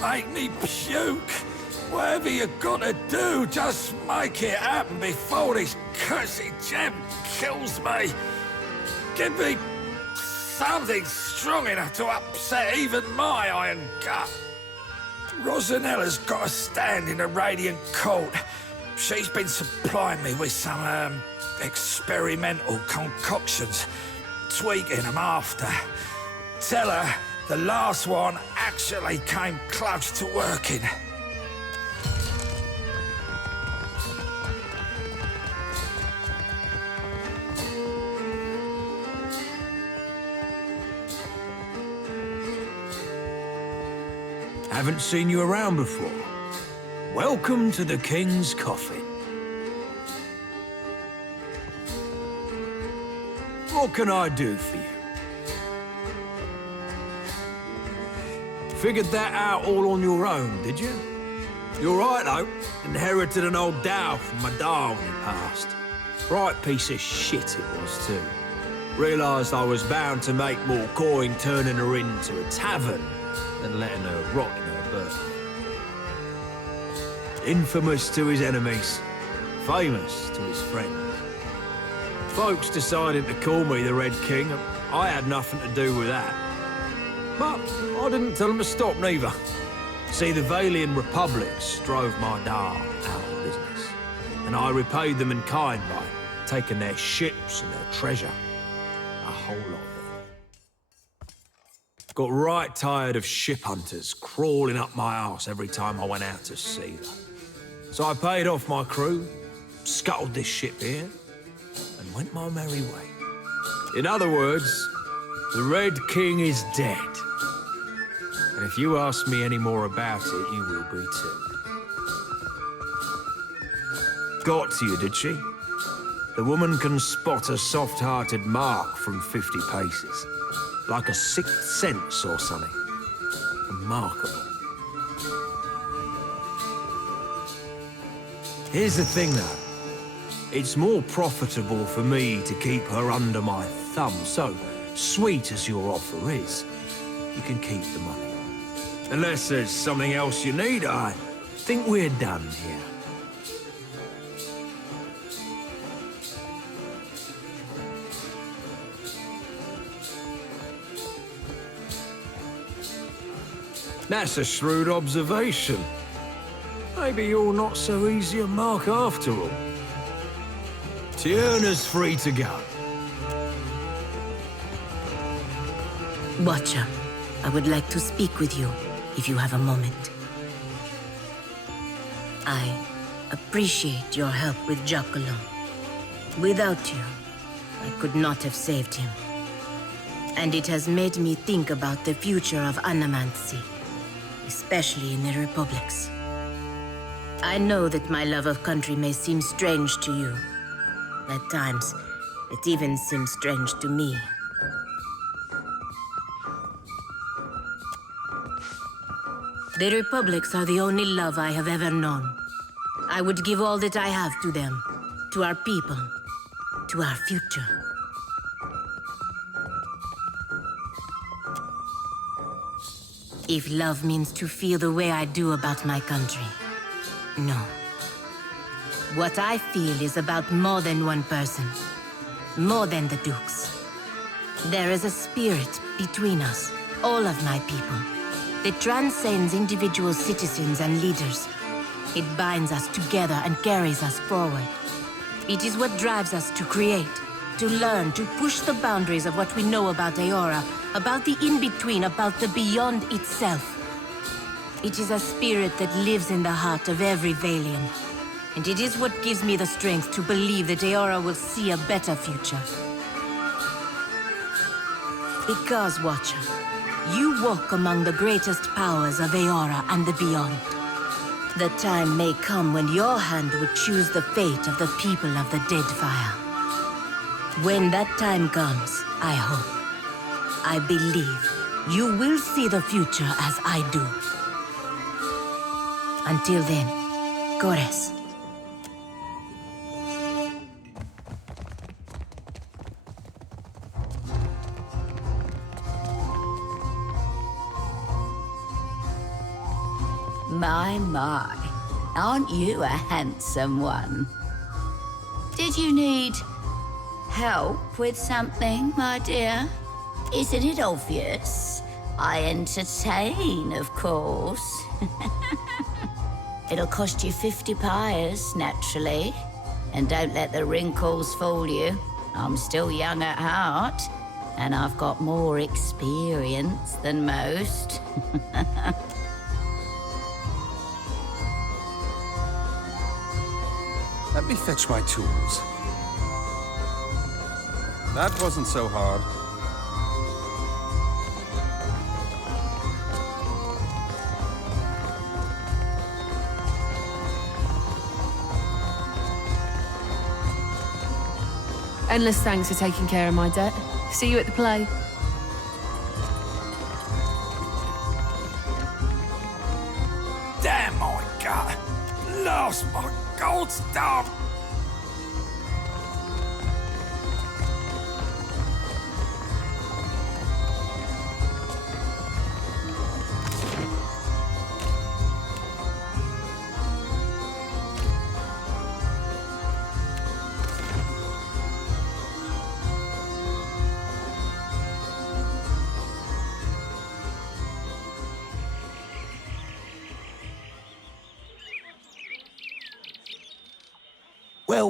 Make me puke. Whatever you gotta do, just make it happen before this cursed gem kills me. Give me something strong enough to upset even my iron gut. Rosanella's got a stand in the Radiant Court. She's been supplying me with some, experimental concoctions, tweaking them after. Tell her the last one actually came close to working. Haven't seen you around before. Welcome to the King's Coffin. What can I do for you? Figured that out all on your own, did you? You're right, though. Inherited an old dhow from my dad when he passed. Right piece of shit it was, too. Realised I was bound to make more coin turning her into a tavern than letting her rot in her berth. Infamous to his enemies, famous to his friends. Folks decided to call me the Red King, and I had nothing to do with that. But I didn't tell them to stop neither. See, the Valian Republics drove my dad out of business, and I repaid them in kind by taking their ships and their treasure. A whole lot of it. Got right tired of ship hunters crawling up my arse every time I went out to sea, though. So I paid off my crew, scuttled this ship here, and went my merry way. In other words, the Red King is dead. And if you ask me any more about it, you will be too. Got to you, did she? The woman can spot a soft-hearted mark from 50 paces. Like a sixth sense or something. Remarkable. Here's the thing, though. It's more profitable for me to keep her under my thumb, so sweet as your offer is, you can keep the money. Unless there's something else you need, I think we're done here. That's a shrewd observation. Maybe you're not so easy a mark after all. Tierna's free to go. Watcher, I would like to speak with you, if you have a moment. I appreciate your help with Giacomo. Without you, I could not have saved him. And it has made me think about the future of Anamancy, especially in the Republics. I know that my love of country may seem strange to you. At times, it even seems strange to me. The Republics are the only love I have ever known. I would give all that I have to them, to our people, to our future. If love means to feel the way I do about my country, no. What I feel is about more than one person, more than the Dukes. There is a spirit between us, all of my people. that transcends individual citizens and leaders. It binds us together and carries us forward. It is what drives us to create, to learn, to push the boundaries of what we know about Eora, about the in-between, about the beyond itself. It is a spirit that lives in the heart of every Valian. And it is what gives me the strength to believe that Eora will see a better future. Because, Watcher, you walk among the greatest powers of Eora and the beyond. The time may come when your hand would choose the fate of the people of the Deadfire. When that time comes, I hope, I believe, you will see the future as I do. Until then, Gores. My, aren't you a handsome one? Did you need help with something, my dear? Isn't it obvious? I entertain, of course. It'll cost you 50 pyres, naturally. And don't let the wrinkles fool you. I'm still young at heart, and I've got more experience than most. Let me fetch my tools. That wasn't so hard. Endless thanks for taking care of my debt. See you at the play. Damn my gut! Lost my gold star!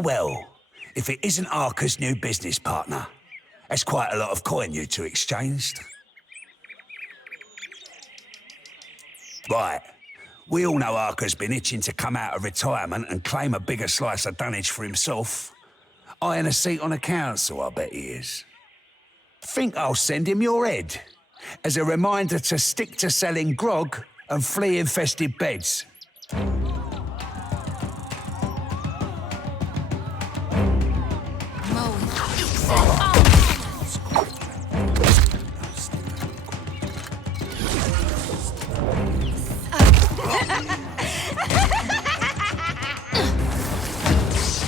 Well, if it isn't Arca's new business partner. That's quite a lot of coin you two exchanged. Right. We all know Arca's been itching to come out of retirement and claim a bigger slice of Dunnage for himself. Eyeing a seat on a council, I bet he is. Think I'll send him your head, as a reminder to stick to selling grog and flea-infested beds.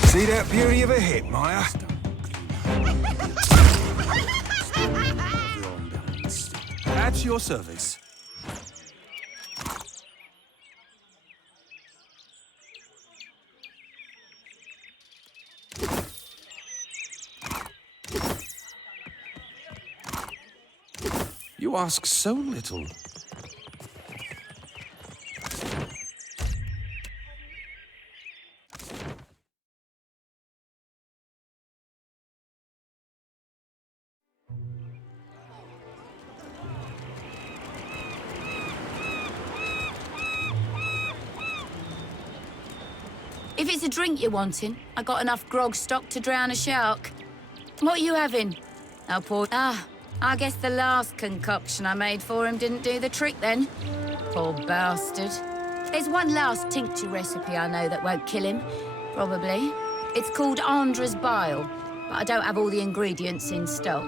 See that beauty of a hit, Maya? At your service. You ask so little. If it's a drink you're wanting, I got enough grog stock to drown a shark. What are you having? I'll pour... I guess the last concoction I made for him didn't do the trick then. Poor bastard. There's one last tincture recipe I know that won't kill him, probably. It's called Adra's Bile, but I don't have all the ingredients in stock.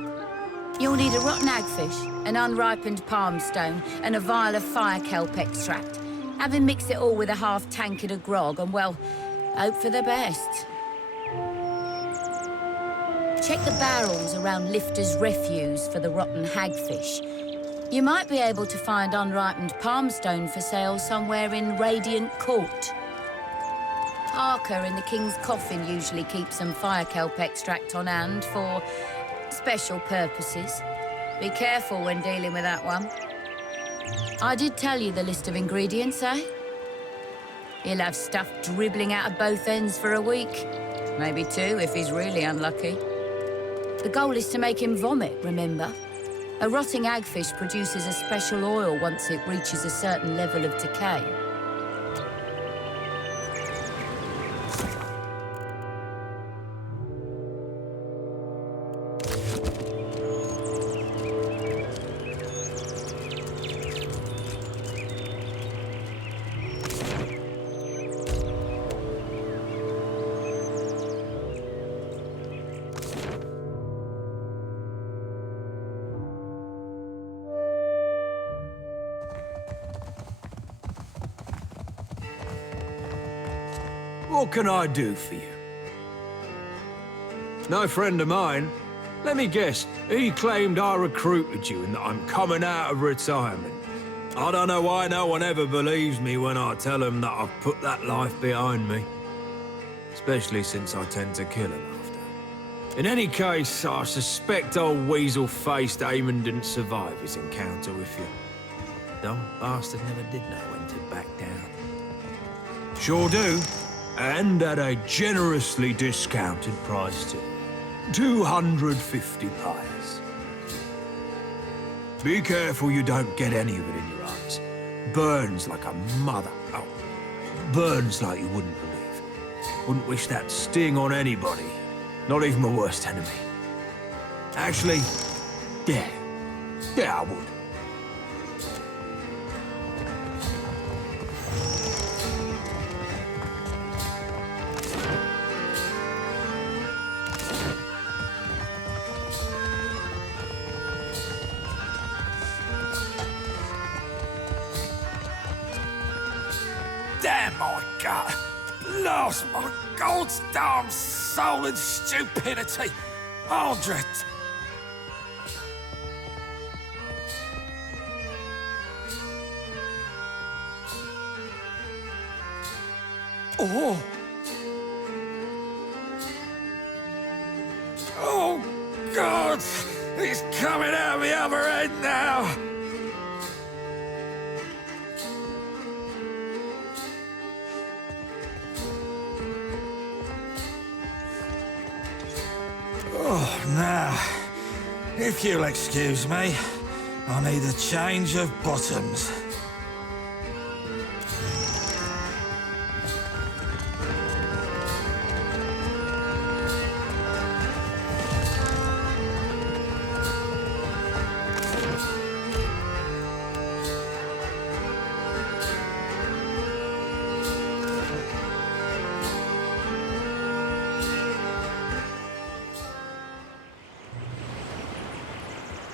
You'll need a rotten hagfish, an unripened palm stone, and a vial of fire kelp extract. Have him mix it all with a half tankard of grog, and well, hope for the best. Check the barrels around Lifter's Refuse for the rotten hagfish. You might be able to find unripened palmstone for sale somewhere in Radiant Court. Arca in the King's Coffin usually keeps some fire kelp extract on hand for special purposes. Be careful when dealing with that one. I did tell you the list of ingredients, eh? He'll have stuff dribbling out of both ends for a week. Maybe 2 if he's really unlucky. The goal is to make him vomit, remember? A rotting hagfish produces a special oil once it reaches a certain level of decay. What can I do for you? No friend of mine. Let me guess, he claimed I recruited you and that I'm coming out of retirement. I don't know why no one ever believes me when I tell them that I've put that life behind me. Especially since I tend to kill him after. In any case, I suspect old weasel-faced Eamon didn't survive his encounter with you. Dumb bastard never did know when to back down. Sure do. And at a generously discounted price too. 250 pyres. Be careful you don't get any of it in your eyes. Burns like a mother. Oh, burns like you wouldn't believe. Wouldn't wish that sting on anybody. Not even my worst enemy. Actually, yeah, I would. Damn my gut! Lost my God's darn soul in stupidity! Adra! Oh! Oh, God! He's coming out the other end now! Oh, now, if you'll excuse me, I need a change of bottoms.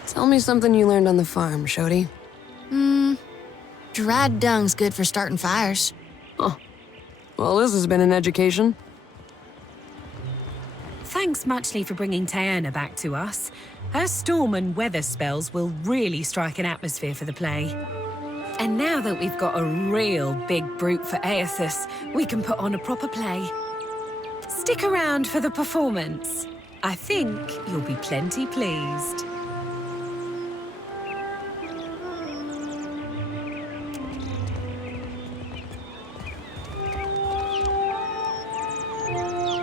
Tell me something you learned on the farm, Shodi. Dried dung's good for starting fires. Oh. Well, this has been an education. Thanks muchly for bringing Taerna back to us. Her storm and weather spells will really strike an atmosphere for the play. And now that we've got a real big brute for Aedyran, we can put on a proper play. Stick around for the performance. I think you'll be plenty pleased.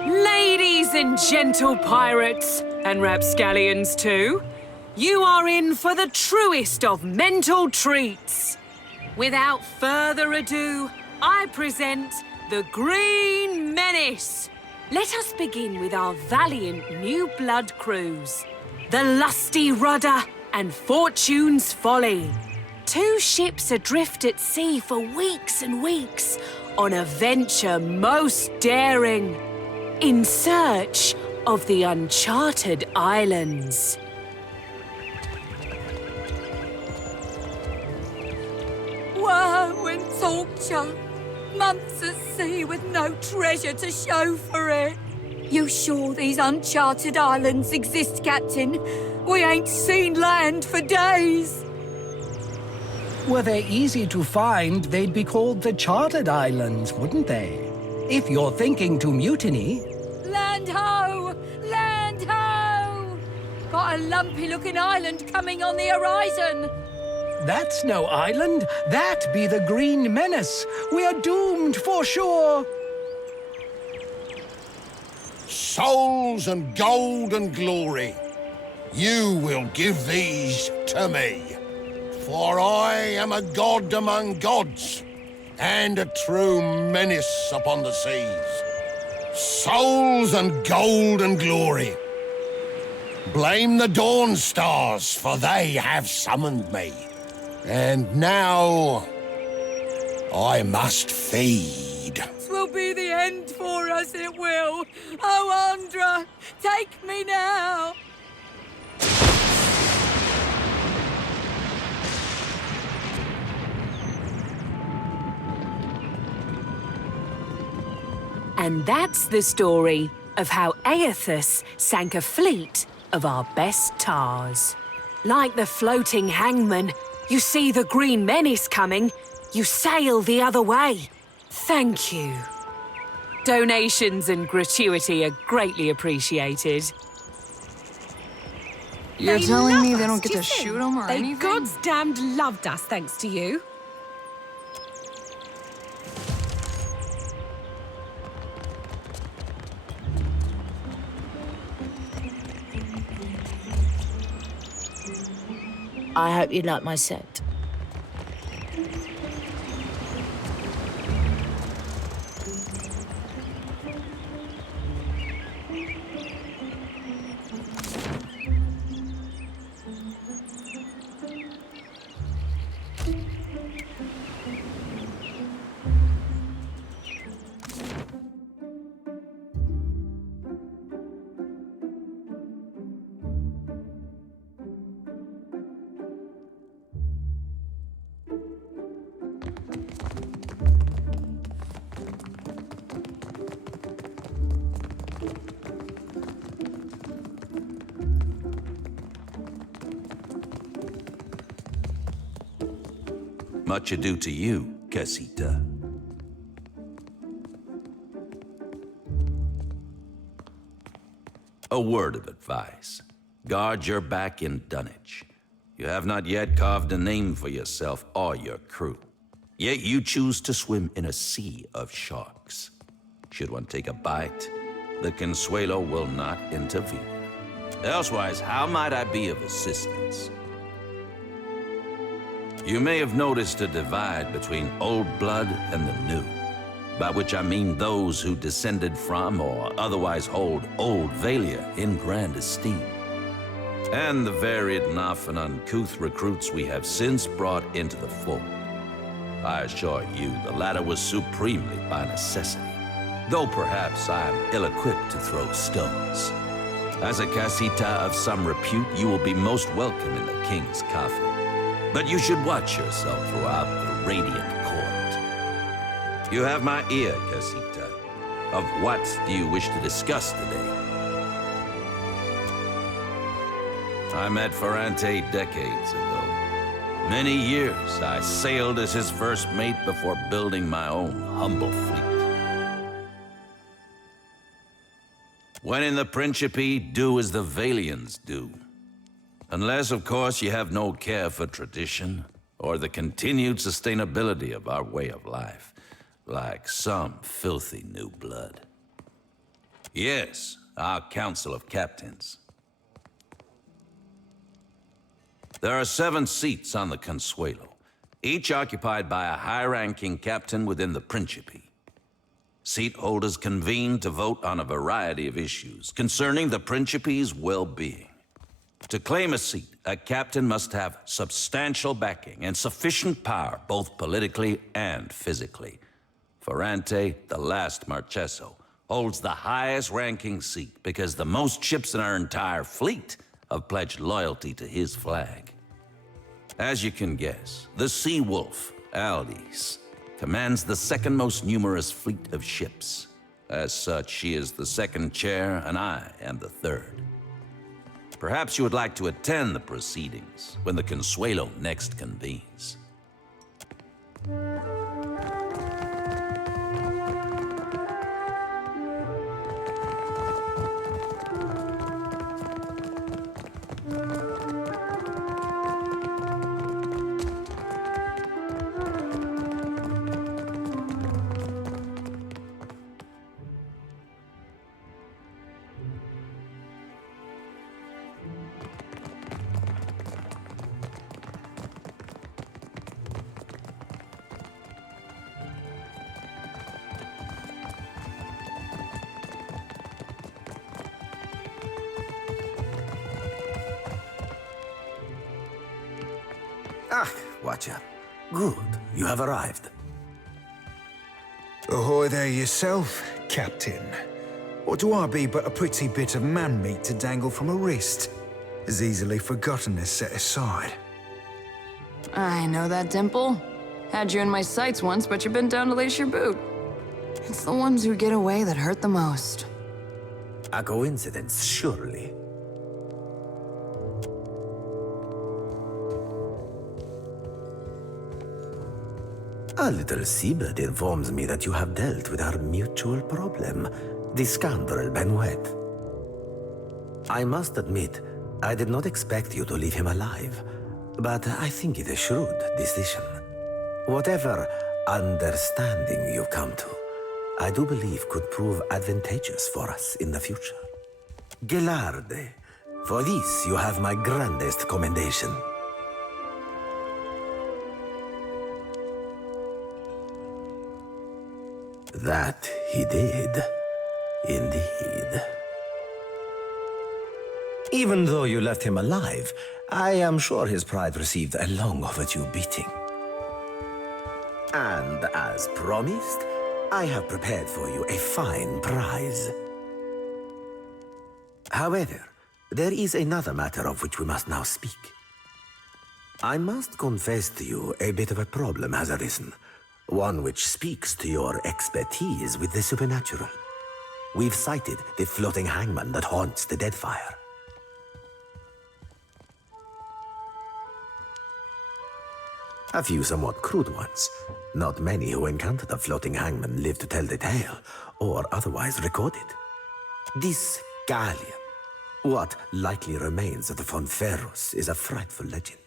Ladies and gentle pirates, and rapscallions too, you are in for the truest of mental treats. Without further ado, I present the Green Menace. Let us begin with our valiant new blood crews, the Lusty Rudder and Fortune's Folly. 2 ships adrift at sea for weeks and weeks on a venture most daring, in search of the uncharted islands. Woe and torture. Months at sea with no treasure to show for it. You sure these uncharted islands exist, Captain? We ain't seen land for days. Were they easy to find, they'd be called the Charted Islands, wouldn't they? If you're thinking to mutiny... Land ho! Land ho! Got a lumpy-looking island coming on the horizon. That's no island. That be the Green Menace. We're doomed for sure. Souls and gold and glory, you will give these to me. For I am a god among gods, and a true menace upon the seas. Souls and gold and glory. Blame the Dawn Stars, for they have summoned me. And now, I must feed. This will be the end for us, it will. Oh, Adra, take me now. And that's the story of how Aedyran sank a fleet of our best tars. Like the floating hangman, you see the Green Menace coming, you sail the other way. Thank you. Donations and gratuity are greatly appreciated. You're telling me they don't get to shoot them or They anything? gods damned loved us thanks to you. I hope you like my set. Much ado to you, Casita. A word of advice. Guard your back in Dunnage. You have not yet carved a name for yourself or your crew. Yet you choose to swim in a sea of sharks. Should one take a bite, the Consuelo will not intervene. Elsewise, how might I be of assistance? You may have noticed a divide between old blood and the new, by which I mean those who descended from or otherwise hold old Valia in grand esteem, and the varied and often uncouth recruits we have since brought into the fold. I assure you, the latter was supremely by necessity, though perhaps I am ill-equipped to throw stones. As a casita of some repute, you will be most welcome in the king's coffin. But you should watch yourself throughout the radiant court. You have my ear, Casita. Of what do you wish to discuss today? I met Furrante decades ago. Many years I sailed as his first mate before building my own humble fleet. When in the Principe, do as the Valians do. Unless, of course, you have no care for tradition or the continued sustainability of our way of life, like some filthy new blood. Yes, our Council of Captains. There are 7 seats on the Consuelo, each occupied by a high-ranking captain within the Principe. Seat holders convene to vote on a variety of issues concerning the Principe's well-being. To claim a seat, a captain must have substantial backing and sufficient power, both politically and physically. Furrante, the last Marcheso, holds the highest-ranking seat because the most ships in our entire fleet have pledged loyalty to his flag. As you can guess, the Sea Wolf, Aldis, commands the second most numerous fleet of ships. As such, she is the second chair, and I am the third. Perhaps you would like to attend the proceedings when the Consuelo next convenes. Ah, Watcher. Good, you have arrived. Ahoy there yourself, Captain. Or do I be but a pretty bit of man-meat to dangle from a wrist? As easily forgotten as set aside. I know that dimple. Had you in my sights once, but you've been down to lace your boot. It's the ones who get away that hurt the most. A coincidence, surely. A little seabird informs me that you have dealt with our mutual problem, the scoundrel Benoit. I must admit, I did not expect you to leave him alive, but I think it a shrewd decision. Whatever understanding you come to, I do believe could prove advantageous for us in the future. Gelarde, for this you have my grandest commendation. That he did, indeed. Even though you left him alive, I am sure his pride received a long overdue beating. And as promised, I have prepared for you a fine prize. However, there is another matter of which we must now speak. I must confess to you a bit of a problem has arisen. One which speaks to your expertise with the supernatural. We've sighted the floating hangman that haunts the Deadfire. A few somewhat crude ones. Not many who encounter the floating hangman live to tell the tale, or otherwise record it. This galleon, what likely remains of the Fonferros, is a frightful legend.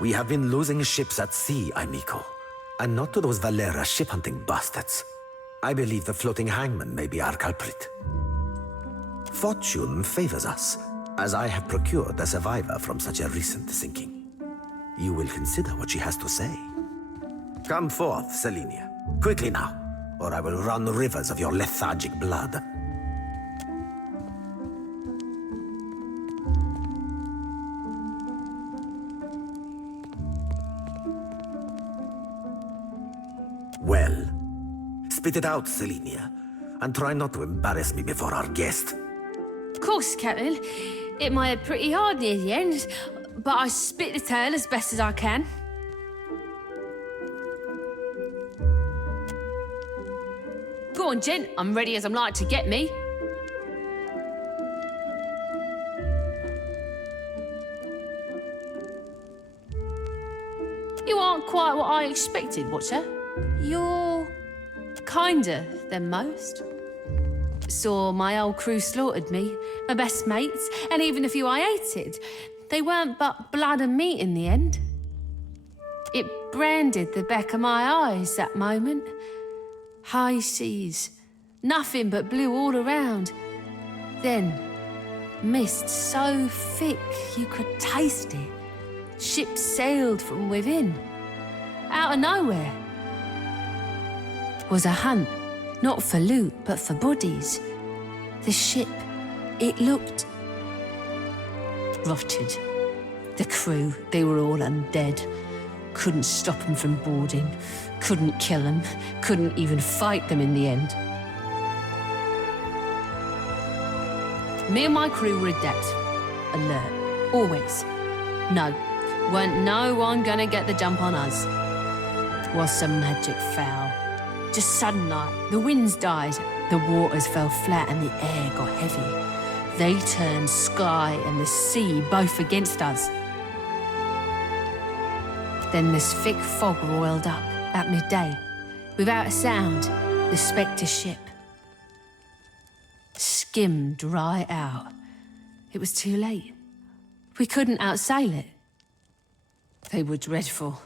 We have been losing ships at sea, amico, and not to those Valera ship-hunting bastards. I believe the floating hangman may be our culprit. Fortune favors us, as I have procured a survivor from such a recent sinking. You will consider what she has to say. Come forth, Selenia. Quickly now, or I will run rivers of your lethargic blood. Well, spit it out, Selenia, and try not to embarrass me before our guest. Of course, Captain. It might have pretty hard near the end, but I spit the tale as best as I can. Go on, gent. I'm ready as I'm like to get me. You aren't quite what I expected, Watcher. You're kinder than most. Saw my old crew slaughtered me, my best mates, and even a few I hated. They weren't but blood and meat in the end. It branded the back of my eyes, that moment. High seas, nothing but blue all around. Then, mist so thick you could taste it. Ships sailed from within, out of nowhere. Was a hunt, not for loot, but for bodies. The ship, it looked rotted. The crew, they were all undead. Couldn't stop them from boarding, couldn't kill them, couldn't even fight them in the end. Me and my crew were adept, alert, always. No, weren't no one gonna get the jump on us. Was some magic foul. Just sudden like, the winds died, the waters fell flat and the air got heavy. They turned sky and the sea both against us. Then this thick fog roiled up at midday. Without a sound, the Spectre ship skimmed right out. It was too late. We couldn't outsail it. They were dreadful.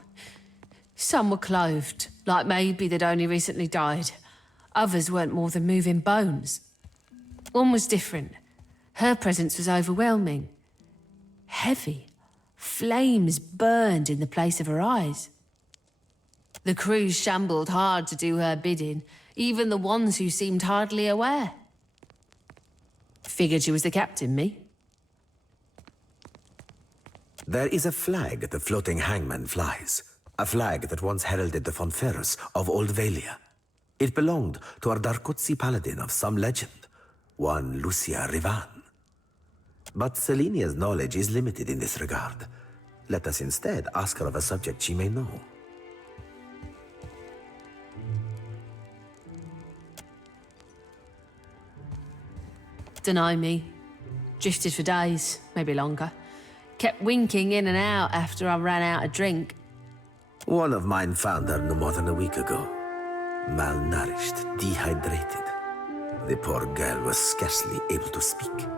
Some were clothed, like maybe they'd only recently died. Others weren't more than moving bones. One was different. Her presence was overwhelming. Heavy. Flames burned in the place of her eyes. The crew shambled hard to do her bidding, even the ones who seemed hardly aware. Figured she was the captain, me. There is a flag the floating hangman flies. A flag that once heralded the Fonferus of Old Valia. It belonged to a Darkotsi paladin of some legend, one Lucia Rivan. But Selenia's knowledge is limited in this regard. Let us instead ask her of a subject she may know. Deny me. Drifted for days, maybe longer. Kept winking in and out after I ran out of drink. One of mine found her no more than a week ago. Malnourished, dehydrated. The poor girl was scarcely able to speak.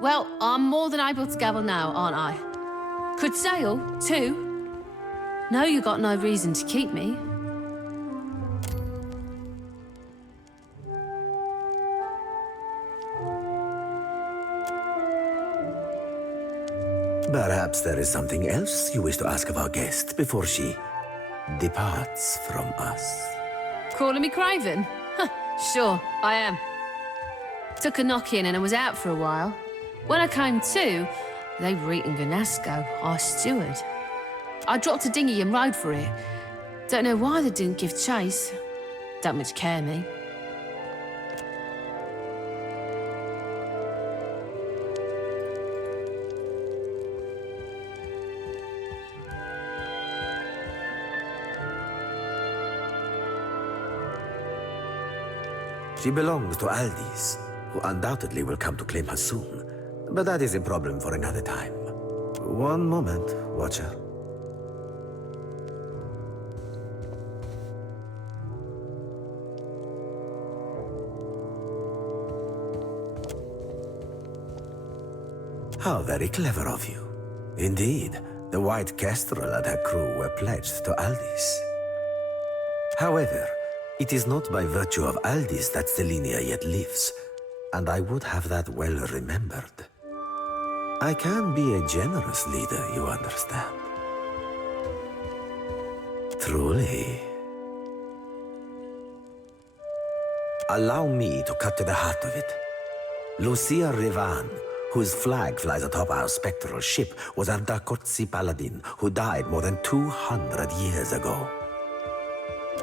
Well, I'm more than able to gabble now, aren't I? Could sail, too. No, you got no reason to keep me. Perhaps there is something else you wish to ask of our guest before she departs from us. Calling me craven? Huh, sure, I am. Took a knock-in and I was out for a while. When I came to, they were eating Ganasco, our steward. I dropped a dinghy and rode for it. Don't know why they didn't give chase. Don't much care me. She belongs to Aldis, who undoubtedly will come to claim her soon. But that is a problem for another time. One moment, Watcher. How very clever of you. Indeed, the White Kestrel and her crew were pledged to Aldis. However, it is not by virtue of Aldis that Selenia yet lives, and I would have that well remembered. I can be a generous leader, you understand. Truly. Allow me to cut to the heart of it. Lucia Rivan, whose flag flies atop our spectral ship, was a Darkotsi paladin who died more than 200 years ago.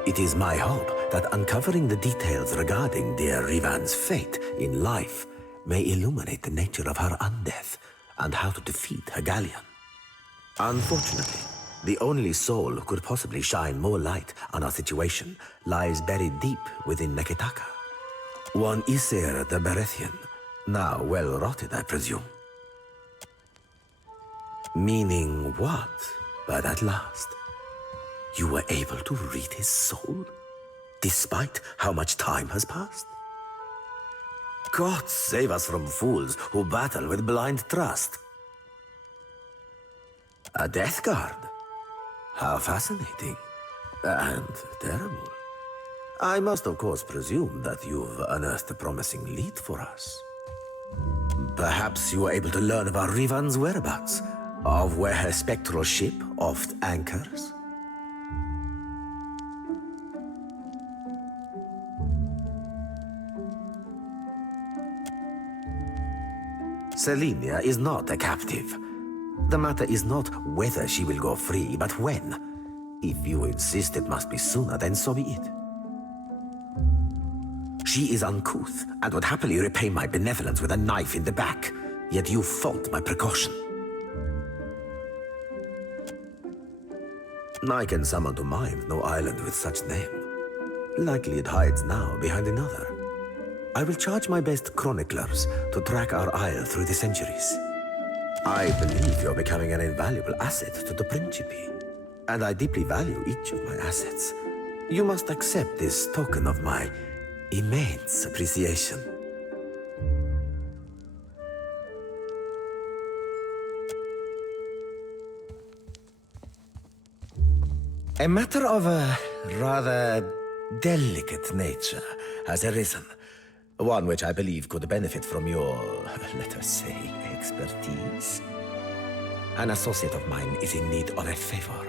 It is my hope that uncovering the details regarding dear Rivan's fate in life may illuminate the nature of her undeath and how to defeat her galleon. Unfortunately, the only soul who could possibly shine more light on our situation lies buried deep within Neketaka. One Iser the Berethian, now well rotted, I presume. Meaning what by that last? You were able to read his soul, despite how much time has passed? God save us from fools who battle with blind trust. A death guard? How fascinating. And terrible. I must of course presume that you've unearthed a promising lead for us. Perhaps you were able to learn about Rivan's whereabouts, of where her spectral ship oft anchors? Selenia is not a captive. The matter is not whether she will go free, but when. If you insist it must be sooner, then so be it. She is uncouth, and would happily repay my benevolence with a knife in the back, yet you fault my precaution. I can summon to mind no island with such name. Likely it hides now behind another. I will charge my best chroniclers to track our isle through the centuries. I believe you're becoming an invaluable asset to the Principe, and I deeply value each of my assets. You must accept this token of my immense appreciation. A matter of a rather delicate nature has arisen. One which I believe could benefit from your, let us say, expertise. An associate of mine is in need of a favor.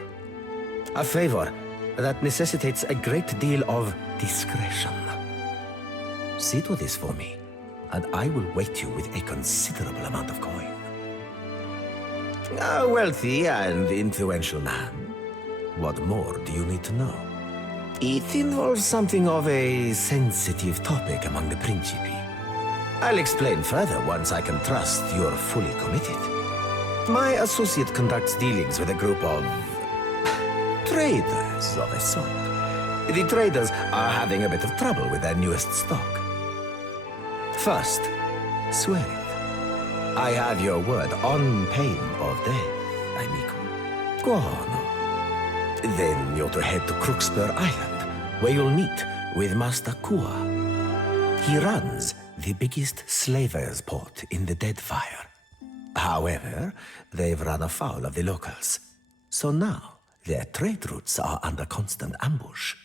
A favor that necessitates a great deal of discretion. See to this for me, and I will weight you with a considerable amount of coin. A wealthy and influential man. What more do you need to know? It involves something of a sensitive topic among the Principi. I'll explain further once I can trust you're fully committed. My associate conducts dealings with a group of traders of a sort. The traders are having a bit of trouble with their newest stock. First, swear it. I have your word on pain of death, amico. Go on. Then you're to head to Crookspur Island, where you'll meet with Master Kua. He runs the biggest slavers' port in the Deadfire. However, they've run afoul of the locals. So now, their trade routes are under constant ambush.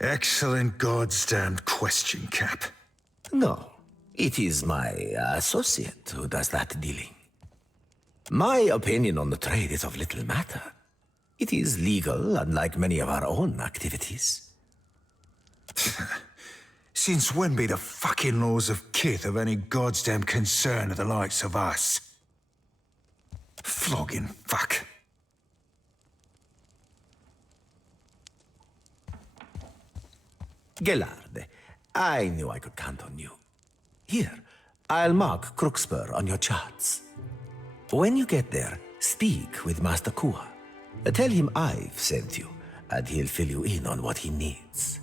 Excellent goddamned question, Cap. No, it is my associate who does that dealing. My opinion on the trade is of little matter. It is legal, unlike many of our own activities. Since when be the fucking laws of Kith of any goddamn concern to the likes of us? Flogging fuck. Gellarde, I knew I could count on you. Here, I'll mark Crookspur on your charts. When you get there, speak with Master Kua. Tell him I've sent you, and he'll fill you in on what he needs.